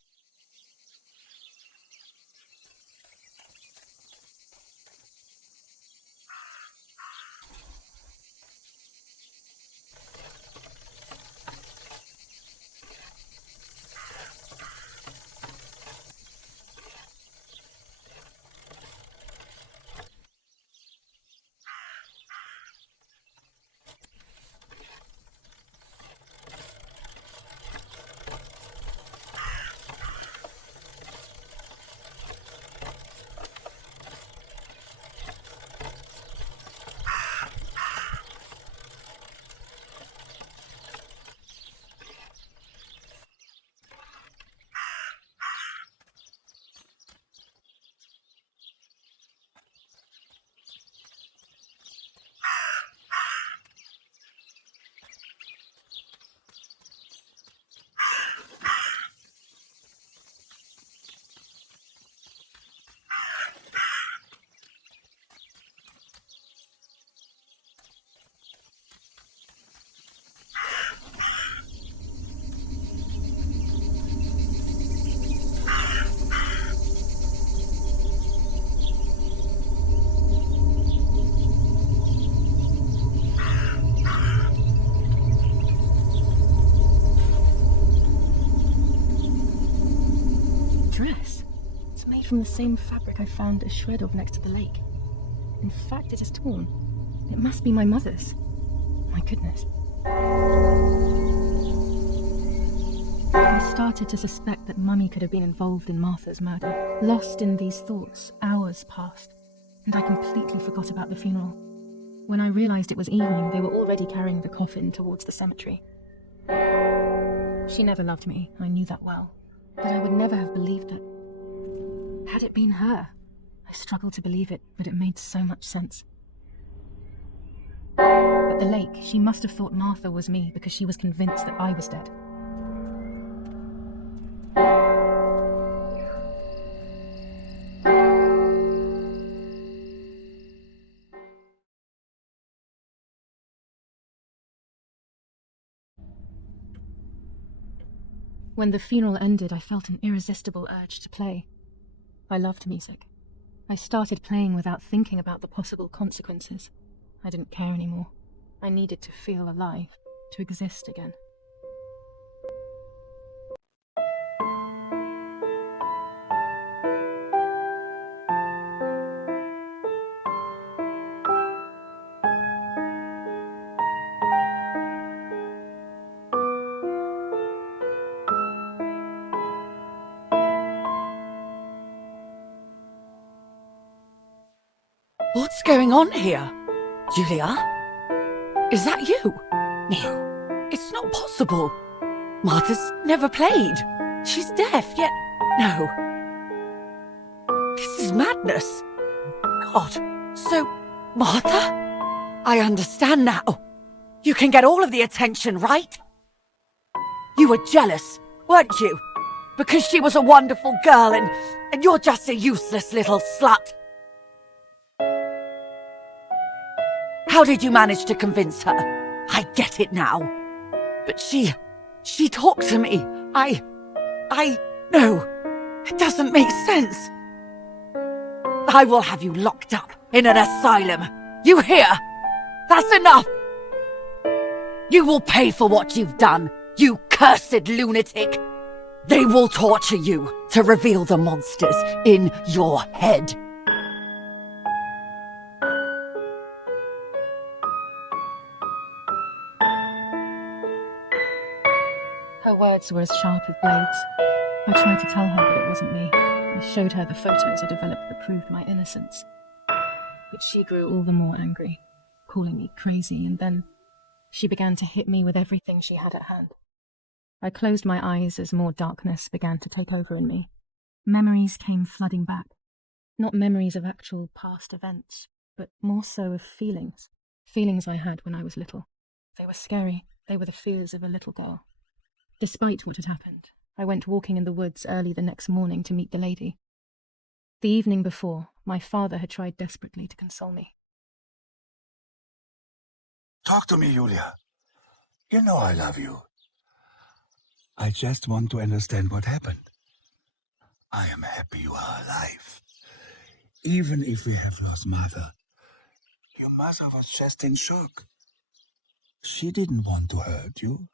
Dress. It's made from the same fabric I found a shred of next to the lake. In fact, it is torn. It must be my mother's. My goodness. I started to suspect that Mummy could have been involved in Martha's murder. Lost in these thoughts, hours passed, and I completely forgot about the funeral. When I realized it was evening, they were already carrying the coffin towards the cemetery. She never loved me, I knew that well. But I would never have believed that. Had it been her? I struggled to believe it, but it made so much sense. At the lake, she must have thought Martha was me because she was convinced that I was dead. When the funeral ended, I felt an irresistible urge to play. I loved music. I started playing without thinking about the possible consequences. I didn't care anymore. I needed to feel alive, to exist again. What's going on here? Julia? Is that you? No. It's not possible. Martha's never played. She's deaf, yet... No. This is madness. God. So, Martha? I understand now. You can get all of the attention, right? You were jealous, weren't you? Because she was a wonderful girl and you're just a useless little slut. How did you manage to convince her? I get it now. But she talked to me. No, it doesn't make sense. I will have you locked up in an asylum. You hear? That's enough. You will pay for what you've done, you cursed lunatic. They will torture you to reveal the monsters in your head. Her words were as sharp as blades. I tried to tell her that it wasn't me. I showed her the photos I developed that proved my innocence. But she grew all the more angry, calling me crazy, and then she began to hit me with everything she had at hand. I closed my eyes as more darkness began to take over in me. Memories came flooding back. Not memories of actual past events, but more so of feelings. Feelings I had when I was little. They were scary. They were the fears of a little girl. Despite what had happened, I went walking in the woods early the next morning to meet the lady. The evening before, my father had tried desperately to console me. Talk to me, Julia. You know I love you. I just want to understand what happened. I am happy you are alive. Even if we have lost Mother, your mother was just in shock. She didn't want to hurt you.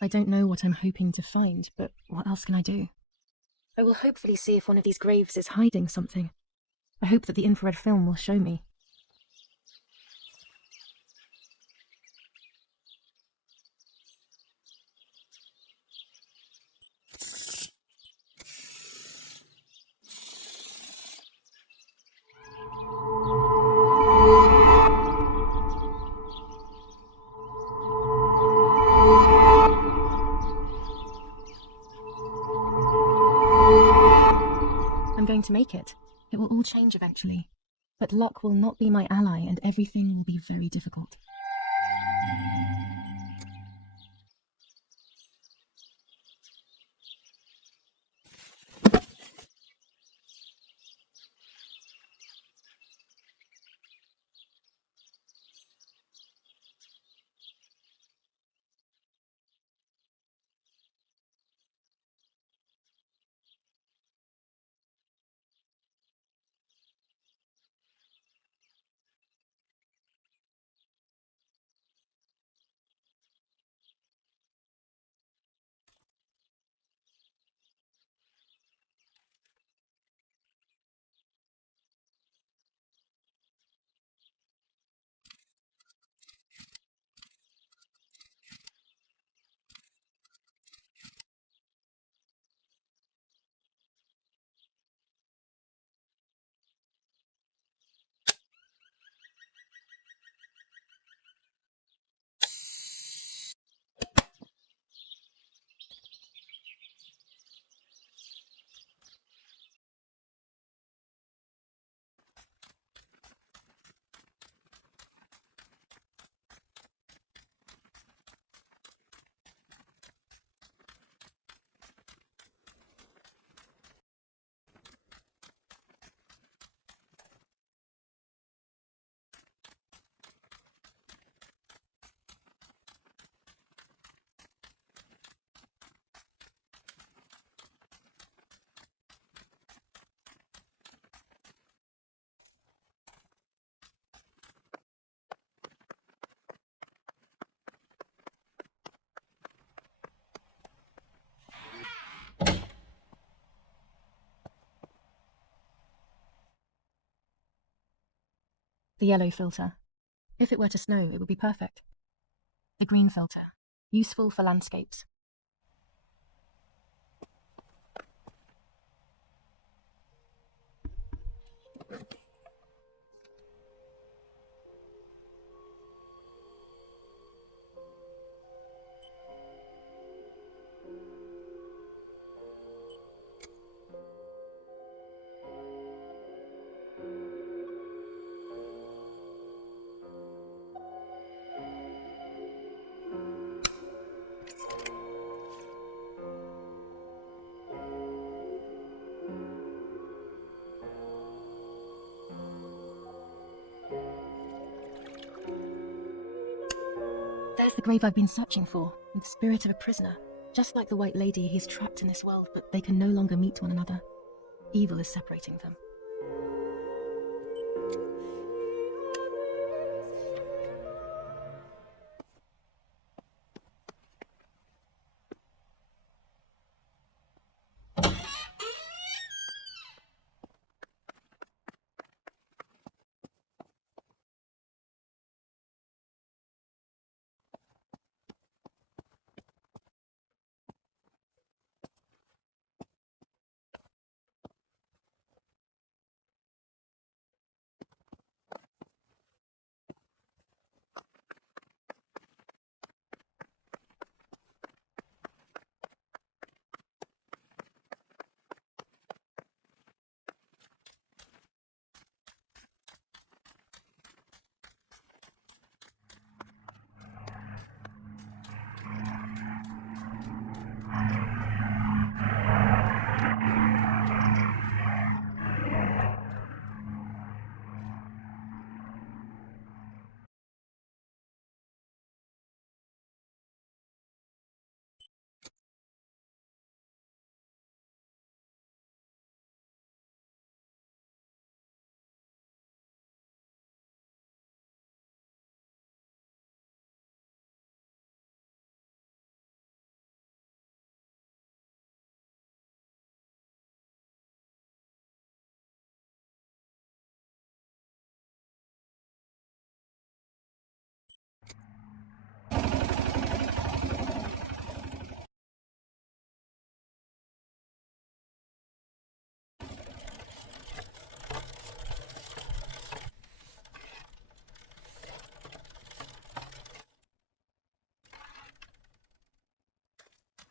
I don't know what I'm hoping to find, but what else can I do? I will hopefully see if one of these graves is hiding something. I hope that the infrared film will show me. I'm going to make it. It will all change eventually. But luck will not be my ally, and everything will be very difficult. The yellow filter. If it were to snow, it would be perfect. The green filter. Useful for landscapes. There's the grave I've been searching for, with the spirit of a prisoner. Just like the White Lady, he's trapped in this world, but they can no longer meet one another. Evil is separating them.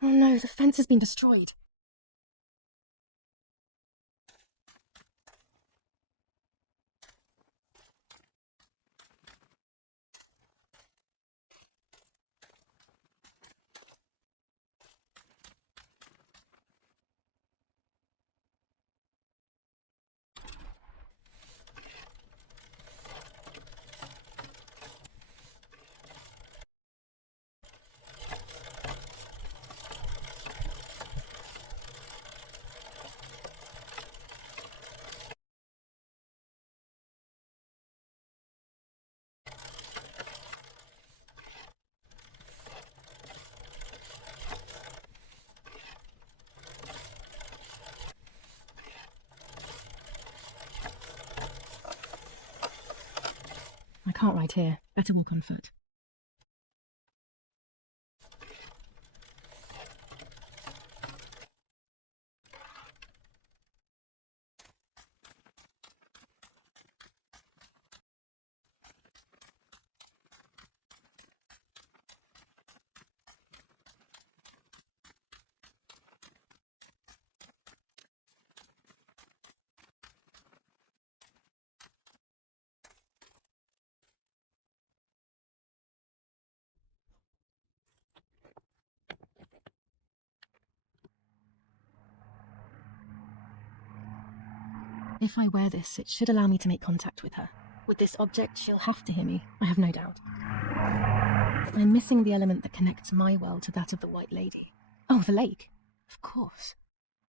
Oh no, the fence has been destroyed. I can't ride here. Better walk on foot. If I wear this, it should allow me to make contact with her. With this object, she'll have to hear me, I have no doubt. I'm missing the element that connects my world to that of the White Lady. Oh, the lake. Of course.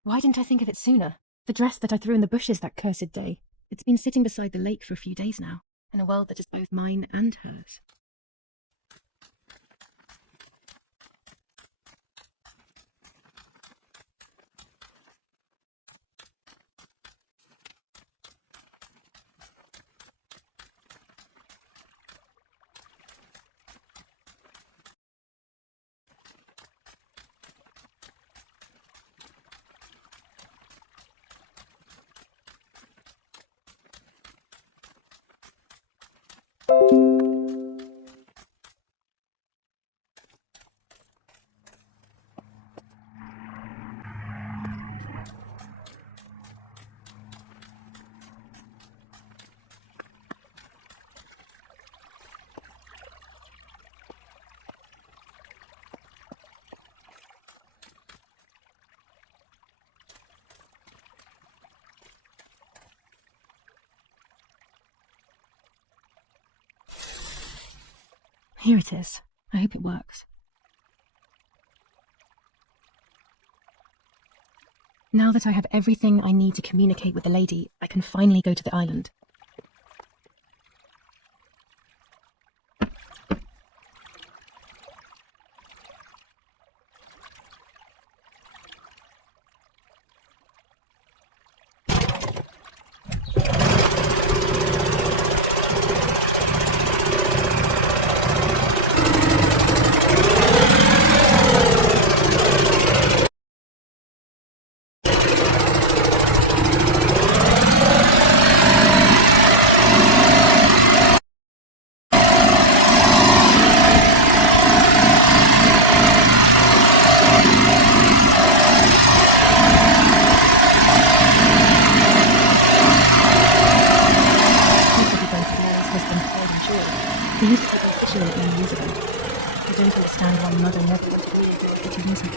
Why didn't I think of it sooner? The dress that I threw in the bushes that cursed day. It's been sitting beside the lake for a few days now, in a world that is both mine and hers. Here it is. I hope it works. Now that I have everything I need to communicate with the lady, I can finally go to the island. They used to be officially many years ago. I don't understand why Mother never... But she wasn't.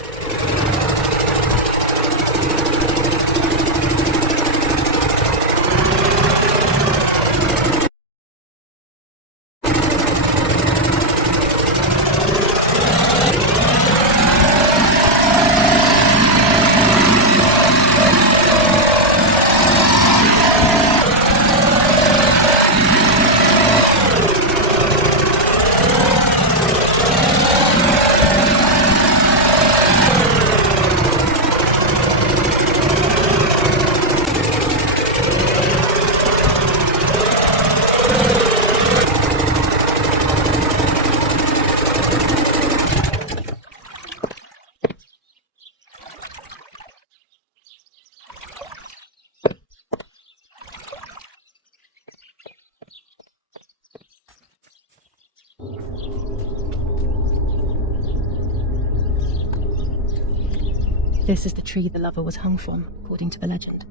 This is the tree the lover was hung from, according to the legend.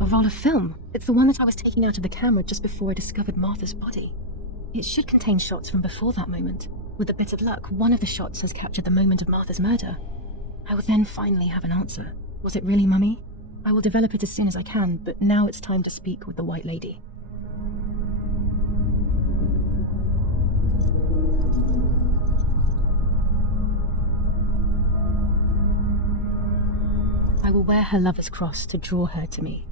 A roll of film. It's the one that I was taking out of the camera just before I discovered Martha's body. It should contain shots from before that moment. With a bit of luck, one of the shots has captured the moment of Martha's murder. I will then finally have an answer. Was it really Mummy? I will develop it as soon as I can, but now it's time to speak with the White Lady. I will wear her lover's cross to draw her to me.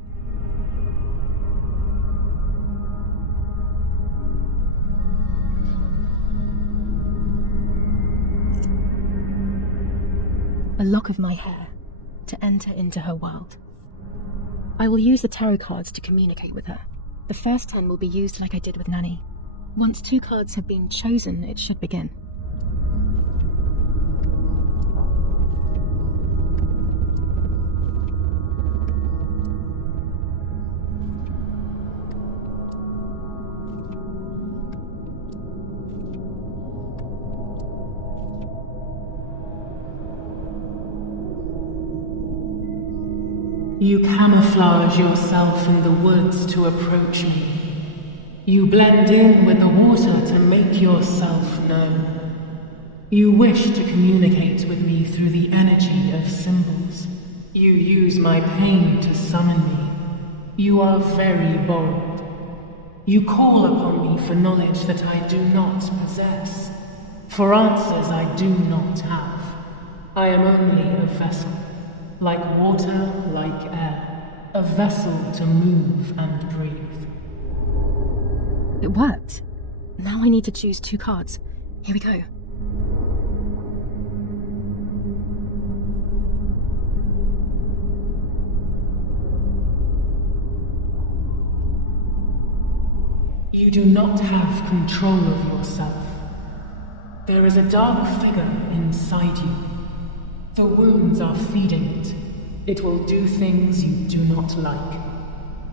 A lock of my hair to enter into her world. I will use the tarot cards to communicate with her. The first 10 will be used like I did with Nanny. Once 2 cards have been chosen, it should begin. You camouflage yourself in the woods to approach me. You blend in with the water to make yourself known. You wish to communicate with me through the energy of symbols. You use my pain to summon me. You are very bold. You call upon me for knowledge that I do not possess, for answers I do not have. I am only a vessel. Like water, like air. A vessel to move and breathe. It worked. Now I need to choose 2 cards. Here we go. You do not have control of yourself. There is a dark figure inside you. The wounds are feeding it. It will do things you do not like.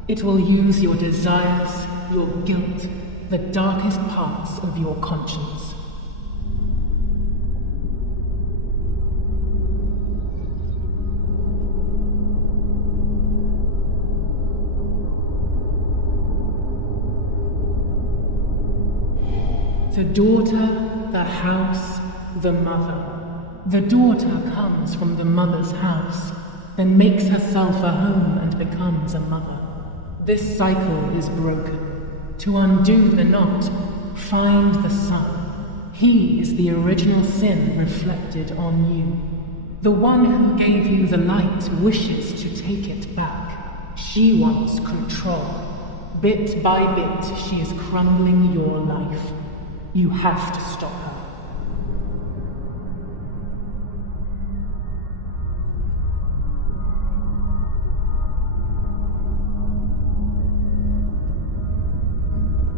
It will use your desires, your guilt, the darkest parts of your conscience. The daughter, the house, the mother. The daughter comes from the mother's house, then makes herself a home and becomes a mother. This cycle is broken. To undo the knot, find the son. He is the original sin reflected on you. The one who gave you the light wishes to take it back. She wants control. Bit by bit, she is crumbling your life. You have to stop her.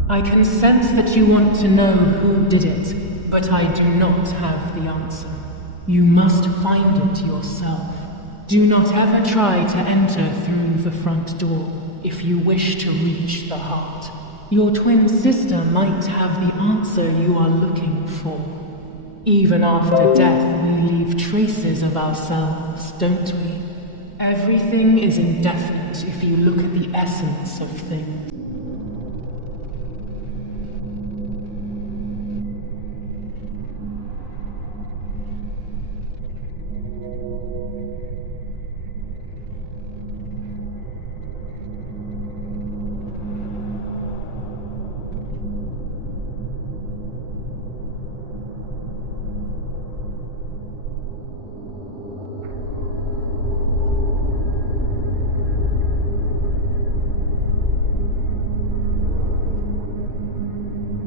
I can sense that you want to know who did it, but I do not have the answer. You must find it yourself. Do not ever try to enter through the front door if you wish to reach the heart. Your twin sister might have the answer you are looking for. Even after death, we leave traces of ourselves, don't we? Everything is indefinite if you look at the essence of things.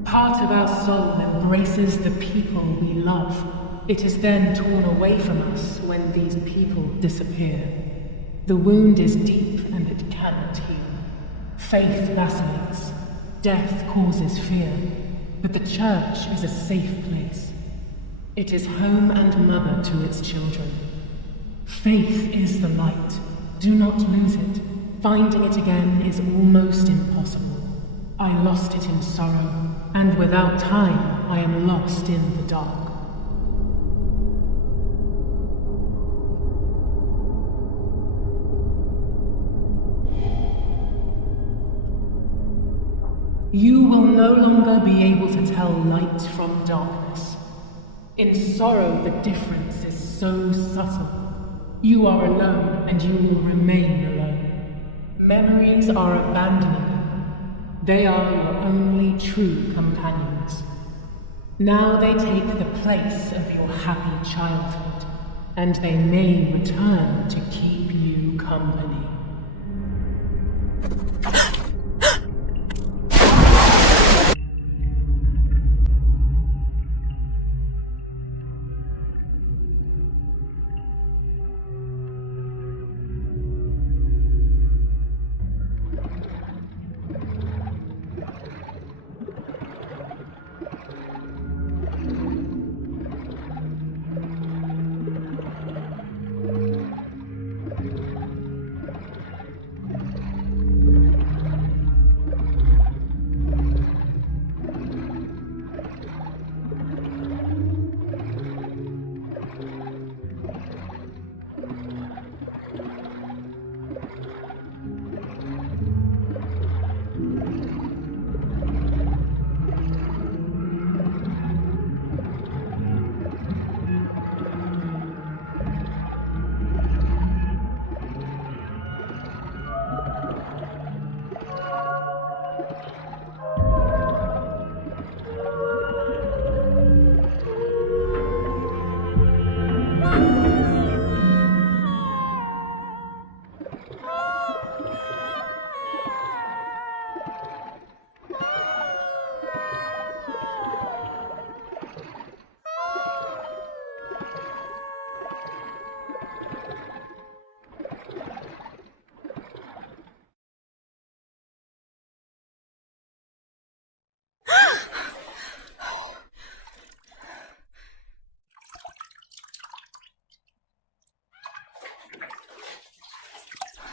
Part of our soul embraces the people we love. It is then torn away from us when these people disappear. The wound is deep and it cannot heal. Faith vacillates. Death causes fear. But the church is a safe place. It is home and mother to its children. Faith is the light. Do not lose it. Finding it again is almost impossible. I lost it in sorrow, and without time, I am lost in the dark. You will no longer be able to tell light from darkness. In sorrow, the difference is so subtle. You are alone, and you will remain alone. Memories are abandoning you. They are your only true companions. Now they take the place of your happy childhood, and they may return to keep you company.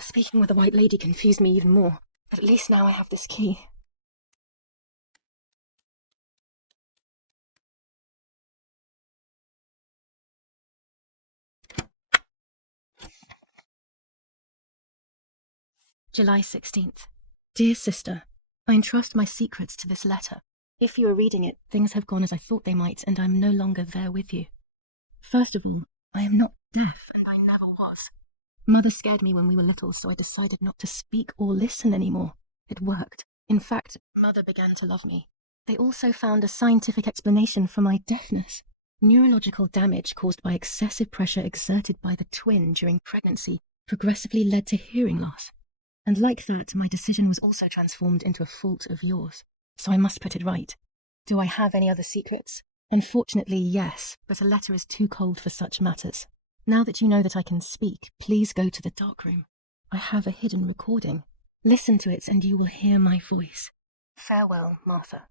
Speaking with the White Lady confused me even more. But at least now I have this key. July 16th. Dear sister, I entrust my secrets to this letter. If you are reading it, things have gone as I thought they might, and I am no longer there with you. First of all, I am not deaf, and I never was. Mother scared me when we were little, so I decided not to speak or listen anymore. It worked. In fact, Mother began to love me. They also found a scientific explanation for my deafness. Neurological damage caused by excessive pressure exerted by the twin during pregnancy progressively led to hearing loss. And like that, my decision was also transformed into a fault of yours. So I must put it right. Do I have any other secrets? Unfortunately, yes, but a letter is too cold for such matters. Now that you know that I can speak, please go to the darkroom. I have a hidden recording. Listen to it and you will hear my voice. Farewell, Martha.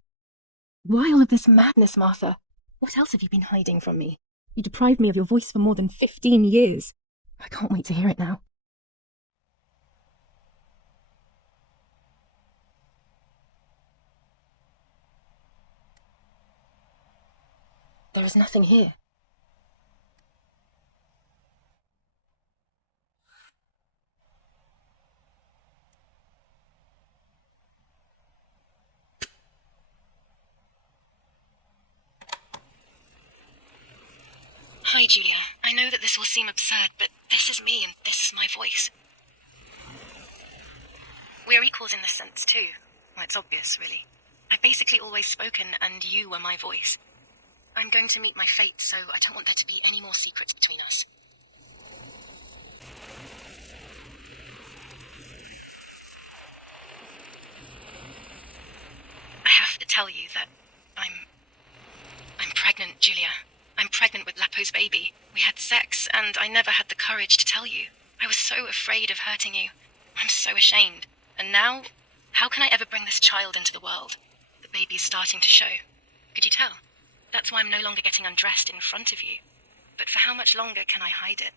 Why all of this madness, Martha? What else have you been hiding from me? You deprived me of your voice for more than 15 years. I can't wait to hear it now. There is nothing here. Hi, Julia. I know that this will seem absurd, but this is me and this is my voice. We're equals in this sense, too. Well, it's obvious, really. I've basically always spoken, and you were my voice. I'm going to meet my fate, so I don't want there to be any more secrets between us. I have to tell you that I'm pregnant, Julia. I'm pregnant with Lapo's baby. We had sex, and I never had the courage to tell you. I was so afraid of hurting you. I'm so ashamed. And now, how can I ever bring this child into the world? The baby is starting to show. Could you tell? That's why I'm no longer getting undressed in front of you. But for how much longer can I hide it?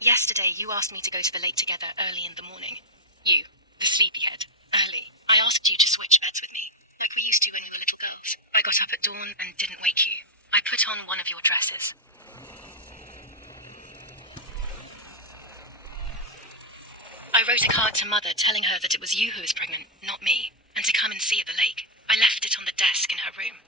Yesterday, you asked me to go to the lake together early in the morning. You, the sleepyhead, early. I asked you to switch beds with me, like we used to when we were little girls. I got up at dawn and didn't wake you. I put on one of your dresses. I wrote a card to Mother telling her that it was you who was pregnant, not me, and to come and see at the lake. I left it on the desk in her room.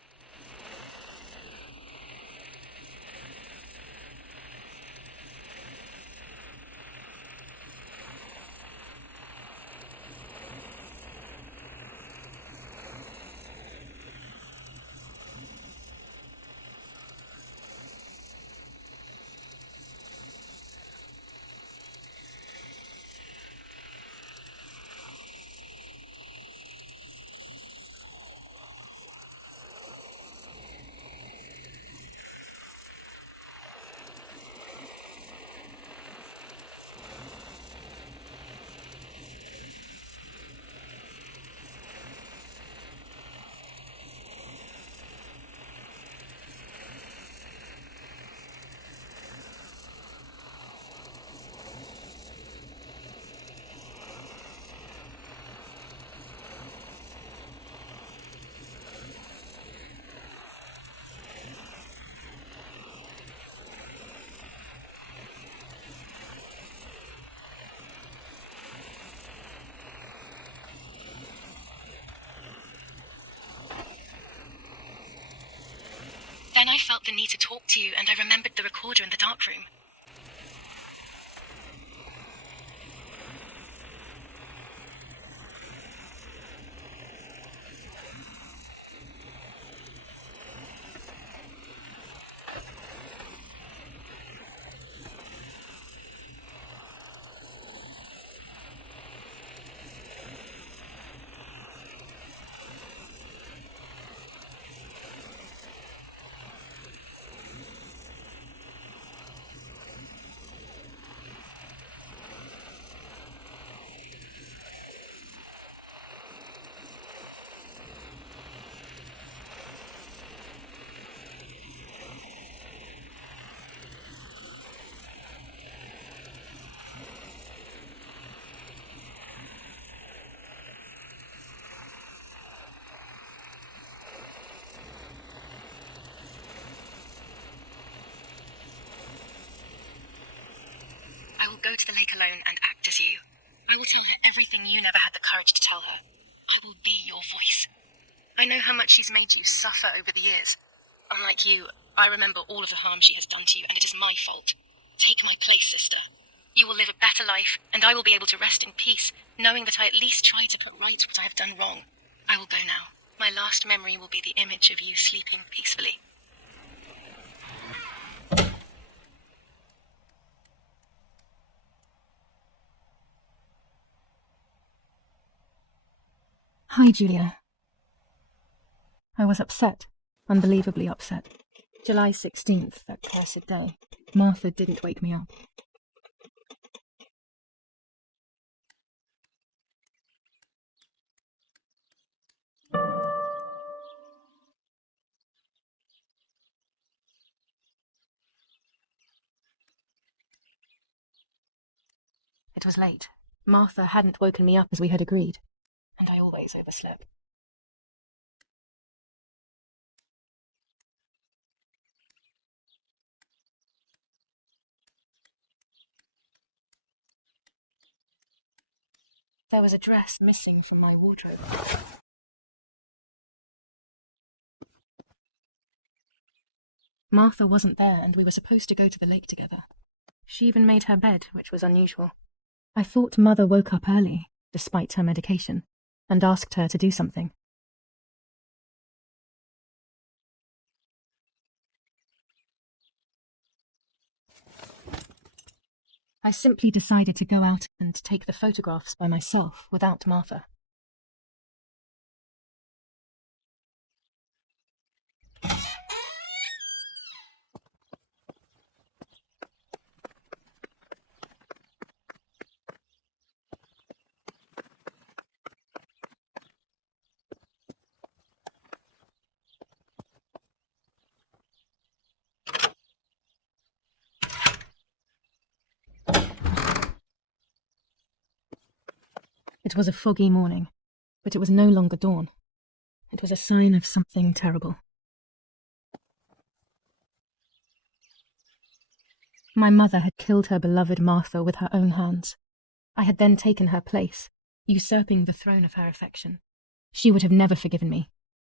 Then I felt the need to talk to you, and I remembered the recorder in the darkroom. go to the lake alone and act as you. I will tell her everything you never had the courage to tell her. I will be your voice. I know how much she's made you suffer over the years. Unlike you, I remember all of the harm she has done to you, and it is my fault. Take my place, sister. You will live a better life, and I will be able to rest in peace, knowing that I at least tried to put right what I have done wrong. I will go now. My last memory will be the image of you sleeping peacefully. Hi, Julia. I was upset. Unbelievably upset. July 16th, that cursed day. Martha didn't wake me up. It was late. Martha hadn't woken me up as we had agreed, and I always overslept. There was a dress missing from my wardrobe. Martha wasn't there, and we were supposed to go to the lake together. She even made her bed, which was unusual. I thought Mother woke up early, despite her medication, and asked her to do something. I simply decided to go out and take the photographs by myself without Martha. It was a foggy morning, but it was no longer dawn. It was a sign of something terrible. My mother had killed her beloved Martha with her own hands. I had then taken her place, usurping the throne of her affection. She would have never forgiven me.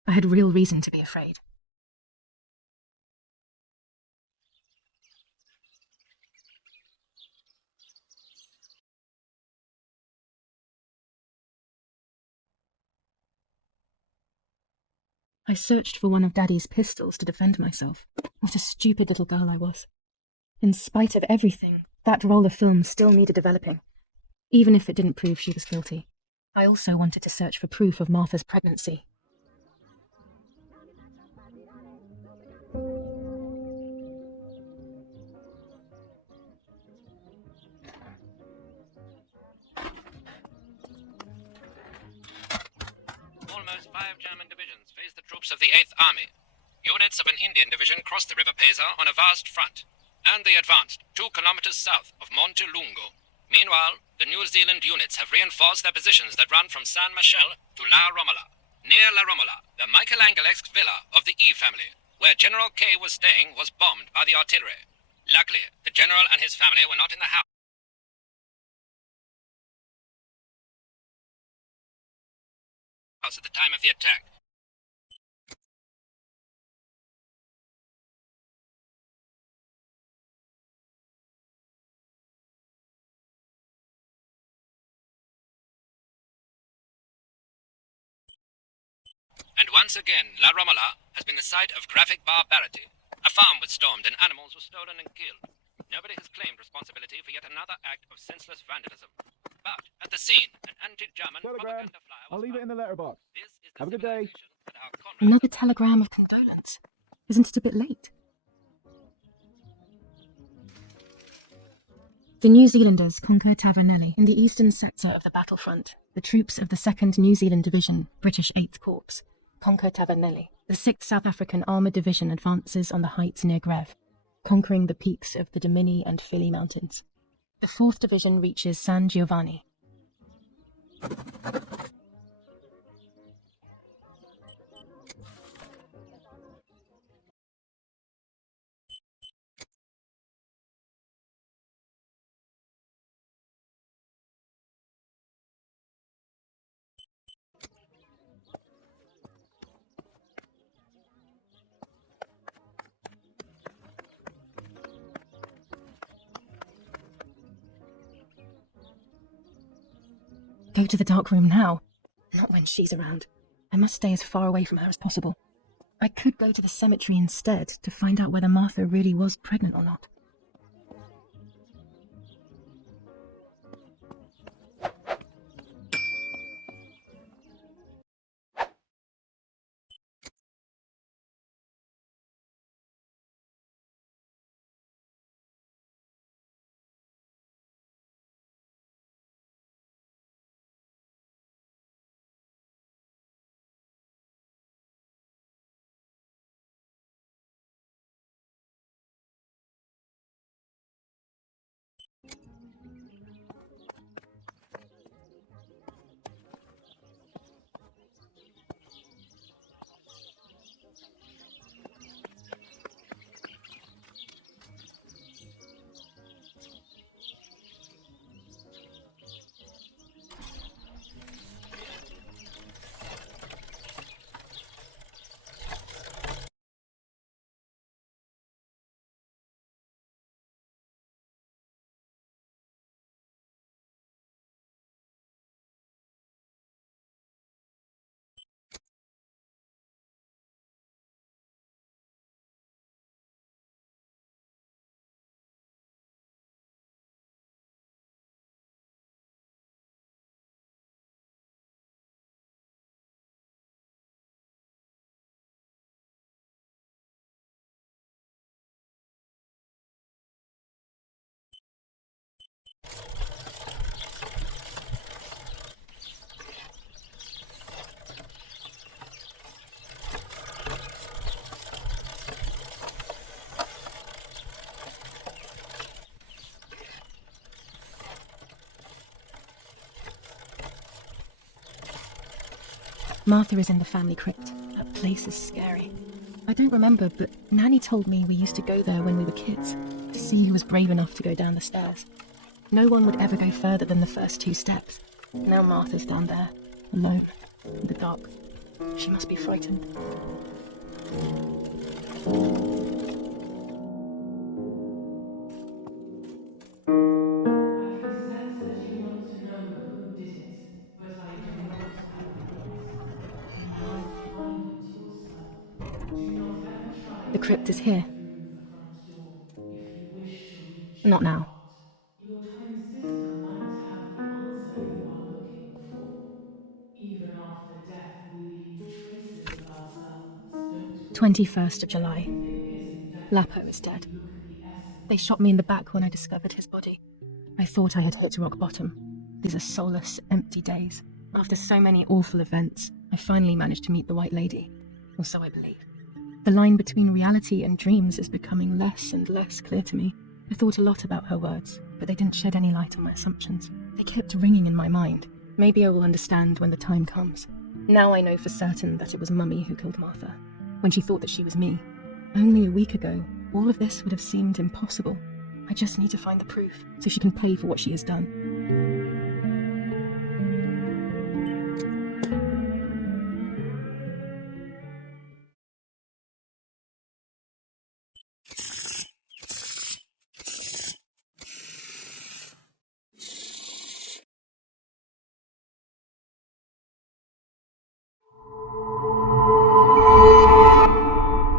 I had real reason to be afraid. I searched for one of Daddy's pistols to defend myself. What a stupid little girl I was. In spite of everything, that roll of film still needed developing, even if it didn't prove she was guilty. I also wanted to search for proof of Martha's pregnancy. Almost 5 German divisions faced the troops of the 8th Army. Units of an Indian division crossed the River Pesa on a vast front, and they advanced 2 kilometers south of Monte Lungo. Meanwhile, the New Zealand units have reinforced their positions that run from San Michel to La Romola. Near La Romola, the Michelangelesque villa of the E family, where General K was staying, was bombed by the artillery. Luckily, the general and his family were not in the house at the time of the attack. And once again, La Romola has been the site of graphic barbarity. A farm was stormed and animals were stolen and killed. Nobody has claimed responsibility for yet another act of senseless vandalism. But at the scene, an anti-German propaganda flyer was I'll leave it in the letterbox. This is the Have a good day. civilization that our comrades Another have- telegram of condolence. Isn't it a bit late? The New Zealanders conquered Tavernelli in the eastern sector of the battlefront. The troops of the 2nd New Zealand Division, British 8th Corps, conquer Tavernelli. The 6th South African Armoured Division advances on the heights near Greve, conquering the peaks of the Dimini and Fili Mountains. The 4th Division reaches San Giovanni. go to the dark room now. Not when she's around. I must stay as far away from her as possible. I could go to the cemetery instead to find out whether Martha really was pregnant or not. Martha is in the family crypt. That place is scary. I don't remember, but Nanny told me we used to go there when we were kids, to see who was brave enough to go down the stairs. No one would ever go further than the first 2 steps. Now Martha's down there, alone, in the dark. She must be frightened. I can sense that you want to know who did it, but I do not have the answer. You must find it yourself. Do not ever try The to crypt is enter here. through the front door if you wish to reach Not your now. heart. Your twin sister might have the answer you are looking for. Even after death, we leave traces of ourselves, don't we? 21st of July. Everything isn't definite Lapo is if you dead. look at the essence. They shot me in the back when I discovered his body. I thought I had hit rock bottom. These are soulless, empty days. After so many awful events, I finally managed to meet the White Lady. Or so I believe. The line between reality and dreams is becoming less and less clear to me. I thought a lot about her words, but they didn't shed any light on my assumptions. They kept ringing in my mind. Maybe I will understand when the time comes. Now I know for certain that it was Mummy who killed Martha, when she thought that she was me. Only a week ago, all of this would have seemed impossible. I just need to find the proof, so she can pay for what she has done.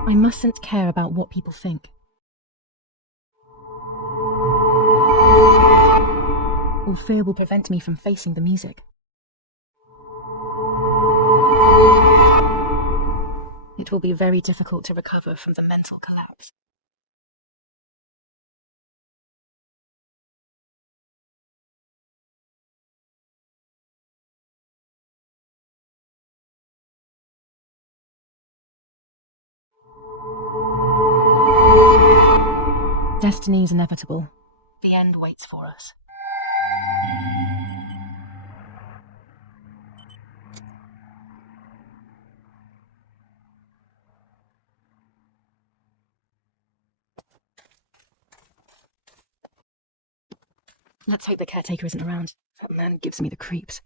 I mustn't care about what people think. Or fear will prevent me from facing the music. It will be very difficult to recover from the mental collapse. Destiny is inevitable. The end waits for us. Let's hope the caretaker isn't around. That man gives me the creeps.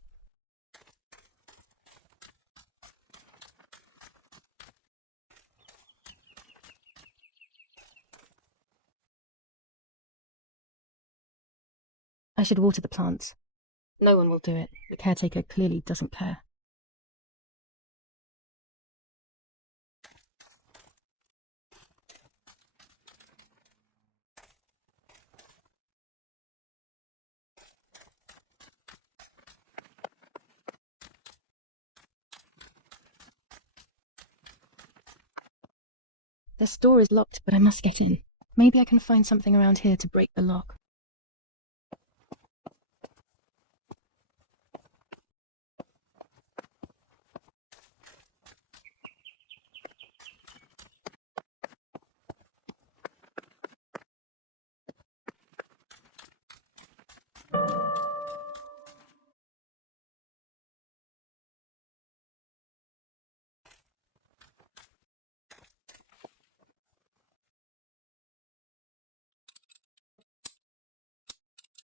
I should water the plants. No one will do it. The caretaker clearly doesn't care. This door is locked, but I must get in. Maybe I can find something around here to break the lock.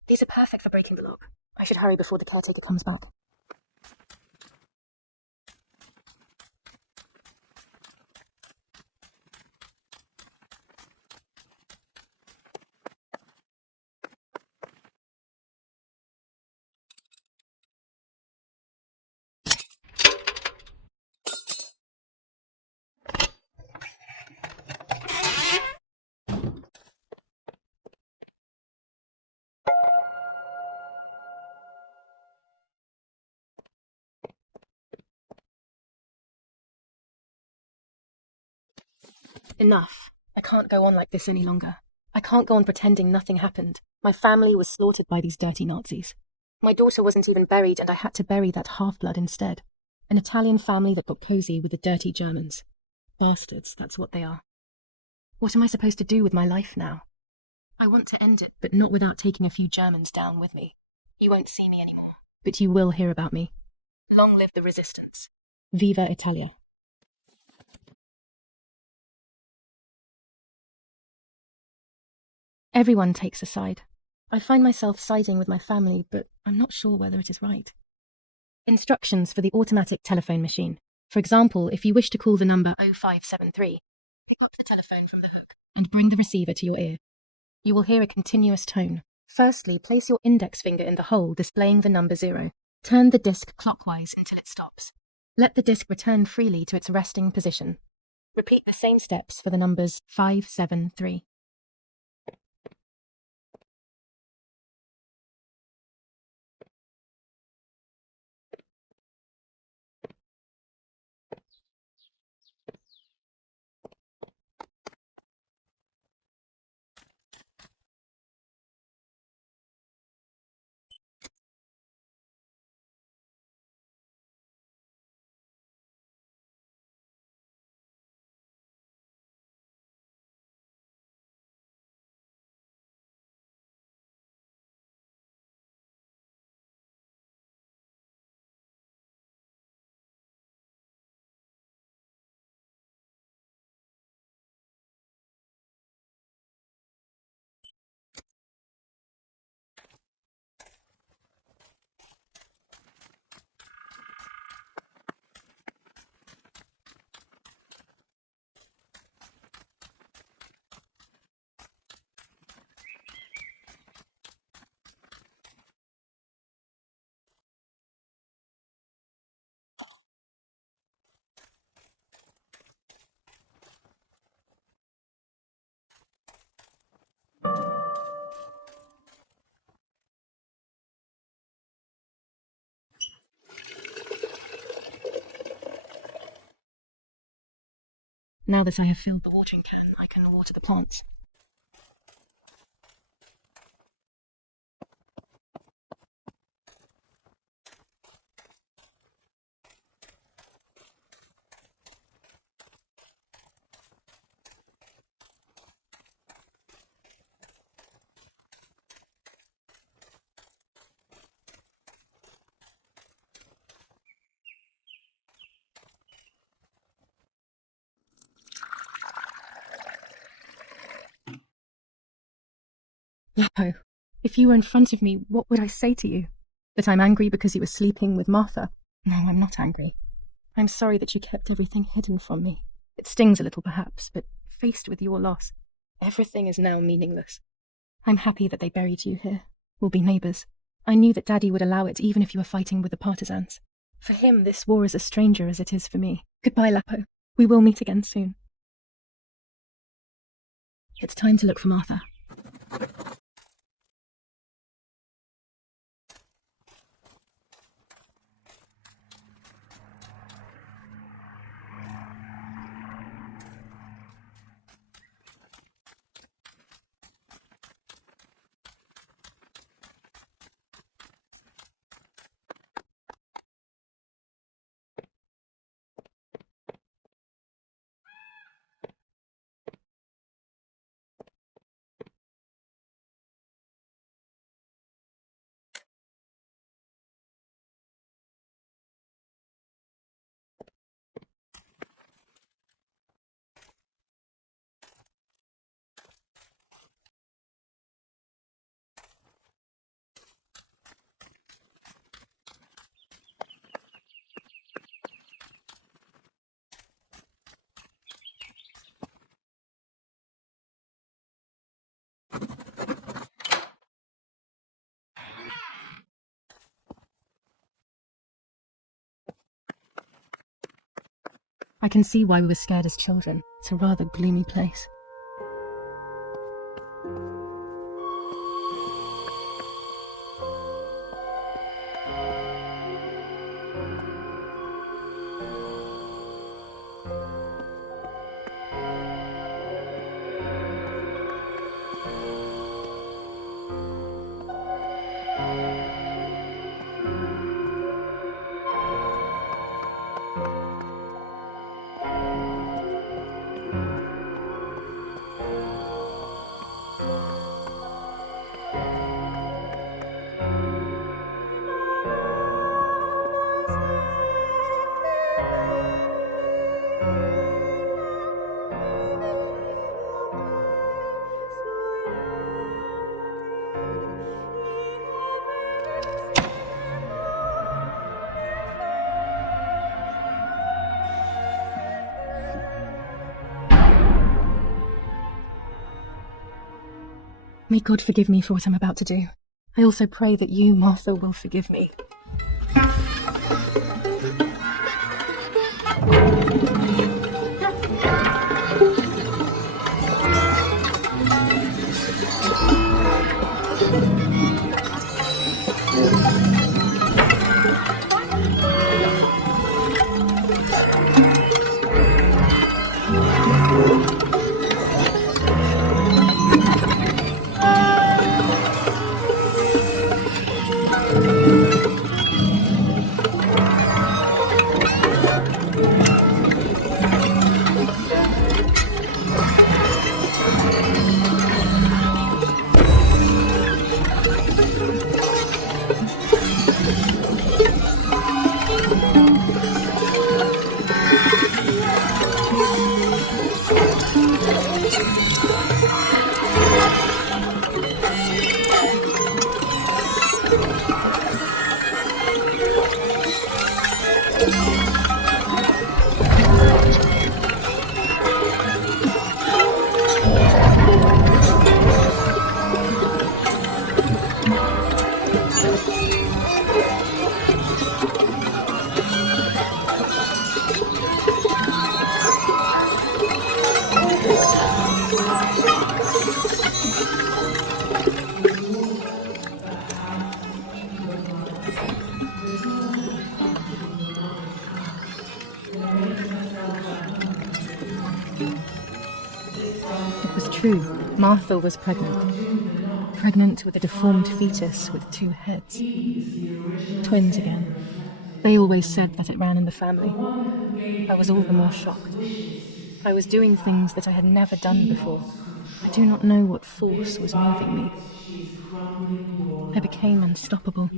These are perfect for breaking the lock. I should hurry before the caretaker comes back. Enough. I can't go on like this any longer. I can't go on pretending nothing happened. My family was slaughtered by these dirty Nazis. My daughter wasn't even buried, and I had to bury that half-blood instead. An Italian family that got cozy with the dirty Germans. Bastards, that's what they are. What am I supposed to do with my life now? I want to end it, but not without taking a few Germans down with me. You won't see me anymore, but you will hear about me. Long live the resistance. Viva Italia. Everyone takes a side. I find myself siding with my family, but I'm not sure whether it is right. Instructions for the automatic telephone machine. For example, if you wish to call the number 0573, pick up the telephone from the hook and bring the receiver to your ear. You will hear a continuous tone. Firstly, place your index finger in the hole displaying the number 0. Turn the disc clockwise until it stops. Let the disc return freely to its resting position. Repeat the same steps for the numbers 573. Now that I have filled the watering can, I can water the plants. Lapo, if you were in front of me, what would I say to you? That I'm angry because you were sleeping with Martha? No, I'm not angry. I'm sorry that you kept everything hidden from me. It stings a little, perhaps, but faced with your loss, everything is now meaningless. I'm happy that they buried you here. We'll be neighbours. I knew that Daddy would allow it even if you were fighting with the partisans. For him, this war is a stranger as it is for me. Goodbye, Lapo. We will meet again soon. It's time to look for Martha. I can see why we were scared as children. It's a rather gloomy place. May God forgive me for what I'm about to do. I also pray that you, Martha, will forgive me. It was true. Martha was pregnant. Pregnant with a deformed fetus with 2 heads. Twins again. They always said that it ran in the family. I was all the more shocked. I was doing things that I had never done before. I do not know what force was moving me. I became unstoppable.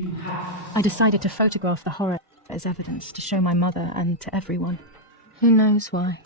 I decided to photograph the horror as evidence to show my mother and to everyone. Who knows why?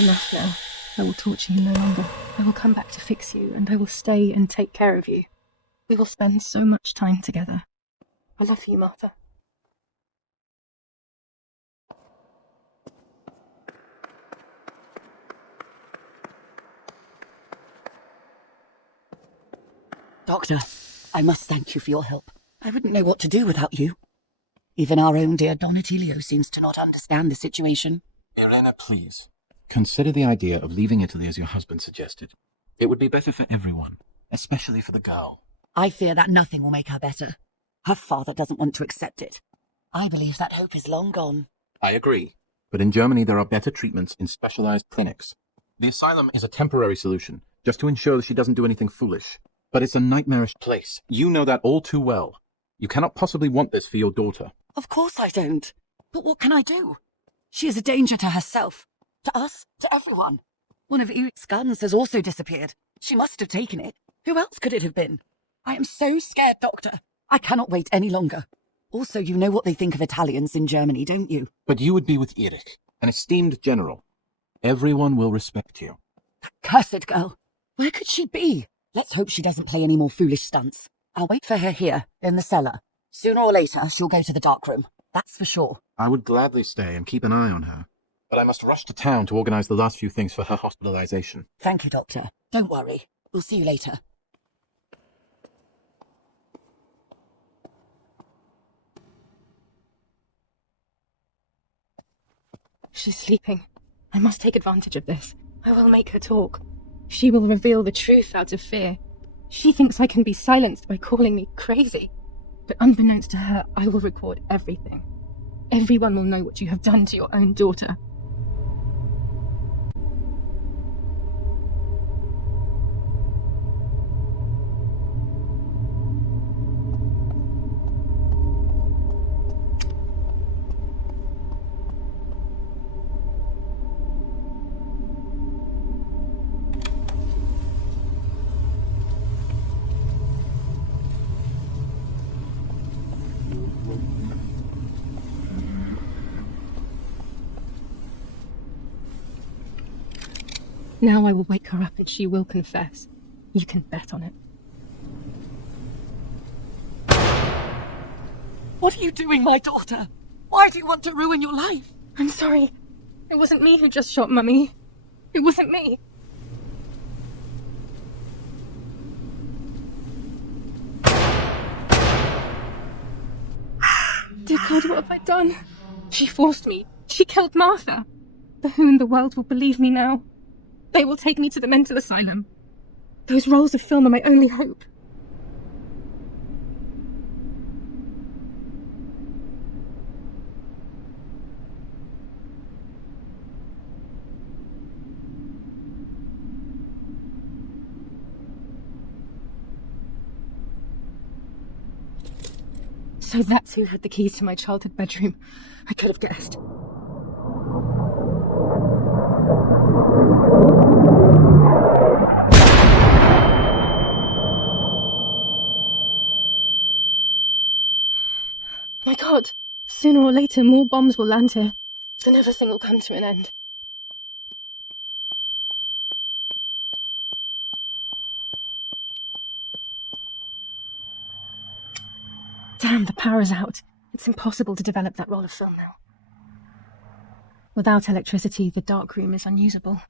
Enough now. I will torture you no longer. I will come back to fix you, and I will stay and take care of you. We will spend so much time together. I love you, Martha. Doctor, I must thank you for your help. I wouldn't know what to do without you. Even our own dear Don Attilio seems to not understand the situation. Irena, please. Consider the idea of leaving Italy as your husband suggested. It would be better for everyone, especially for the girl. I fear that nothing will make her better. Her father doesn't want to accept it. I believe that hope is long gone. I agree. But in Germany, there are better treatments in specialized clinics. The asylum is a temporary solution, just to ensure that she doesn't do anything foolish. But it's a nightmarish place. You know that all too well. You cannot possibly want this for your daughter. Of course I don't. But what can I do? She is a danger to herself, to us, to everyone. One of Eric's guns has also disappeared. She must have taken it. Who else could it have been? I am so scared, Doctor. I cannot wait any longer. Also, you know what they think of Italians in Germany, don't you? But you would be with Eric, an esteemed general. Everyone will respect you. That cursed girl. Where could she be? Let's hope she doesn't play any more foolish stunts. I'll wait for her here, in the cellar. Sooner or later, she'll go to the dark room. That's for sure. I would gladly stay and keep an eye on her. But I must rush to town to organize the last few things for her hospitalization. Thank you, Doctor. Don't worry. We'll see you later. She's sleeping. I must take advantage of this. I will make her talk. She will reveal the truth out of fear. She thinks I can be silenced by calling me crazy. But unbeknownst to her, I will record everything. Everyone will know what you have done to your own daughter. Now I will wake her up and she will confess. You can bet on it. What are you doing, my daughter? Why do you want to ruin your life? I'm sorry. It wasn't me who just shot Mummy. It wasn't me. Dear God, what have I done? She forced me. She killed Martha. But who in the world will believe me now? They will take me to the mental asylum. Those rolls of film are my only hope. So that's who had the keys to my childhood bedroom. I could have guessed. My God, sooner or later more bombs will land here, then everything will come to an end. Damn, the power is out. It's impossible to develop that roll of film now. Without electricity, the dark room is unusable.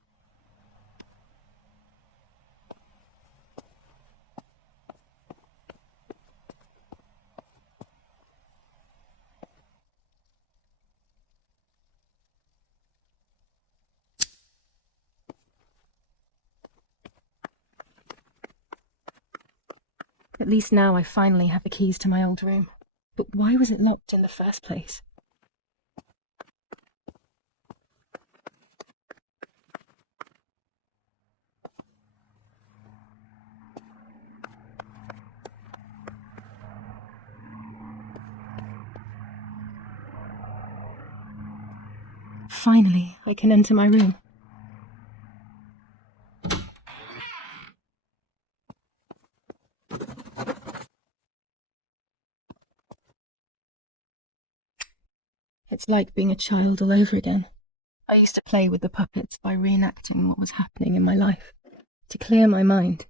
At least now I finally have the keys to my old room. But why was it locked in the first place? Finally, I can enter my room. It's like being a child all over again. I used to play with the puppets by reenacting what was happening in my life, to clear my mind.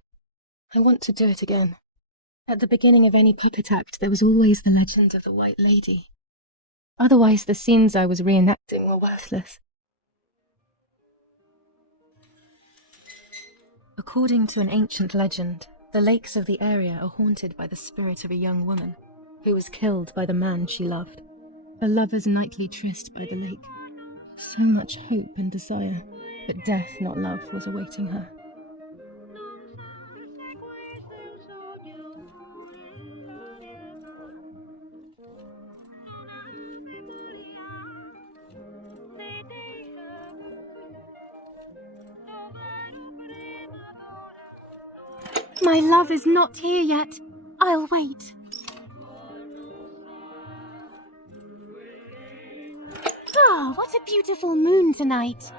I want to do it again. At the beginning of any puppet act, there was always the legend of the White Lady. Otherwise, the scenes I was reenacting were worthless. According to an ancient legend, the lakes of the area are haunted by the spirit of a young woman who was killed by the man she loved. A lover's nightly tryst by the lake. So much hope and desire, but death, not love, was awaiting her. My love is not here yet. I'll wait. Ah, what a beautiful moon tonight.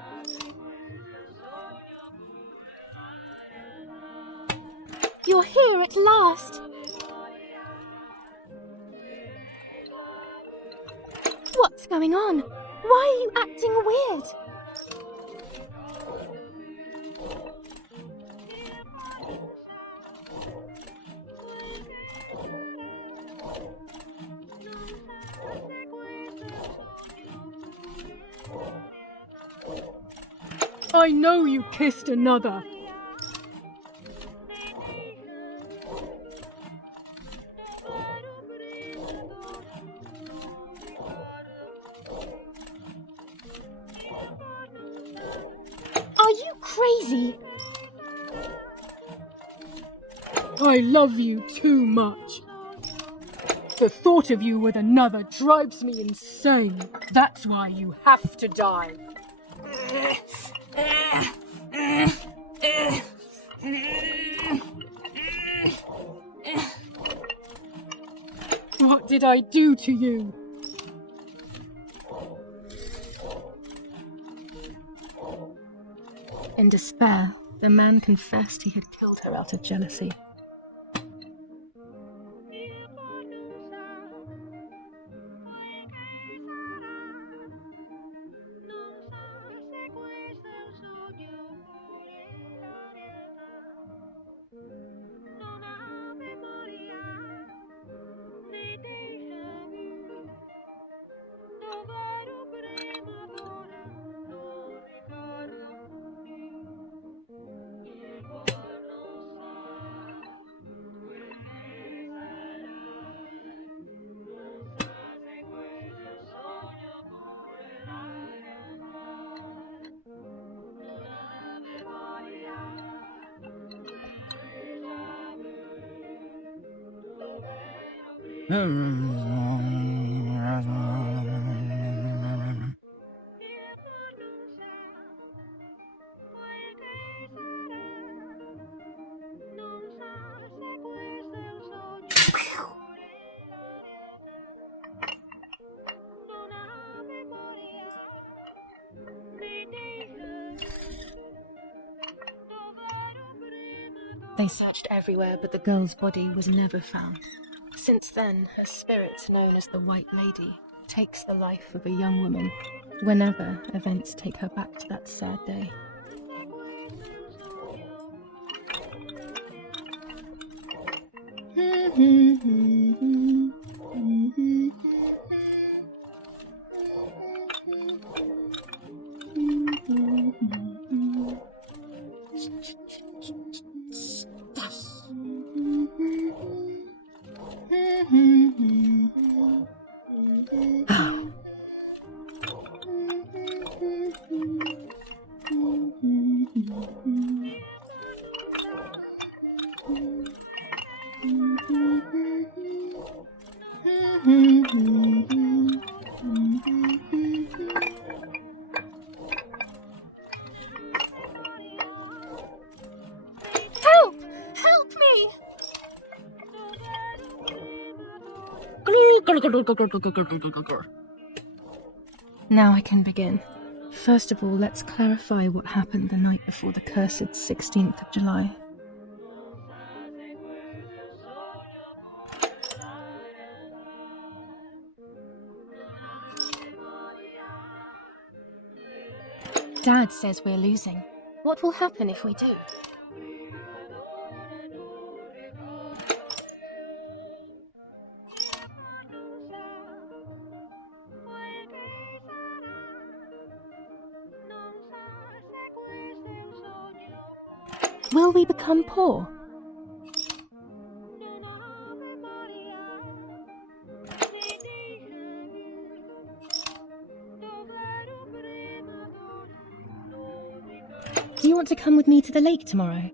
You're here at last. What's going on? Why are you acting weird? I know you kissed another. Are you crazy? I love you too much. The thought of you with another drives me insane. That's why you have to die. What did I do to you? In despair, the man confessed he had killed her out of jealousy. They searched everywhere, but the girl's body was never found. Since then, her spirit, known as the White Lady, takes the life of a young woman whenever events take her back to that sad day. Help! Help me! Now I can begin. First of all, let's clarify what happened the night before the cursed 16th of July. Dad says we're losing. What will happen if we do? Will we become poor? Do you want to come with me to the lake tomorrow?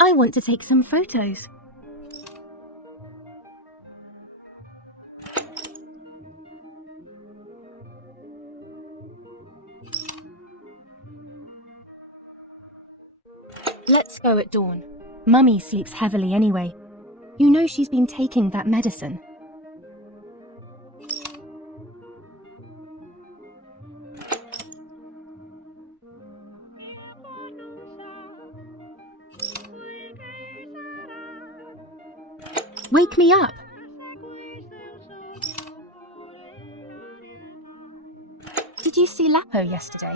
I want to take some photos. Let's go at dawn. Mummy sleeps heavily anyway. You know she's been taking that medicine. Wake me up! Did you see Lapo yesterday?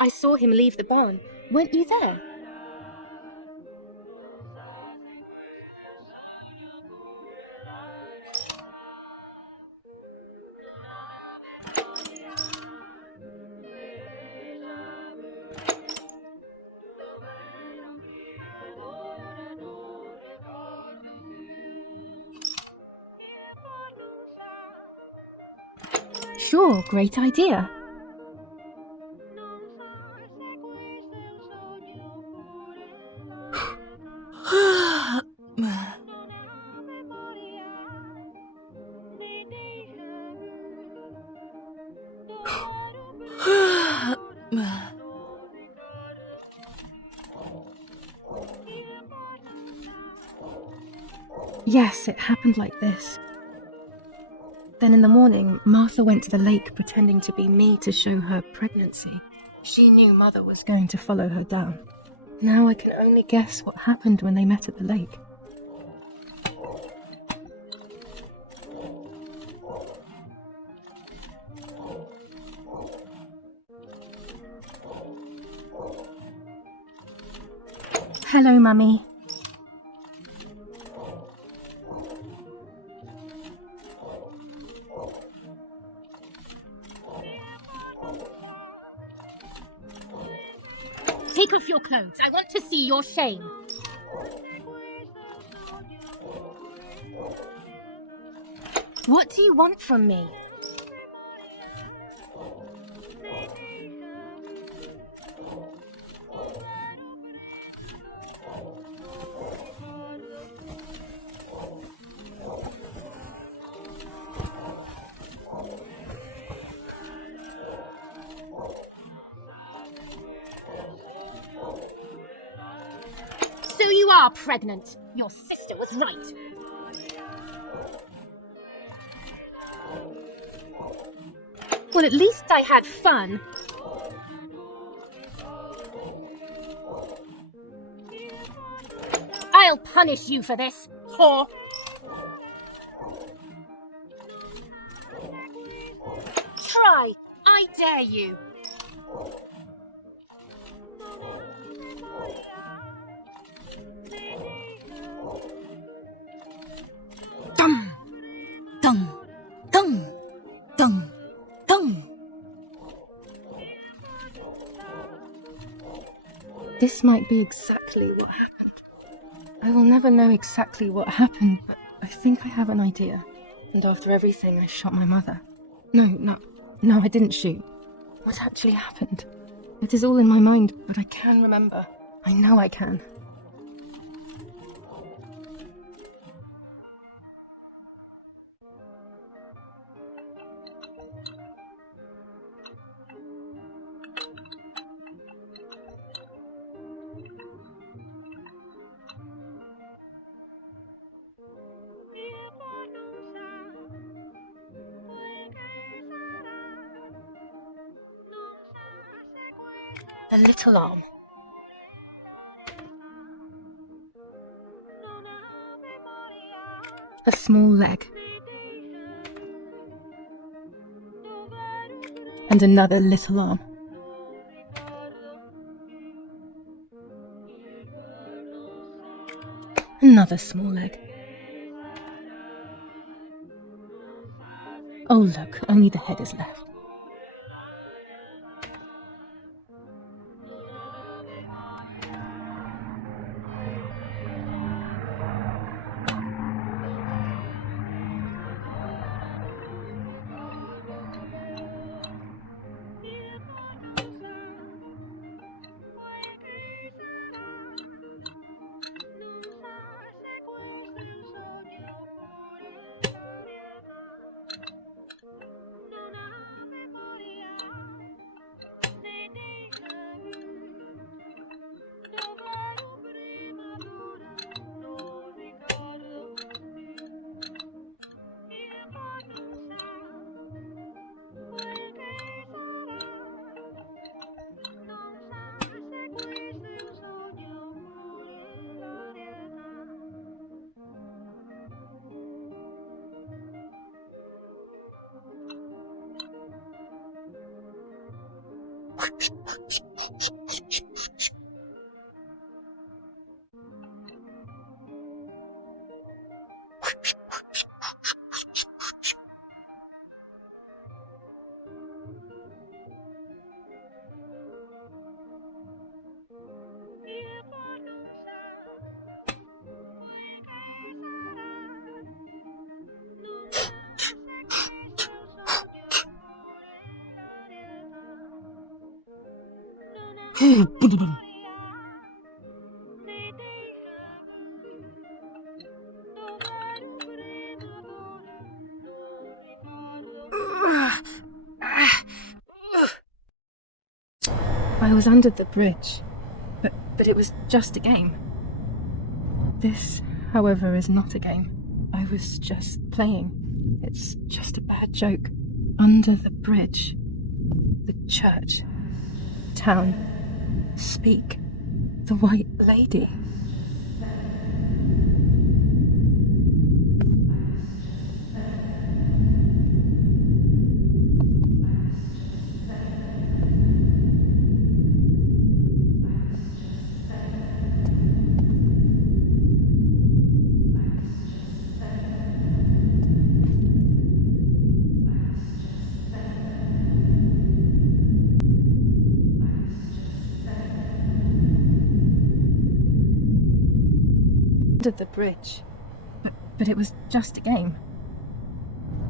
I saw him leave the barn. Weren't you there? Sure, great idea. Yes, it happened like this. Then in the morning, Martha went to the lake pretending to be me to show her pregnancy. She knew Mother was going to follow her down. Now I can only guess what happened when they met at the lake. Hello, Mummy. Take off your clothes. I want to see your shame. What do you want from me? So you are pregnant. Your sister was right. Well, at least I had fun. I'll punish you for this, whore. Try. I dare you. Dum, dum, dum, dum, dum. This might be exactly what happened. I will never know exactly what happened, but I think I have an idea. And after everything, I shot my mother. No, I didn't shoot. What actually happened? It is all in my mind, but I can remember. I know I can. A little arm. A small leg. And another little arm. Another small leg. Oh look, only the head is left. I was under the bridge, but it was just a game. This, however, is not a game. I was just playing. It's just a bad joke. Under the bridge, the church, town, speak, the white lady. Under the bridge, but it was just a game.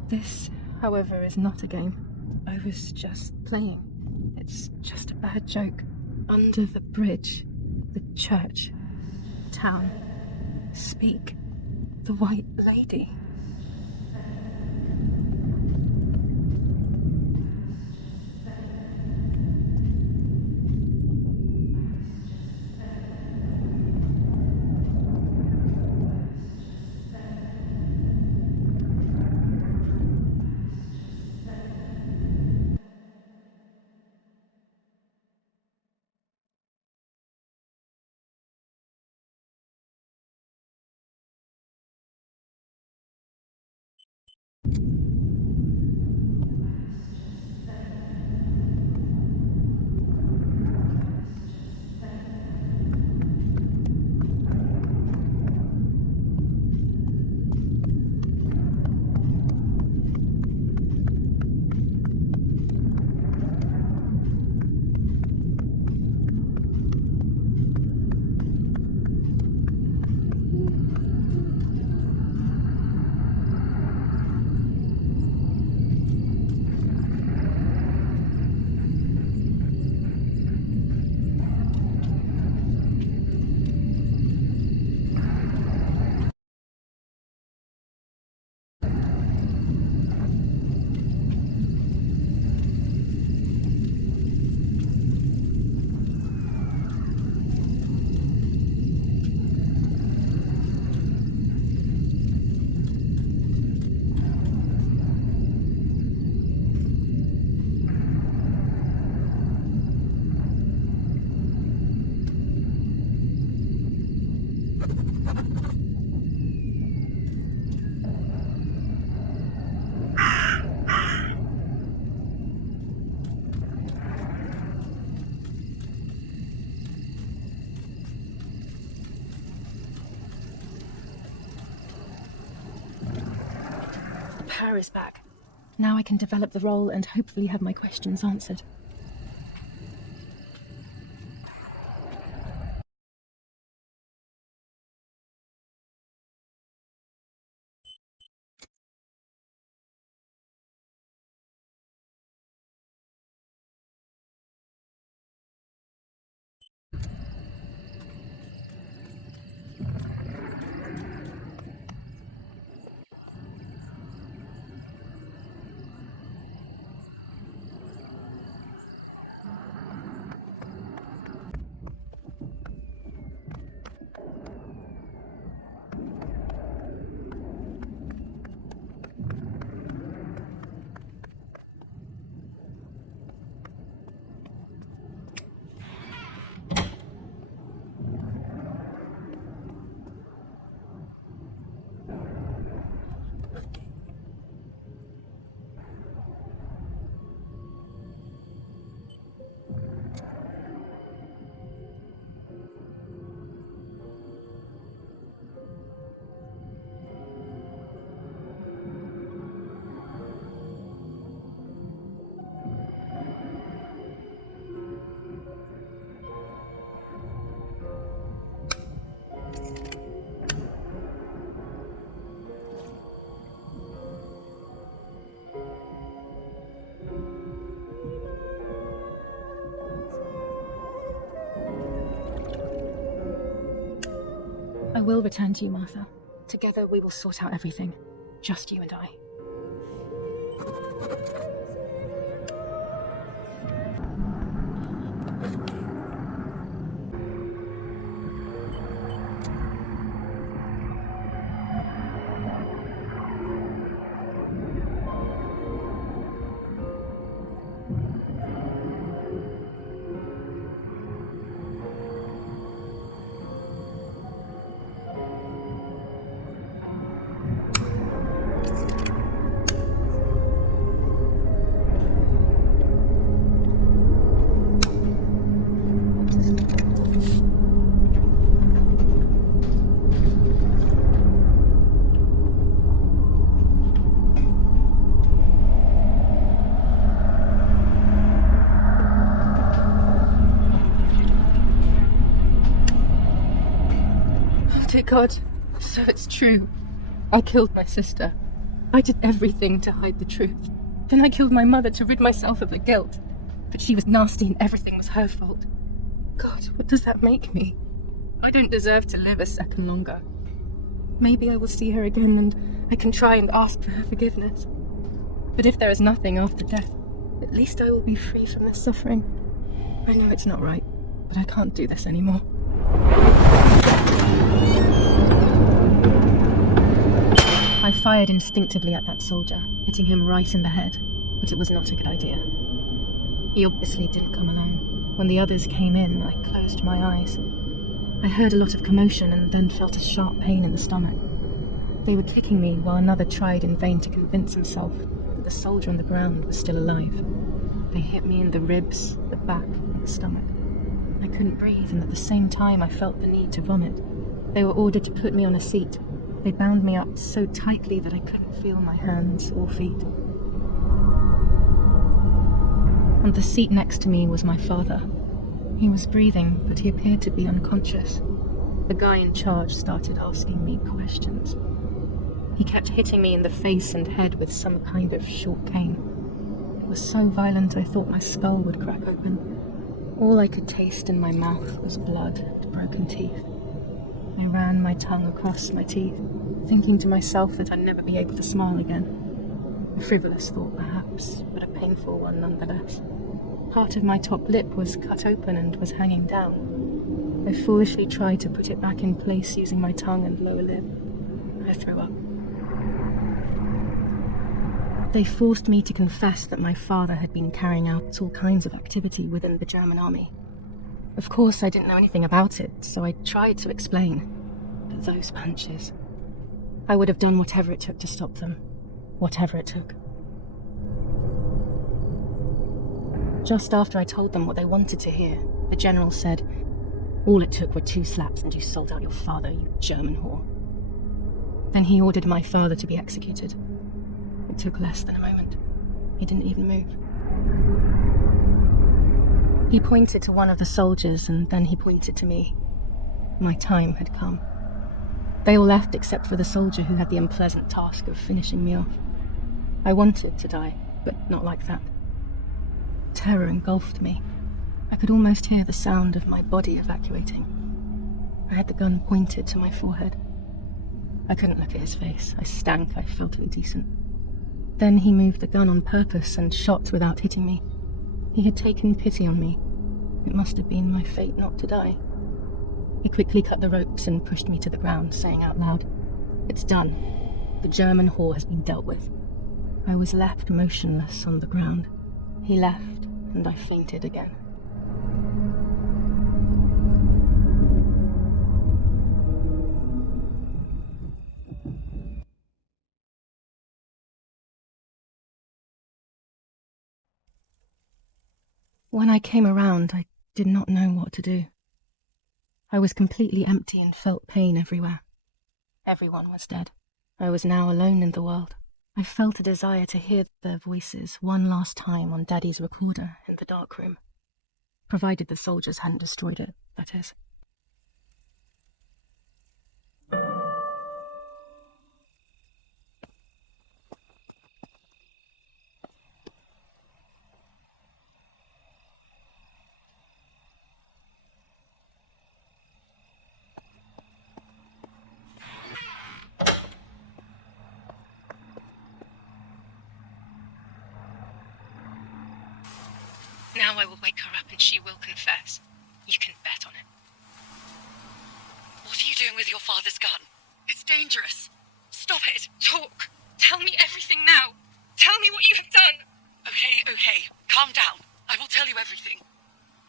This, however, is not a game. I was just playing. It's just a bad joke. Under the bridge, the church, town, speak, the white lady. power is back. Now I can develop the role and hopefully have my questions answered. I will return to you, Martha. Together we will sort out everything. Just you and I. Dear God, so it's true. I killed my sister. I did everything to hide the truth. Then I killed my mother to rid myself of the guilt. But she was nasty and everything was her fault. God, what does that make me? I don't deserve to live a second longer. Maybe I will see her again and I can try and ask for her forgiveness. But if there is nothing after death, at least I will be free from this suffering. I know it's not right, but I can't do this anymore. I fired instinctively at that soldier, hitting him right in the head, but it was not a good idea. He obviously didn't come alone. When the others came in, I closed my eyes. I heard a lot of commotion and then felt a sharp pain in the stomach. They were kicking me while another tried in vain to convince himself that the soldier on the ground was still alive. They hit me in the ribs, the back, and the stomach. I couldn't breathe, and at the same time I felt the need to vomit. They were ordered to put me on a seat. They bound me up so tightly that I couldn't feel my hands or feet. On the seat next to me was my father. He was breathing, but he appeared to be unconscious. The guy in charge started asking me questions. He kept hitting me in the face and head with some kind of short cane. It was so violent I thought my skull would crack open. All I could taste in my mouth was blood and broken teeth. I ran my tongue across my teeth, thinking to myself that I'd never be able to smile again. A frivolous thought, perhaps, but a painful one nonetheless. Part of my top lip was cut open and was hanging down. I foolishly tried to put it back in place using my tongue and lower lip. I threw up. They forced me to confess that my father had been carrying out all kinds of activity within the German army. Of course, I didn't know anything about it, so I tried to explain. But those punches... I would have done whatever it took to stop them. Whatever it took. Just after I told them what they wanted to hear, the general said, "All it took were 2 slaps and you sold out your father, you German whore." Then he ordered my father to be executed. It took less than a moment. He didn't even move. He pointed to one of the soldiers, and then he pointed to me. My time had come. They all left except for the soldier who had the unpleasant task of finishing me off. I wanted to die, but not like that. Terror engulfed me. I could almost hear the sound of my body evacuating. I had the gun pointed to my forehead. I couldn't look at his face. I stank. I felt indecent. Then he moved the gun on purpose and shot without hitting me. He had taken pity on me. It must have been my fate not to die. He quickly cut the ropes and pushed me to the ground, saying out loud, "It's done. The German whore has been dealt with." I was left motionless on the ground. He left, and I fainted again. When I came around, I did not know what to do. I was completely empty and felt pain everywhere. Everyone was dead. I was now alone in the world. I felt a desire to hear their voices one last time on Daddy's recorder in the dark room. Provided the soldiers hadn't destroyed it, that is. Now I will wake her up and she will confess. You can bet on it. What are you doing with your father's gun? It's dangerous. Stop it. Talk. Tell me everything now. Tell me what you have done. Okay. Calm down. I will tell you everything.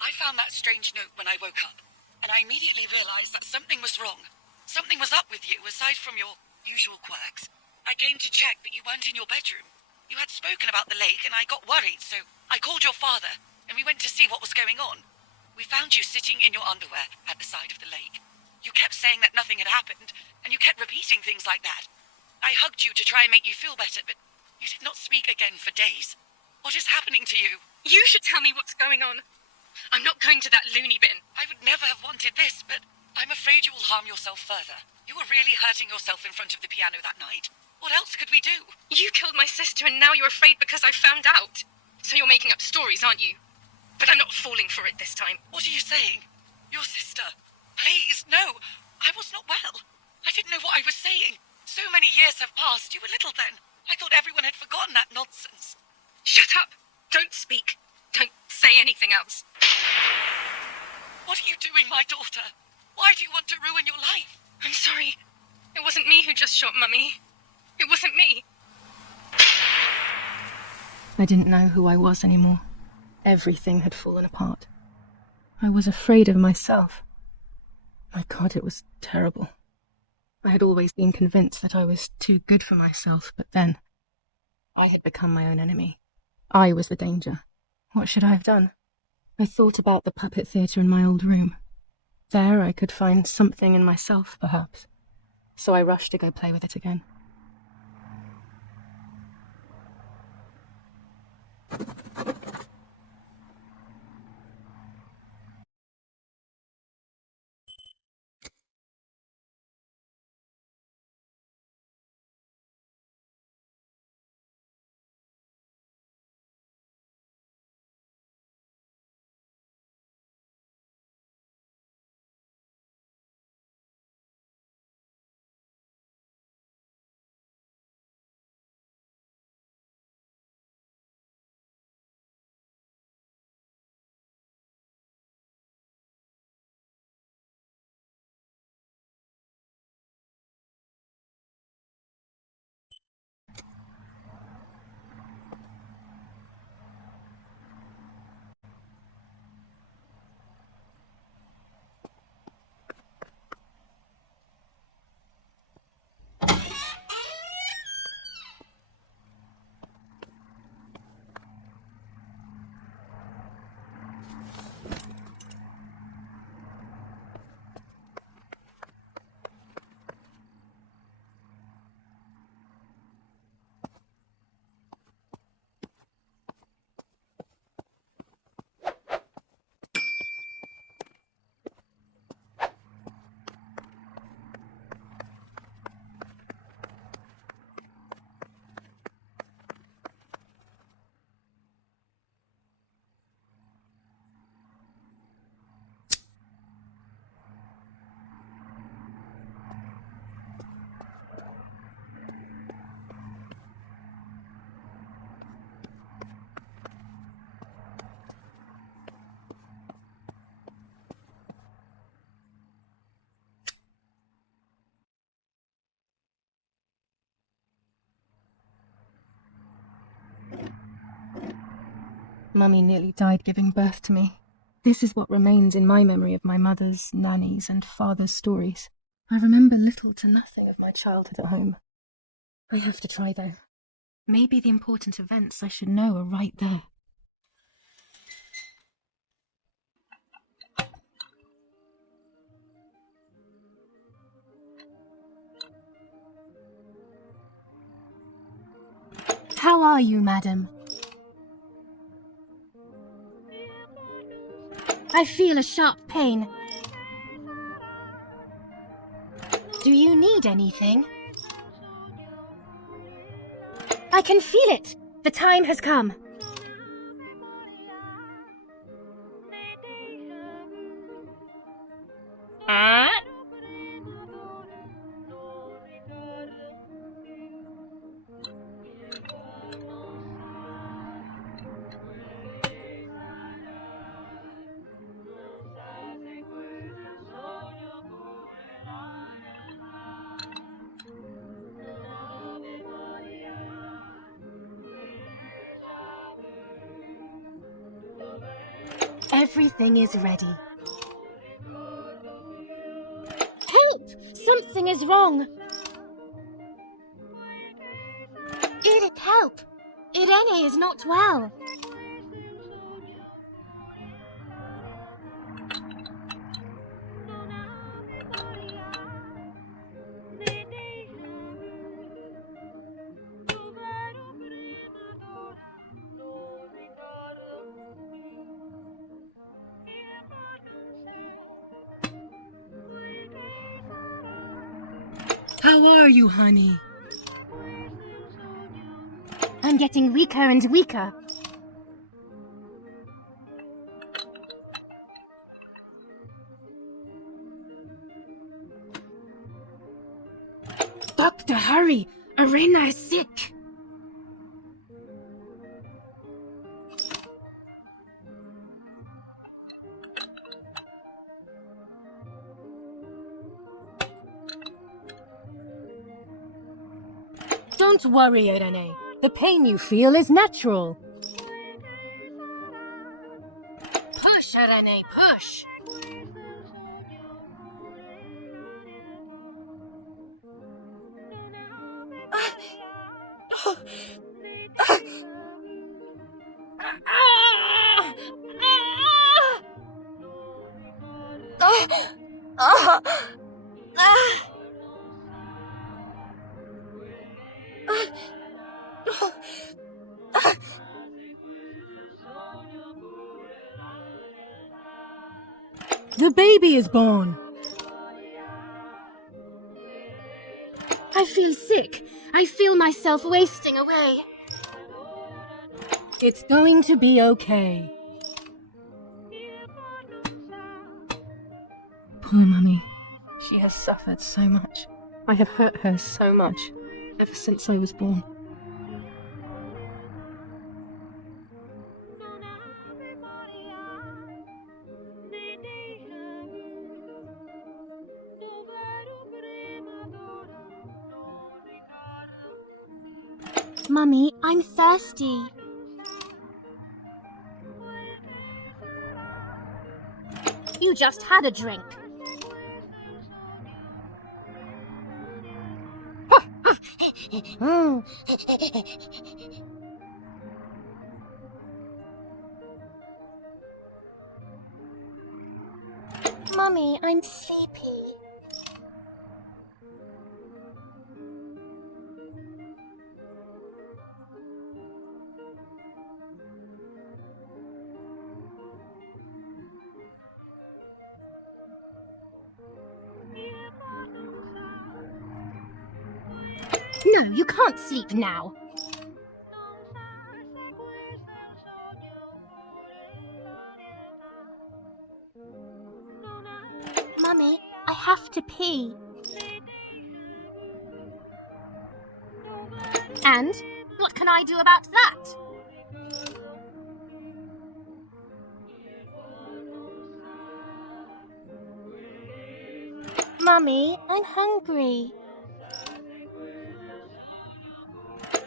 I found that strange note when I woke up, and I immediately realized that something was wrong. Something was up with you, aside from your usual quirks. I came to check, but you weren't in your bedroom. You had spoken about the lake, and I got worried, so I called your father, and we went to see what was going on. We found you sitting in your underwear at the side of the lake. You kept saying that nothing had happened, and you kept repeating things like that. I hugged you to try and make you feel better, but you did not speak again for days. What is happening to you? You should tell me what's going on. I'm not going to that loony bin. I would never have wanted this, but I'm afraid you will harm yourself further. You were really hurting yourself in front of the piano that night. What else could we do? You killed my sister and now you're afraid because I found out. So you're making up stories, aren't you? But I'm not falling for it this time. What are you saying? Your sister? Please, no. I was not well. I didn't know what I was saying. So many years have passed. You were little then. I thought everyone had forgotten that nonsense. Shut up. Don't speak. Don't say anything else. What are you doing, my daughter? Why do you want to ruin your life? I'm sorry. It wasn't me who just shot Mummy. It wasn't me. I didn't know who I was anymore. Everything had fallen apart. I was afraid of myself. My God, it was terrible. I had always been convinced that I was too good for myself, but then I had become my own enemy. I was the danger. What should I have done? I thought about the puppet theatre in my old room. There I could find something in myself, perhaps. So I rushed to go play with it again. Mummy nearly died giving birth to me. This is what remains in my memory of my mother's, nanny's, and father's stories. I remember little to nothing of my childhood at home. I have to try, though. Maybe the important events I should know are right there. How are you, madam? I feel a sharp pain. Do you need anything? I can feel it! The time has come. Everything is ready. Help! Something is wrong! Edith, help! Irene is not well. How are you, honey? I'm getting weaker and weaker. Doctor, hurry! Irena is sick! Don't worry, Irene. The pain you feel is natural. Push, Irene, push! The baby is born! I feel sick. I feel myself wasting away. It's going to be okay. Poor Mummy. She has suffered so much. I have hurt her so much, ever since I was born. Mummy, I'm thirsty. You just had a drink. Mummy, I'm sleepy. No, you can't sleep now. Mummy, I have to pee. And what can I do about that? Mummy, I'm hungry.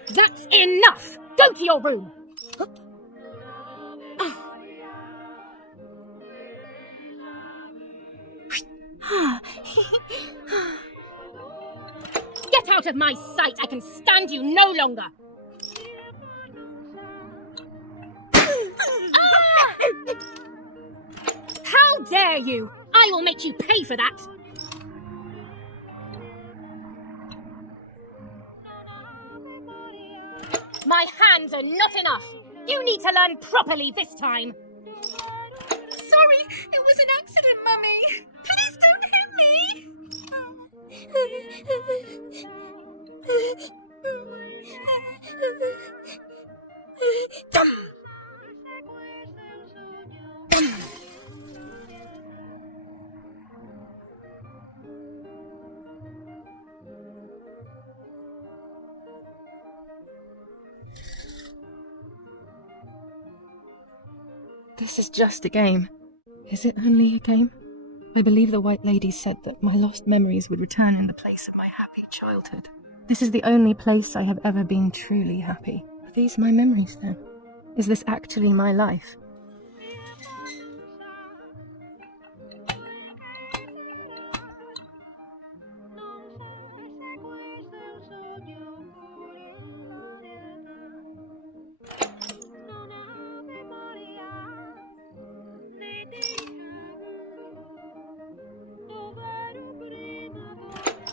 That's enough! Go to your room! out of my sight! I can stand you no longer! Ah! How dare you! I will make you pay for that! My hands are not enough! You need to learn properly this time! Sorry, it was an accident, Mummy. Please don't hit me. This is just a game. Is it only a game? I believe the White Lady said that my lost memories would return in the place of my happy childhood. This is the only place I have ever been truly happy. Are these my memories then? Is this actually my life?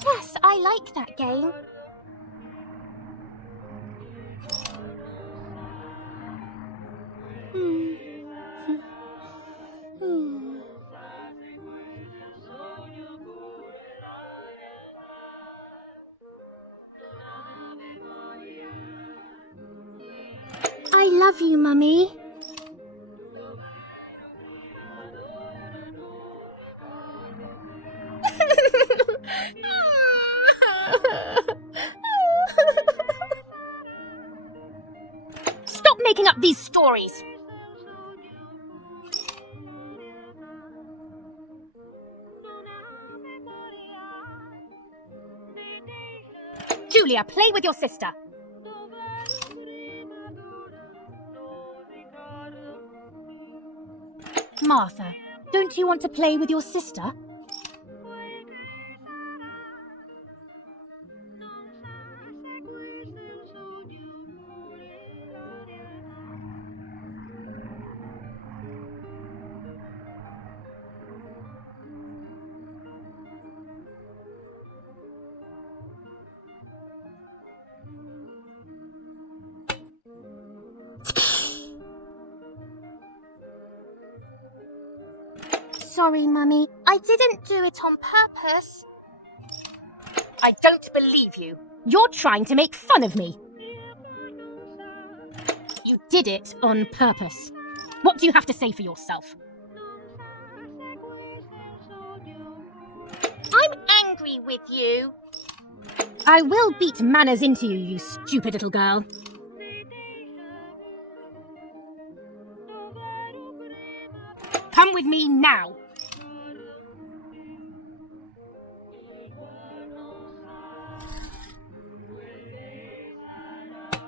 Yes, I like that game. I love you, Mummy. Stop making up these stories! Julia, play with your sister! Martha, don't you want to play with your sister? Sorry, Mummy. I didn't do it on purpose. I don't believe you. You're trying to make fun of me. You did it on purpose. What do you have to say for yourself? I'm angry with you. I will beat manners into you, you stupid little girl. Come with me now.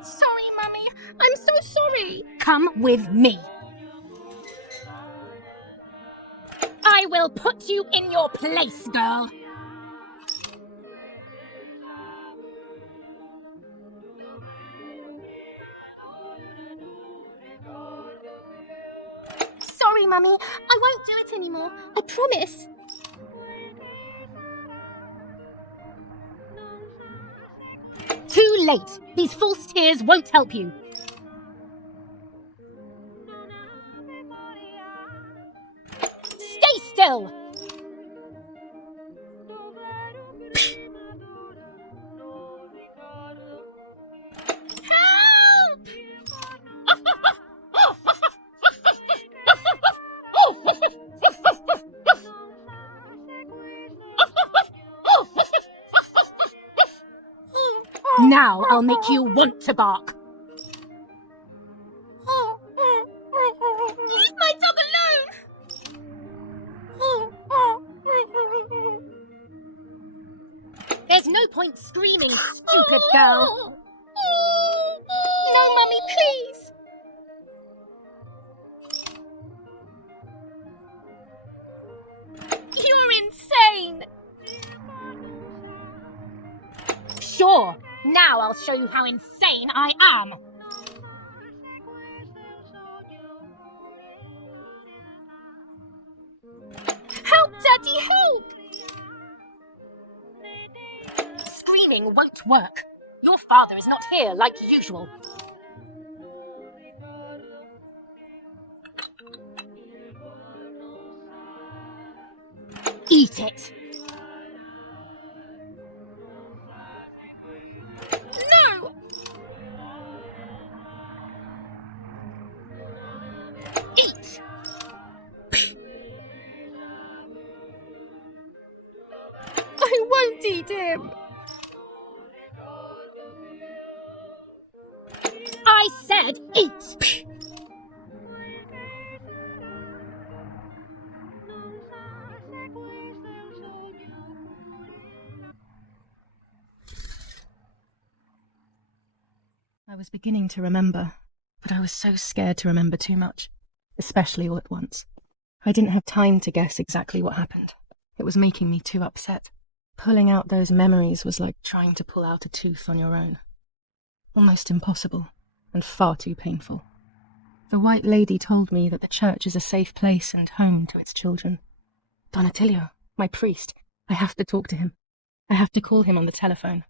Sorry, Mummy. I'm so sorry. Come with me. I will put you in your place, girl. Sorry, Mummy. I won't do it anymore. I promise. Too late. These false tears won't help you. Stay still. Help! Now I'll make you want to bark. Leave my dog alone! There's no point screaming, stupid girl. No, Mummy, please. You're insane. Sure before. Now I'll show you how insane I am. Help, Daddy, help! Screaming won't work. Your father is not here like usual. Eat it. No! Eat! I won't eat him. I said eat! I was beginning to remember, but I was so scared to remember too much, especially all at once. I didn't have time to guess exactly what happened. It was making me too upset. Pulling out those memories was like trying to pull out a tooth on your own. Almost impossible, and far too painful. The White Lady told me that the church is a safe place and home to its children. Don Attilio, my priest, I have to talk to him. I have to call him on the telephone.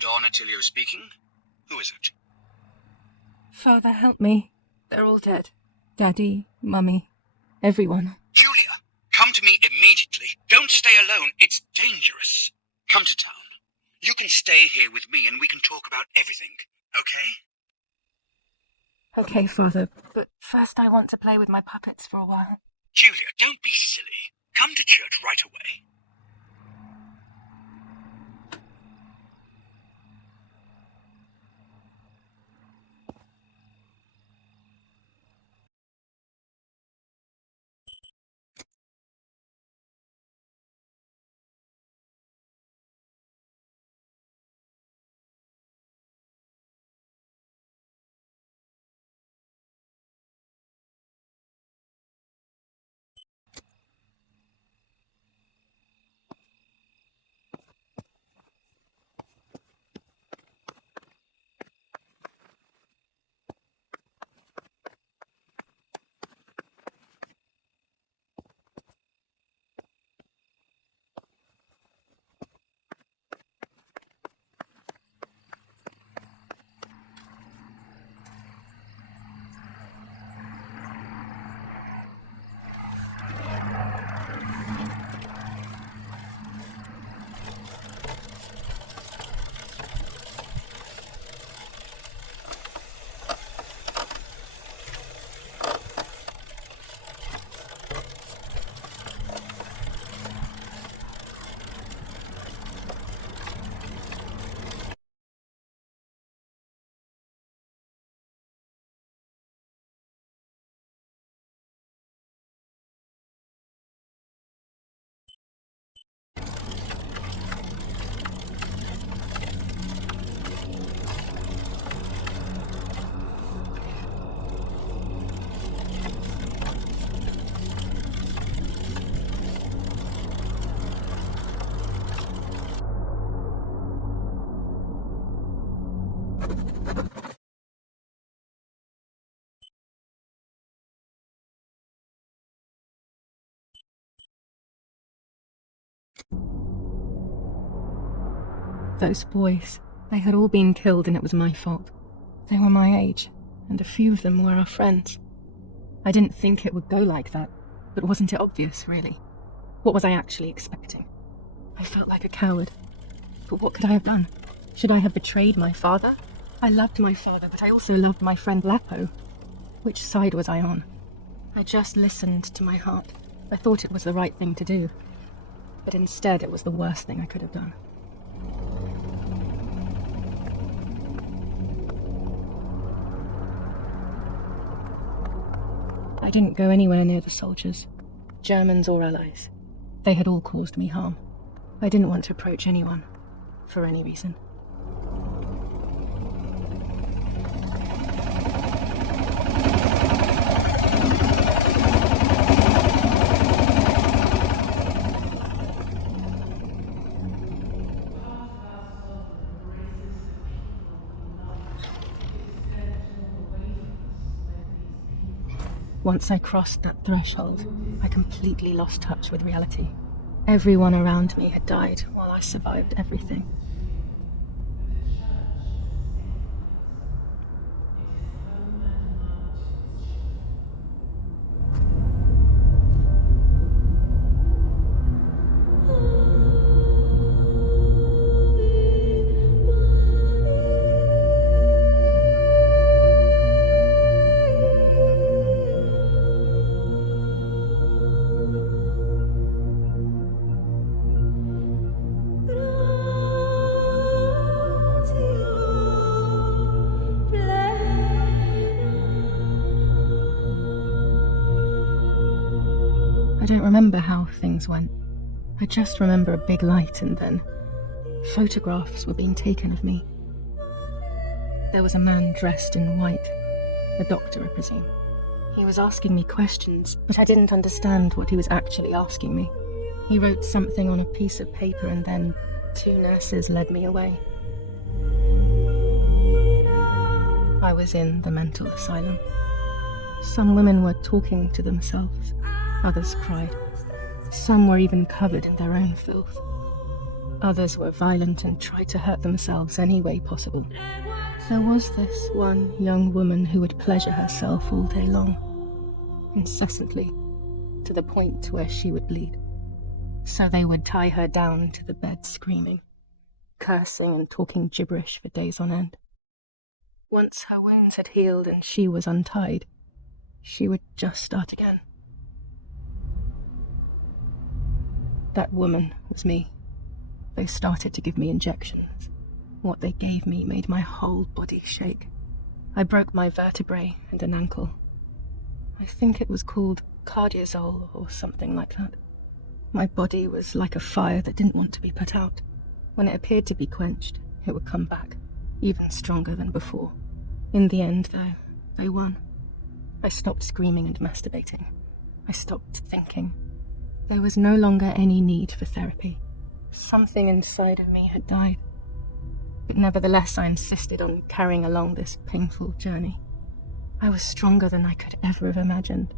Don Attilio speaking. Who is it? Father, help me. They're all dead. Daddy, Mummy, everyone. Julia, come to me immediately. Don't stay alone. It's dangerous. Come to town. You can stay here with me and we can talk about everything, okay? Okay, Father, but first I want to play with my puppets for a while. Julia, don't be silly. Come to church right away. Those boys, they had all been killed and it was my fault. They were my age, and a few of them were our friends. I didn't think it would go like that, but wasn't it obvious, really? What was I actually expecting? I felt like a coward. But what could I have done? Should I have betrayed my father? I loved my father, but I also loved my friend Lapo. Which side was I on? I just listened to my heart. I thought it was the right thing to do. But instead, it was the worst thing I could have done. I didn't go anywhere near the soldiers, Germans or allies. They had all caused me harm. I didn't want to approach anyone, for any reason. Once I crossed that threshold, I completely lost touch with reality. Everyone around me had died while I survived everything. I don't remember how things went. I just remember a big light and then photographs were being taken of me. There was a man dressed in white, a doctor, I presume. He was asking me questions, but I didn't understand what he was actually asking me. He wrote something on a piece of paper and then 2 nurses led me away. I was in the mental asylum. Some women were talking to themselves. Others cried. Some were even covered in their own filth. Others were violent and tried to hurt themselves any way possible. There was this one young woman who would pleasure herself all day long, incessantly, to the point where she would bleed. So they would tie her down to the bed screaming, cursing and talking gibberish for days on end. Once her wounds had healed and she was untied, she would just start again. That woman was me. They started to give me injections. What they gave me made my whole body shake. I broke my vertebrae and an ankle. I think it was called cardiazole or something like that. My body was like a fire that didn't want to be put out. When it appeared to be quenched, it would come back, even stronger than before. In the end, though, they won. I stopped screaming and masturbating. I stopped thinking. There was no longer any need for therapy. Something inside of me had died. But nevertheless, I insisted on carrying along this painful journey. I was stronger than I could ever have imagined.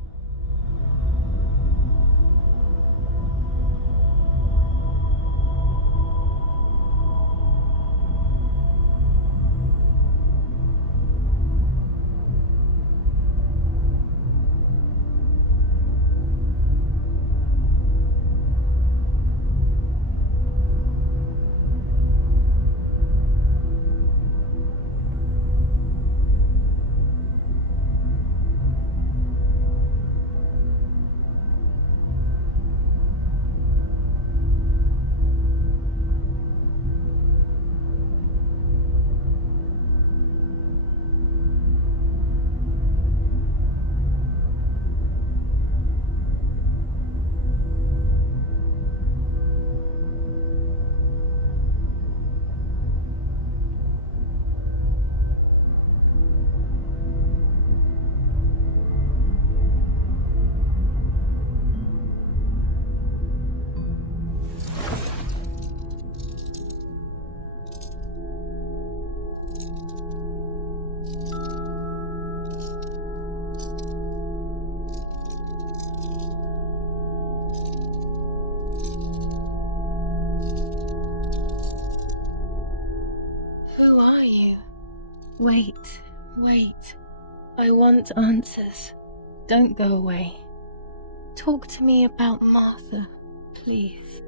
Wait. I want answers. Don't go away. Talk to me about Martha, please.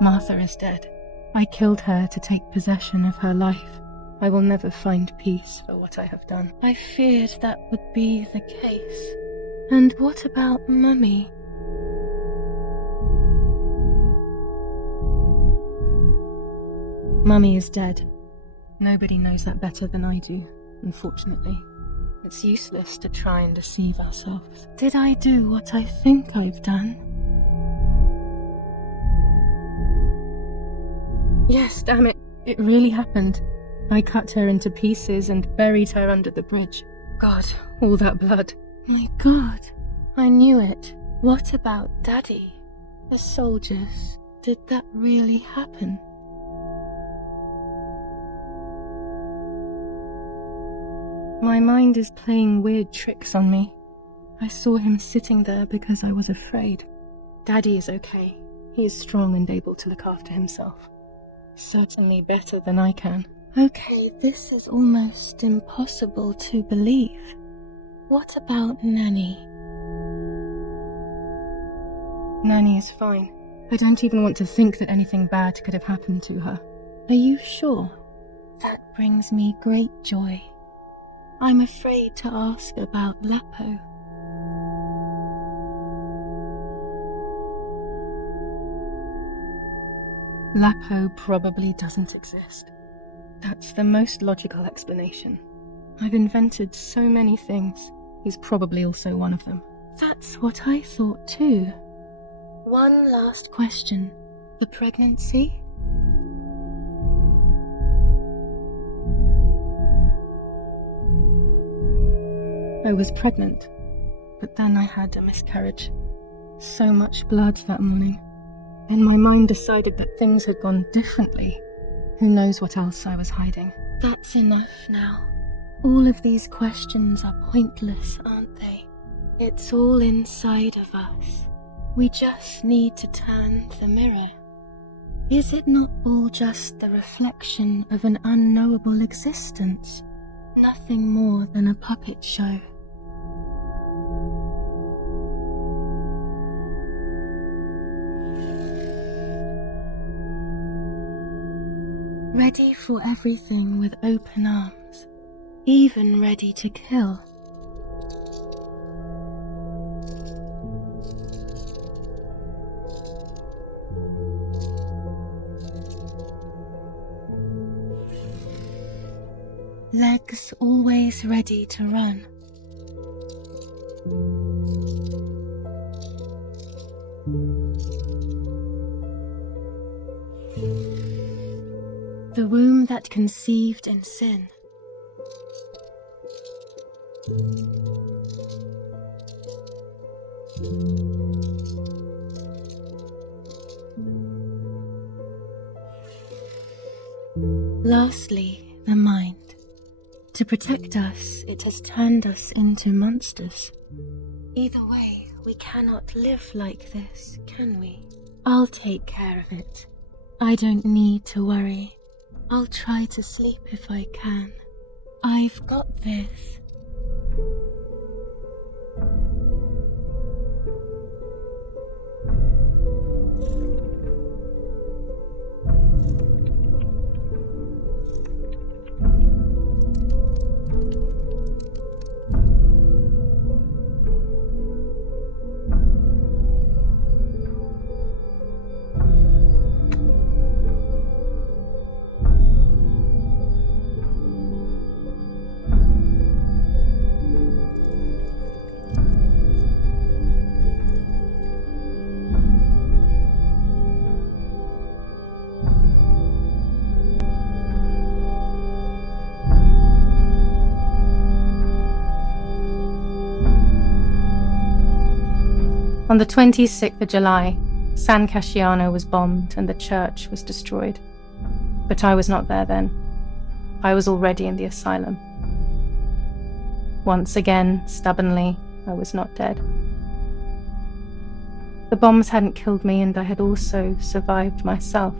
Martha is dead. I killed her to take possession of her life. I will never find peace for what I have done. I feared that would be the case. And what about Mummy? Mummy is dead. Nobody knows that better than I do, unfortunately. It's useless to try and deceive ourselves. Did I do what I think I've done? Yes, damn it. It really happened. I cut her into pieces and buried her under the bridge. God, all that blood. My God, I knew it. What about Daddy? The soldiers? Did that really happen? My mind is playing weird tricks on me. I saw him sitting there because I was afraid. Daddy is okay. He is strong and able to look after himself. Certainly better than I can. Okay, this is almost impossible to believe. What about Nanny? Nanny is fine. I don't even want to think that anything bad could have happened to her. Are you sure? That brings me great joy. I'm afraid to ask about Leppo. Leppo probably doesn't exist. That's the most logical explanation. I've invented so many things. He's probably also one of them. That's what I thought too. One last question. The pregnancy? I was pregnant, but then I had a miscarriage. So much blood that morning. And my mind decided that things had gone differently. Who knows what else I was hiding? That's enough now. All of these questions are pointless, aren't they? It's all inside of us. We just need to turn the mirror. Is it not all just the reflection of an unknowable existence? Nothing more than a puppet show. Ready for everything with open arms, even ready to kill. Legs always ready to run. The womb that conceived in sin. Lastly, the mind. To protect us, it has turned us into monsters. Either way, we cannot live like this, can we? I'll take care of it. I don't need to worry. I'll try to sleep if I can. I've got this. On the 26th of July, San Casciano was bombed and the church was destroyed. But I was not there then. I was already in the asylum. Once again, stubbornly, I was not dead. The bombs hadn't killed me, and I had also survived myself.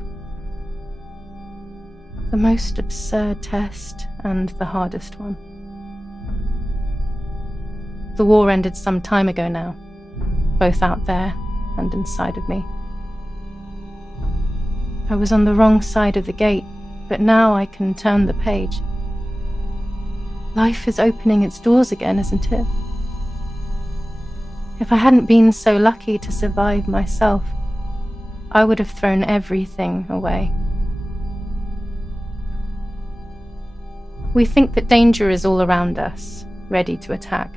The most absurd test and the hardest one. The war ended some time ago now, both out there and inside of me. I was on the wrong side of the gate, but now I can turn the page. Life is opening its doors again, isn't it? If I hadn't been so lucky to survive myself, I would have thrown everything away. We think that danger is all around us, ready to attack.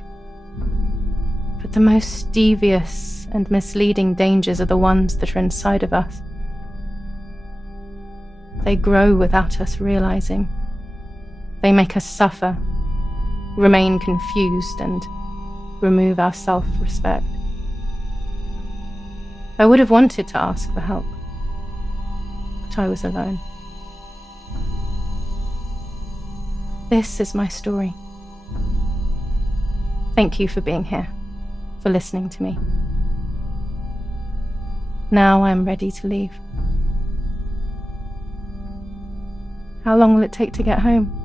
But the most devious and misleading dangers are the ones that are inside of us. They grow without us realizing. They make us suffer, remain confused, and remove our self-respect. I would have wanted to ask for help, but I was alone. This is my story. Thank you for being here, for listening to me. Now I'm ready to leave. How long will it take to get home?